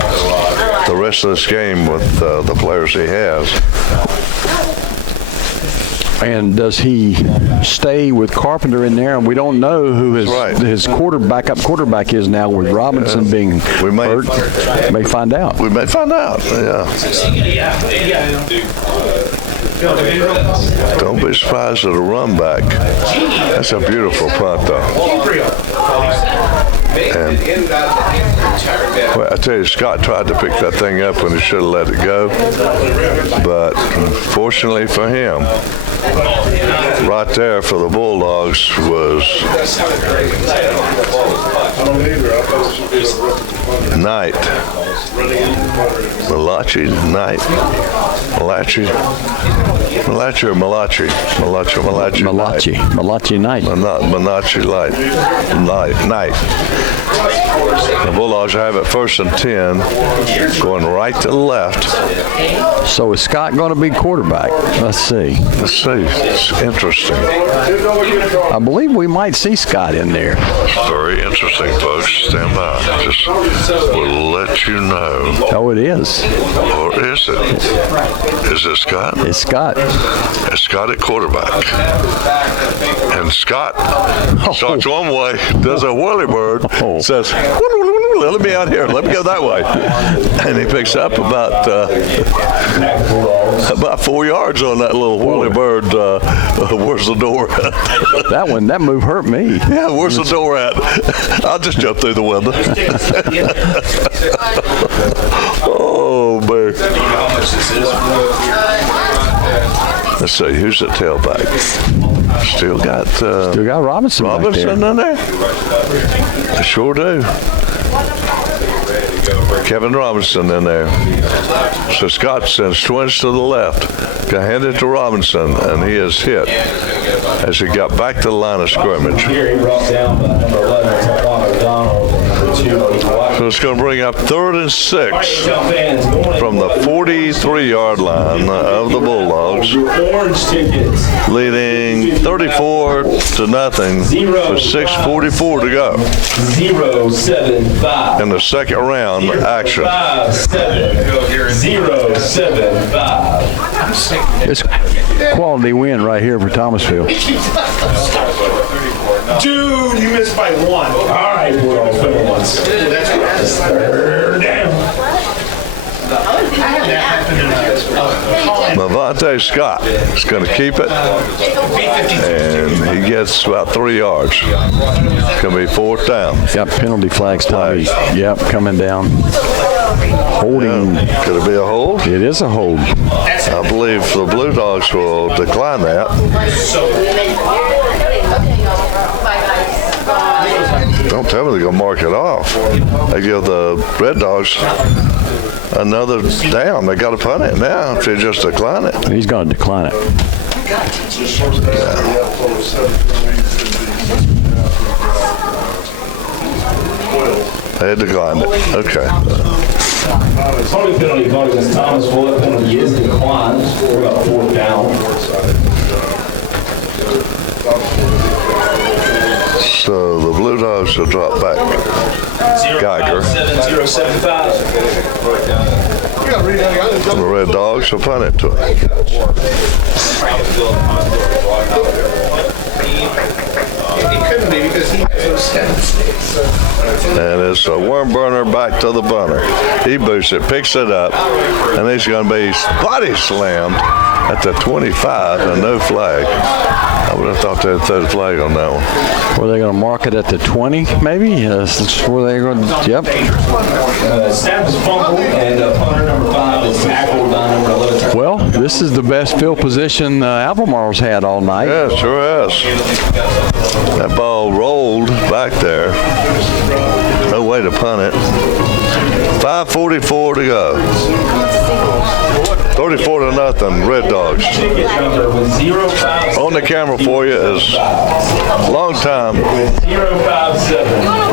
the rest of this game with the players he has. And does he stay with Carpenter in there? And we don't know who his quarterback is now, with Robinson being hurt. May find out. We may find out, yeah. Don't be surprised at a run back. That's a beautiful punt, though. And, well, I tell you, Scott tried to pick that thing up when he should have let it go. But fortunately for him, right there for the Bulldogs was Knight. Malachi Knight. Malachi or Malachi? Malachi Knight. Malachi Knight. The Bulldogs have it 1st and 10, going right to the left. So is Scott going to be quarterback? Let's see. It's interesting. I believe we might see Scott in there. Very interesting, folks. Stand by. Just we'll let you know. Oh, it is. Or is it? Is it Scott? It's Scott. It's Scott at quarterback. And Scott starts one way, does a whirly bird, says, let me out here. Let me go that way. And he picks up about 4 yards on that little whirly bird. Where's the door at? That move hurt me. Yeah, where's the door at? I'll just jump through the window. Oh, man. Let's see, who's the tailback? Still got Robinson in there? I sure do. Kevin Robinson in there. So Scott sends twins to the left. Got handed to Robinson, and he is hit as he got back to the line of scrimmage. So it's going to bring up 3rd and 6 from the 43-yard line of the Bulldogs, leading 34-0 with 6:44 to go in the second round action. It's quality win right here for Thomasville. Dude, you missed by 1. All right, we're all 1. Third down. Mavante Scott is going to keep it, and he gets about 3 yards. It's going to be 4th down. Got penalty flags, Tommy. Yep, coming down. Holding. Yeah. Could it be a hold? It is a hold. I believe the Blue Dogs will decline that. Don't tell me they're going to mark it off. They give the Red Dogs another down. They got to punt it now if they just decline it. He's going to decline it. They declined it. Okay. Holding penalty called against Thomasville. That penalty is declined. We're about 4th down. So the Blue Dogs will drop back. Geiger. 075. The Red Dogs will punt it to him. It couldn't be because he has those stats. And it's a worm burner back to the bunter. He boosts it, picks it up, and he's going to be body slammed at the 25 and no flag. I would have thought they'd throw the flag on that one. Were they going to mark it at the 20, maybe? Yes. Were they going to? Yep. Snap is fumbled, and punter number 5 is tackled by number 11. Well, this is the best field position Albemarle's had all night. Yeah, it sure has. That ball rolled back there. No way to punt it. 5:44 to go. 34-0, Red Dogs. On the camera for you is long-time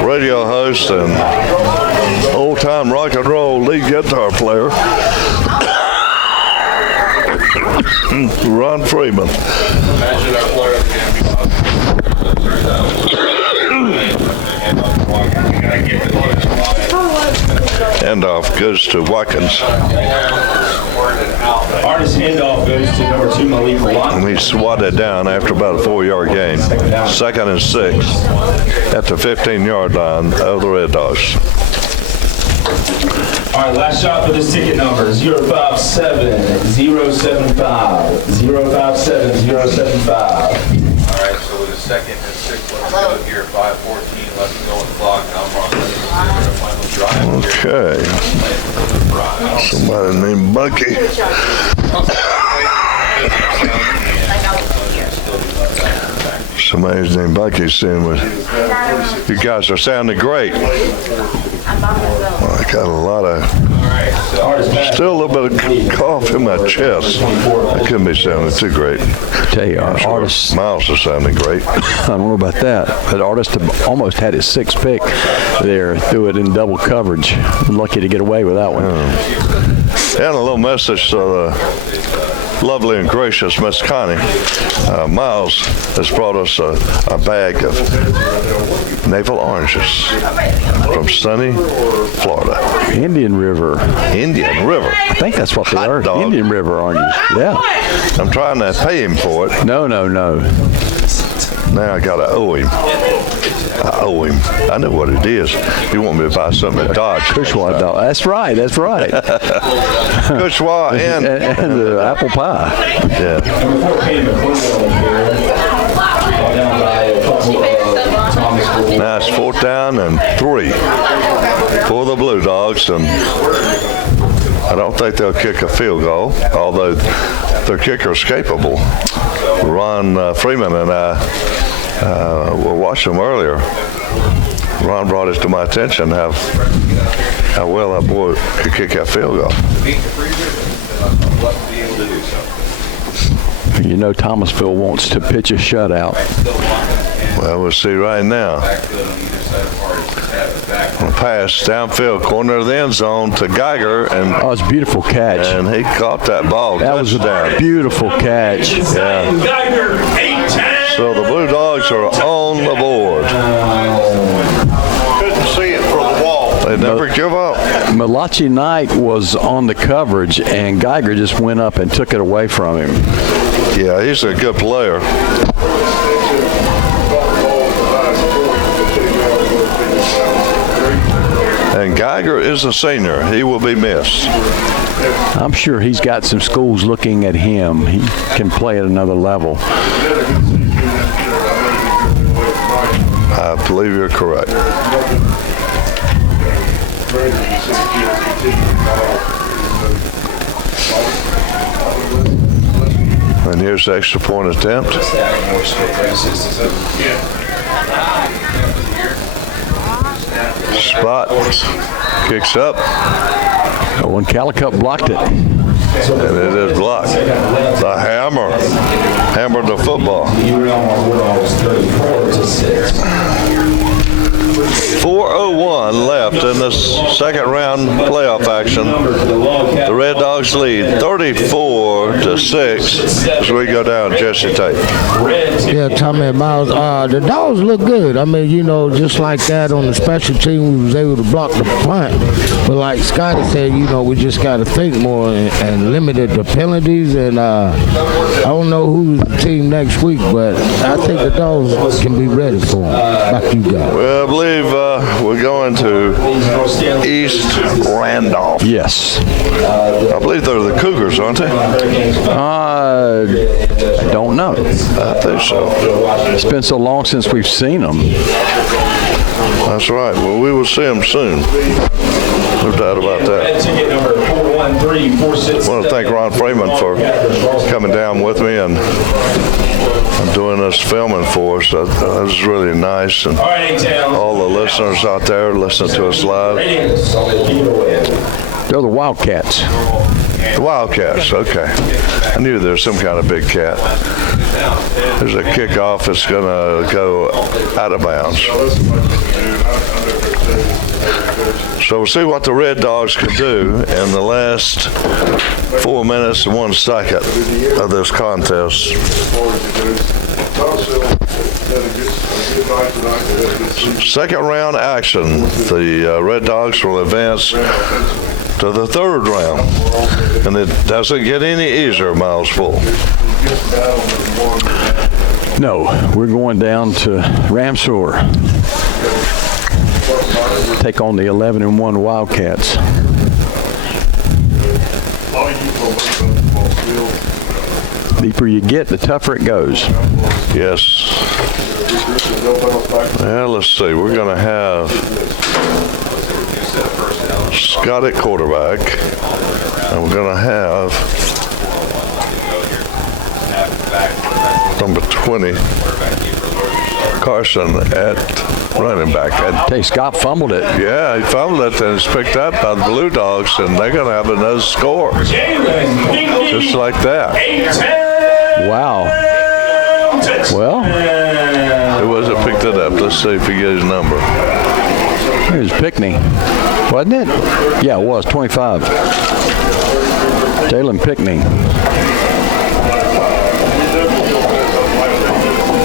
radio host and old-time rock and roll lead guitar player, Ron Freeman. Handoff goes to Watkins. Artist handoff goes to number 2, Malik Watkins. And he swatted down after about a 4-yard gain. 2nd and 6 at the 15-yard line of the Red Dogs. All right, last shot for this ticket number, 057-075. 057-075. All right, so with a 2nd and 6 left to go here, 5:14 left to go on the clock. Okay. Somebody named Bucky. Somebody's named Bucky saying, you guys are sounding great. Well, I got a lot of, still a little bit of cough in my chest. I couldn't be sounding too great. I tell you, our artist. Miles is sounding great. I don't know about that, but Artist almost had his 6th pick there, threw it in double coverage. Lucky to get away with that one. And a little message to the lovely and gracious Miss Connie. Miles has brought us a bag of navel oranges from sunny Florida. Indian River. Indian River. I think that's what they Hot are. dog. Indian River oranges. Yeah. I'm trying to pay him for it. No. Now I gotta owe him. I owe him. I know what it is. You want me to buy something at Dodge? Kushwa dog. That's right. Kushwa and the apple pie. Yeah. Now it's 4th down and 3 for the Blue Dogs, and I don't think they'll kick a field goal, although their kicker's capable. Ron Freeman and I were watching them earlier. Ron brought it to my attention how well that boy could kick that field goal. You know Thomasville wants to pitch a shutout. Well, we'll see right now. On a pass downfield, corner of the end zone to Geiger, and it's a beautiful catch. And he caught that ball. That was a beautiful catch. Yeah. So the Blue Dogs are on the board. Couldn't see it from the wall. They never give up. Malachi Knight was on the coverage, and Geiger just went up and took it away from him. Yeah, he's a good player. And Geiger is a senior. He will be missed. I'm sure he's got some schools looking at him. He can play at another level. I believe you're correct. And here's the extra point attempt. Spot kicks up. When Calicut blocked it. And it is blocked. The hammer hammered the football. 4:01 left in this second round playoff action. The Red Dogs lead 34-6 as we go down Jesse Tate. Yeah, Tommy and Miles. The Dogs look good. I mean, you know, just like that on the special team, we was able to block the punt. But like Scotty said, you know, we just got to think more and limited the penalties. And I don't know who's the team next week, but I think the Dogs can be ready for them. Back to you guys. Well, I believe we're going to East Randolph. Yes. I believe they're the Cougars, aren't they? I don't know. I think so. It's been so long since we've seen them. That's right. Well, we will see them soon. No doubt about that. I want to thank Ron Freeman for coming down with me and doing this filming for us. That was really nice. And all the listeners out there listening to us live. They're the Wildcats. The Wildcats, okay. I knew there was some kind of big cat. There's a kickoff that's going to go out of bounds. So we'll see what the Red Dogs can do in the last 4 minutes and 1 second of this contest. Second round action. The Red Dogs will advance to the third round. And it doesn't get any easier, Miles Full. No, we're going down to Ramseur. Take on the 11-1 Wildcats. Deeper you get, the tougher it goes. Yes. Well, let's see. We're going to have Scott at quarterback, and we're going to have number 20, Carson at running back. Scott fumbled it. Yeah, he fumbled it and it's picked up by the Blue Dogs, and they're going to have another score. Just like that. Wow. Well, who was it picked it up? Let's see if he gets his number. Here's Pickney, wasn't it? Yeah, it was, 25. Jalen Pickney.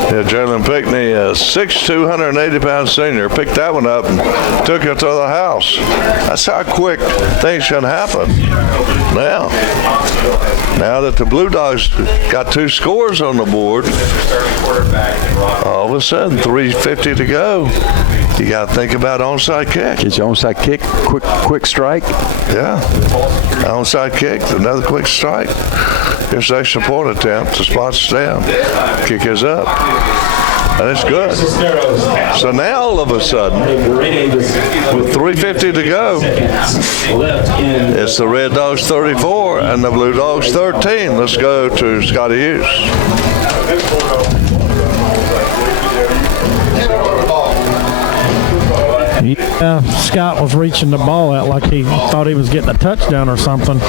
Yeah, Jalen Pickney, a 6'2", 180-pound senior, picked that one up and took it to the house. That's how quick things can happen. Now that the Blue Dogs got 2 scores on the board, all of a sudden, 3:50 to go. You got to think about onside kick. Get your onside kick, quick strike. Yeah, onside kick, another quick strike. Here's the extra point attempt. The spot's down. Kick is up. And it's good. So now all of a sudden, with 3:50 to go, it's the Red Dogs 34 and the Blue Dogs 13. Let's go to Scotty Hughes. Yeah, Scott was reaching the ball out like he thought he was getting a touchdown or something.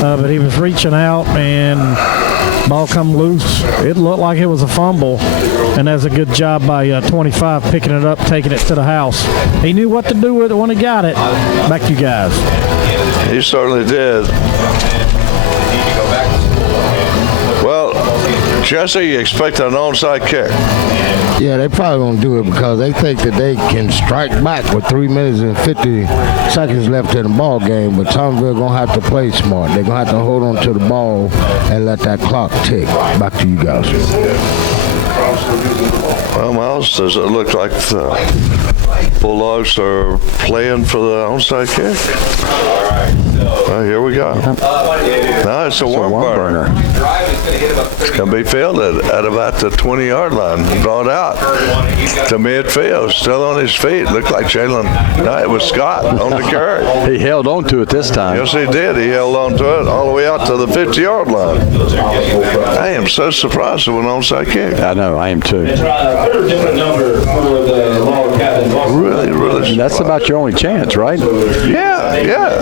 But he was reaching out and ball come loose. It looked like it was a fumble, and that's a good job by 25 picking it up, taking it to the house. He knew what to do with it when he got it. Back to you guys. He certainly did. Well, Jesse, you expect an onside kick? Yeah, they probably gonna do it because they think that they can strike back with 3 minutes and 50 seconds left in the ball game. But Thomasville gonna have to play smart. They're gonna have to hold on to the ball and let that clock tick. Back to you guys. Well, Miles, does it look like the Bulldogs are playing for the onside kick? Well, here we go. No, it's a worm burner. It's going to be fielded at about the 20-yard line. Brought out to midfield. Still on his feet. Looked like Jalen. No, it was Scott on the carry. He held on to it this time. Yes, he did. He held on to it all the way out to the 50-yard line. I am so surprised it went onside kick. I know, I am too. Different number for the log cabin. Really, really. And that's about your only chance, right? Yeah.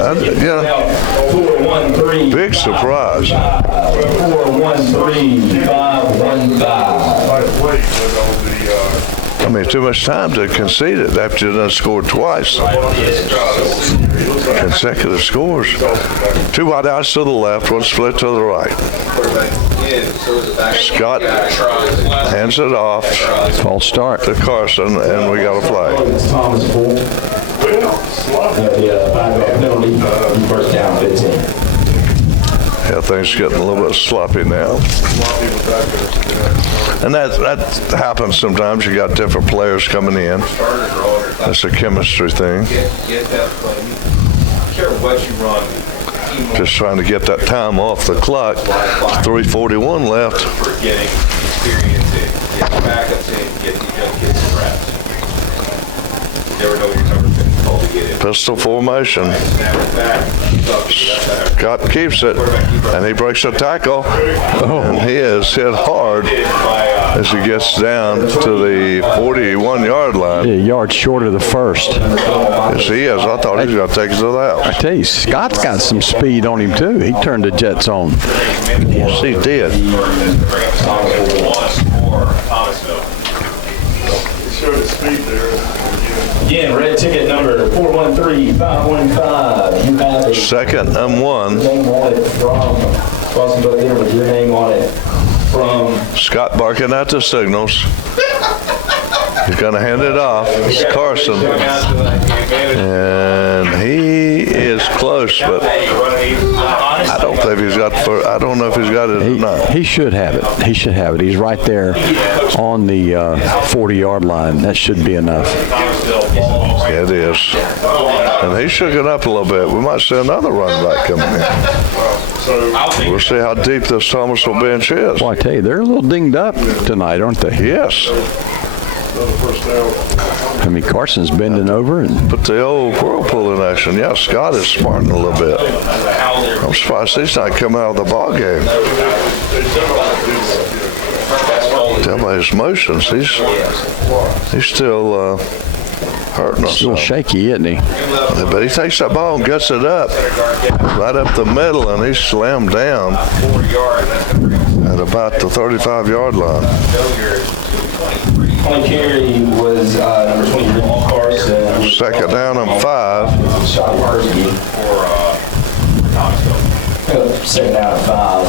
Big surprise. 4-1-3-5-1-5. I mean, too much time to concede it after you done scored twice. Consecutive scores. Two wide outs to the left, one split to the right. Scott hands it off. False start To Carson, and we got a flag. Thomasville. Penalty, first down, 15. Yeah, things getting a little bit sloppy now. And that happens sometimes. You got different players coming in. That's a chemistry thing. Just trying to get that time off the clock. 3:41 left. Pistol formation. Scott keeps it, and he breaks a tackle, and he is hit hard as he gets down to the 41-yard line. a yard short of the first. Yes, he is. I thought he was going to take it to the I house. tell you, Scott's got some speed on him too. He turned the Jets on. Yes, he did. He showed his speed there. Again, red ticket number 413-515. You have a Second and one. name on it from crossing both there with your name on it from Scott barking at the signals. He's going to hand it off. It's Carson. And he is close, but I don't think he's got. I don't know if he's got it or not. He should have it. He should have it. He's right there on the 40-yard line. That should be enough. Yeah, it is. And he shook it up a little bit. We might see another run back coming in. We'll see how deep this Thomasville bench is. Well, I tell you, they're a little dinged up tonight, aren't they? Yes. I mean, Carson's bending over and Put the old whirlpool in action. Yeah, Scott is smarting a little bit. I'm surprised he's not coming out of the ball game. Tell by his motions, he's still hurting us. still shaky, isn't he? But he takes that ball and gets it up, right up the middle, and he's slammed down at about the 35-yard line. Only carry was number 20, Carson. Second down and 5. Shot Persky for Thomasville. Second down and 5.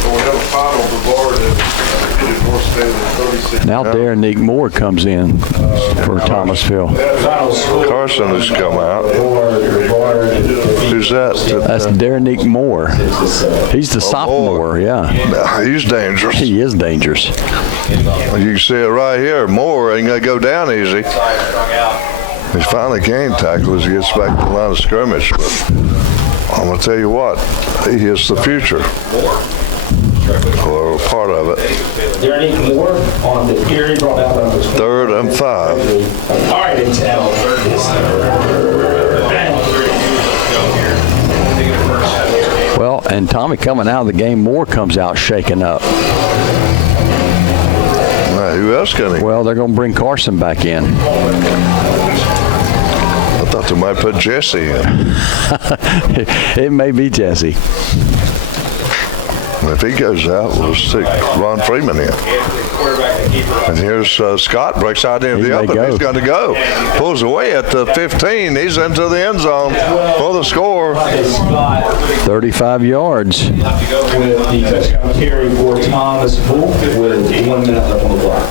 We have a final Brevard that did more standing 36. Now Darren Moore comes in for Thomasville. Final score. Carson has come out. Who's that? That's Darren Moore. He's the sophomore, yeah. He's dangerous. He is dangerous. You can see it right here. Moore ain't going to go down easy. He's finally gained tackle as he gets back to the line of scrimmage. But I'm going to tell you what, he is the future. Or part of it. Darren Moore on the carry brought down number 20. Third and 5. All right, Intel. Well, and Tommy coming out of the game, Moore comes out shaken up. Who else can he? Well, they're going to bring Carson back in. I thought they might put Jesse in. It may be Jesse. If he goes out, we'll stick Ron Freeman in. And here's Scott, breaks out into the open. He's going to go. Pulls away at the 15. He's into the end zone for the score. 35 yards. With the touchdown carry for Thomasville with 1 minute left on the clock.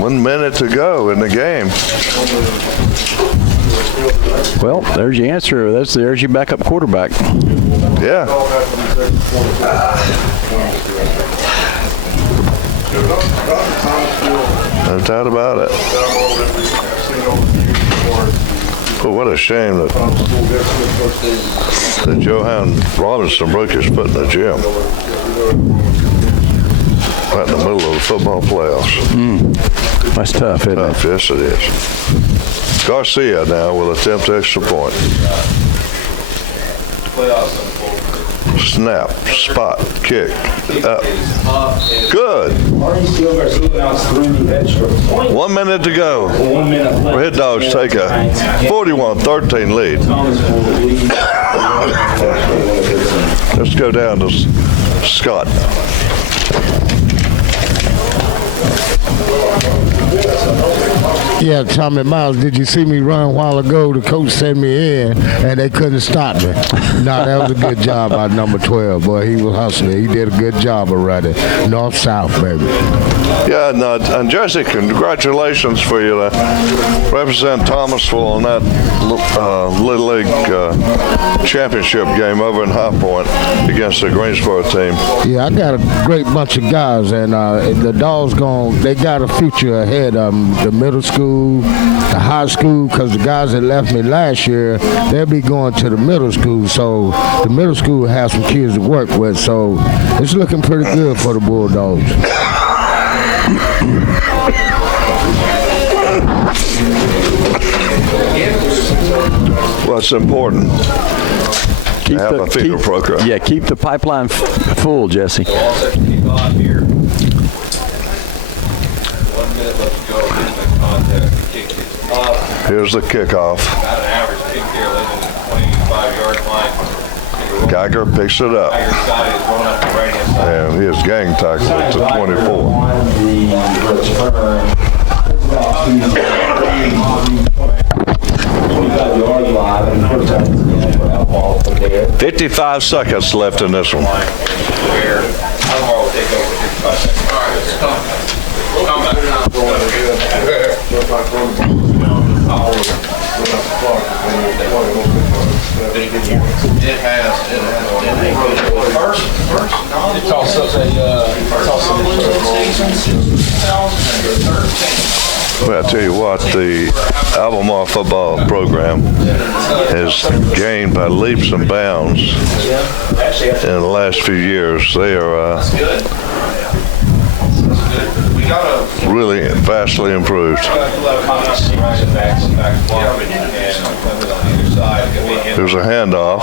1 minute to go in the game. Well, there's your answer. There's your backup quarterback. Yeah. No doubt about it. But what a shame that Johan Robinson broke his foot in the gym. Right in the middle of the football playoffs. That's tough, isn't it? Yes, it is. Garcia now will attempt extra point. Snap, spot, kick, up. Good. 1 minute to go. Red Dogs take a 41-13 lead. Let's go down to Scott. Yeah, Tommy Miles, did you see me run a while ago? The coach sent me in, and they couldn't stop me. No, that was a good job by number 12, boy. He was hustling. He did a good job of running. North-south, baby. Yeah, and Jesse, congratulations for you to represent Thomasville in that Little League championship game over in High Point against the Greensboro team. Yeah, I got a great bunch of guys, and the Dogs they got a future ahead of them. The middle school, the high school, because the guys that left me last year, they'll be going to the middle school. So the middle school has some kids to work with. So it's looking pretty good for the Bulldogs. Well, it's important to have a feeder program. Yeah, keep the pipeline full, Jesse. Here's the kickoff. Geiger picks it up. And he is gang tackled to 24. 55 seconds left in this one. Well, I tell you what, the Albemarle football program has gained by leaps and bounds in the last few years. They are really vastly improved. There's a handoff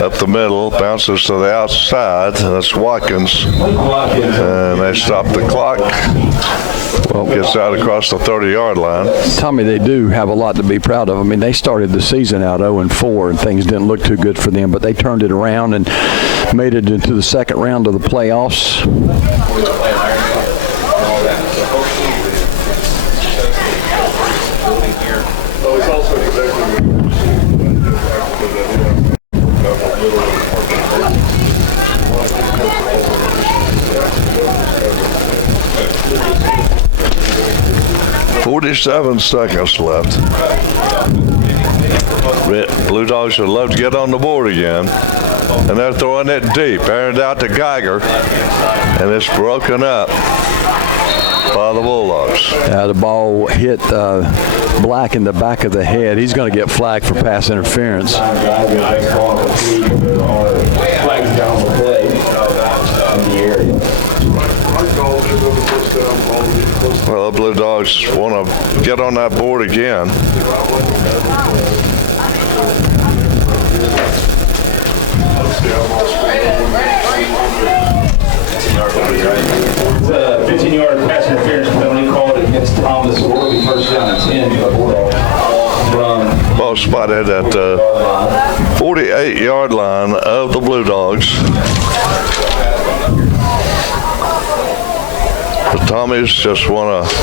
up the middle, bounces to the outside. That's Watkins, and they stop the clock. Well, gets out across the 30-yard line. Tommy, they do have a lot to be proud of. I mean, they started the season out 0-4, and things didn't look too good for them, but they turned it around and made it into the second round of the playoffs. .47 seconds left. Blue Dogs would love to get on the board again. And they're throwing it deep. Aired out to Geiger. And it's broken up by the Bulldogs. The ball hit Black in the back of the head. He's going to get flagged for pass interference. Well, the Blue Dogs want to get on that board again. It's a 15-yard pass interference penalty called against Thomasville. Will be first down and 10 for the Bulldogs. Ball spotted at the 48-yard line of the Blue Dogs. The Tommies just want to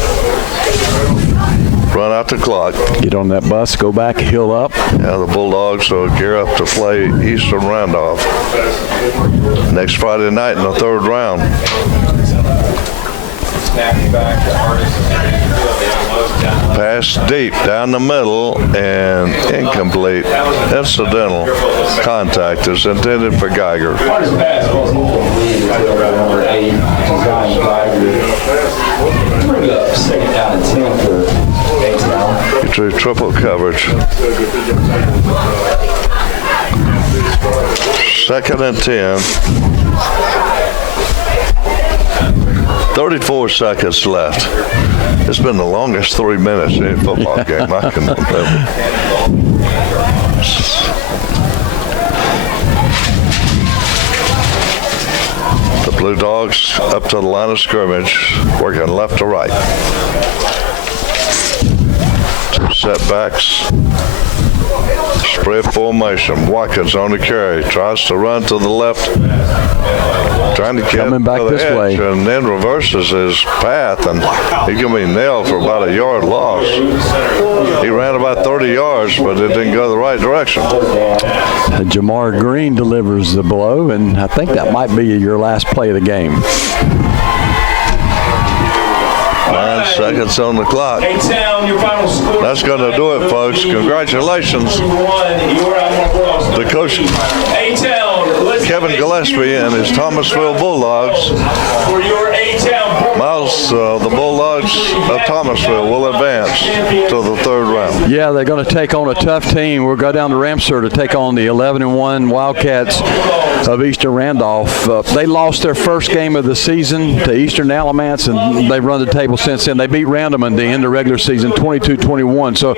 run out the clock. Get on that bus, go back, hill up. Yeah, the Bulldogs will gear up to play Eastern Randolph next Friday night in the third round. Pass deep down the middle and incomplete. Incidental contact is intended for Geiger. Bring up second down and 10 for A-Town. Get to triple coverage. Second and 10. 34 seconds left. It's been the longest 3 minutes in a football game I can remember. The Blue Dogs up to the line of scrimmage, working left to right. Two setbacks. Spread formation. Watkins on the carry. Tries to run to the left. Trying to get coming back to the this edge, way. and then reverses his path, and he can be nailed for about a yard loss. He ran about 30 yards, but it didn't go the right direction. Jamar Green delivers the blow, and I think that might be your last play of the game. 9 seconds on the clock. A-Town, your final score. That's going to do it, folks. Congratulations. The coach, Kevin Gillespie, and his Thomasville Bulldogs. For your A-Town Miles, the Bulldogs of Thomasville will advance to the third round. Yeah, they're going to take on a tough team. We'll go down to Ramseur to take on the 11-1 Wildcats of Eastern Randolph. They lost their first game of the season to Eastern Alamance, and they've run the table since then. They beat Random in the end of regular season 22-21, so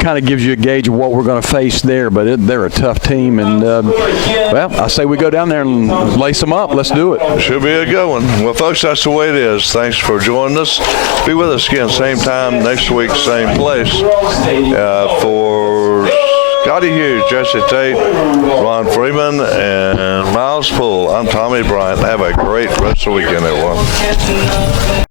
kind of gives you a gauge of what we're going to face there, but they're a tough team, and well, I say we go down there and lace them up. Let's do it. Should be a good one. Well, folks, that's the way it is. Thanks for joining us. Be with us again same time next week, same place. For Scotty Hughes, Jesse Tate, Ron Freeman, and Miles Poole, I'm Tommy Bryant. Have a great rest of the weekend, everyone.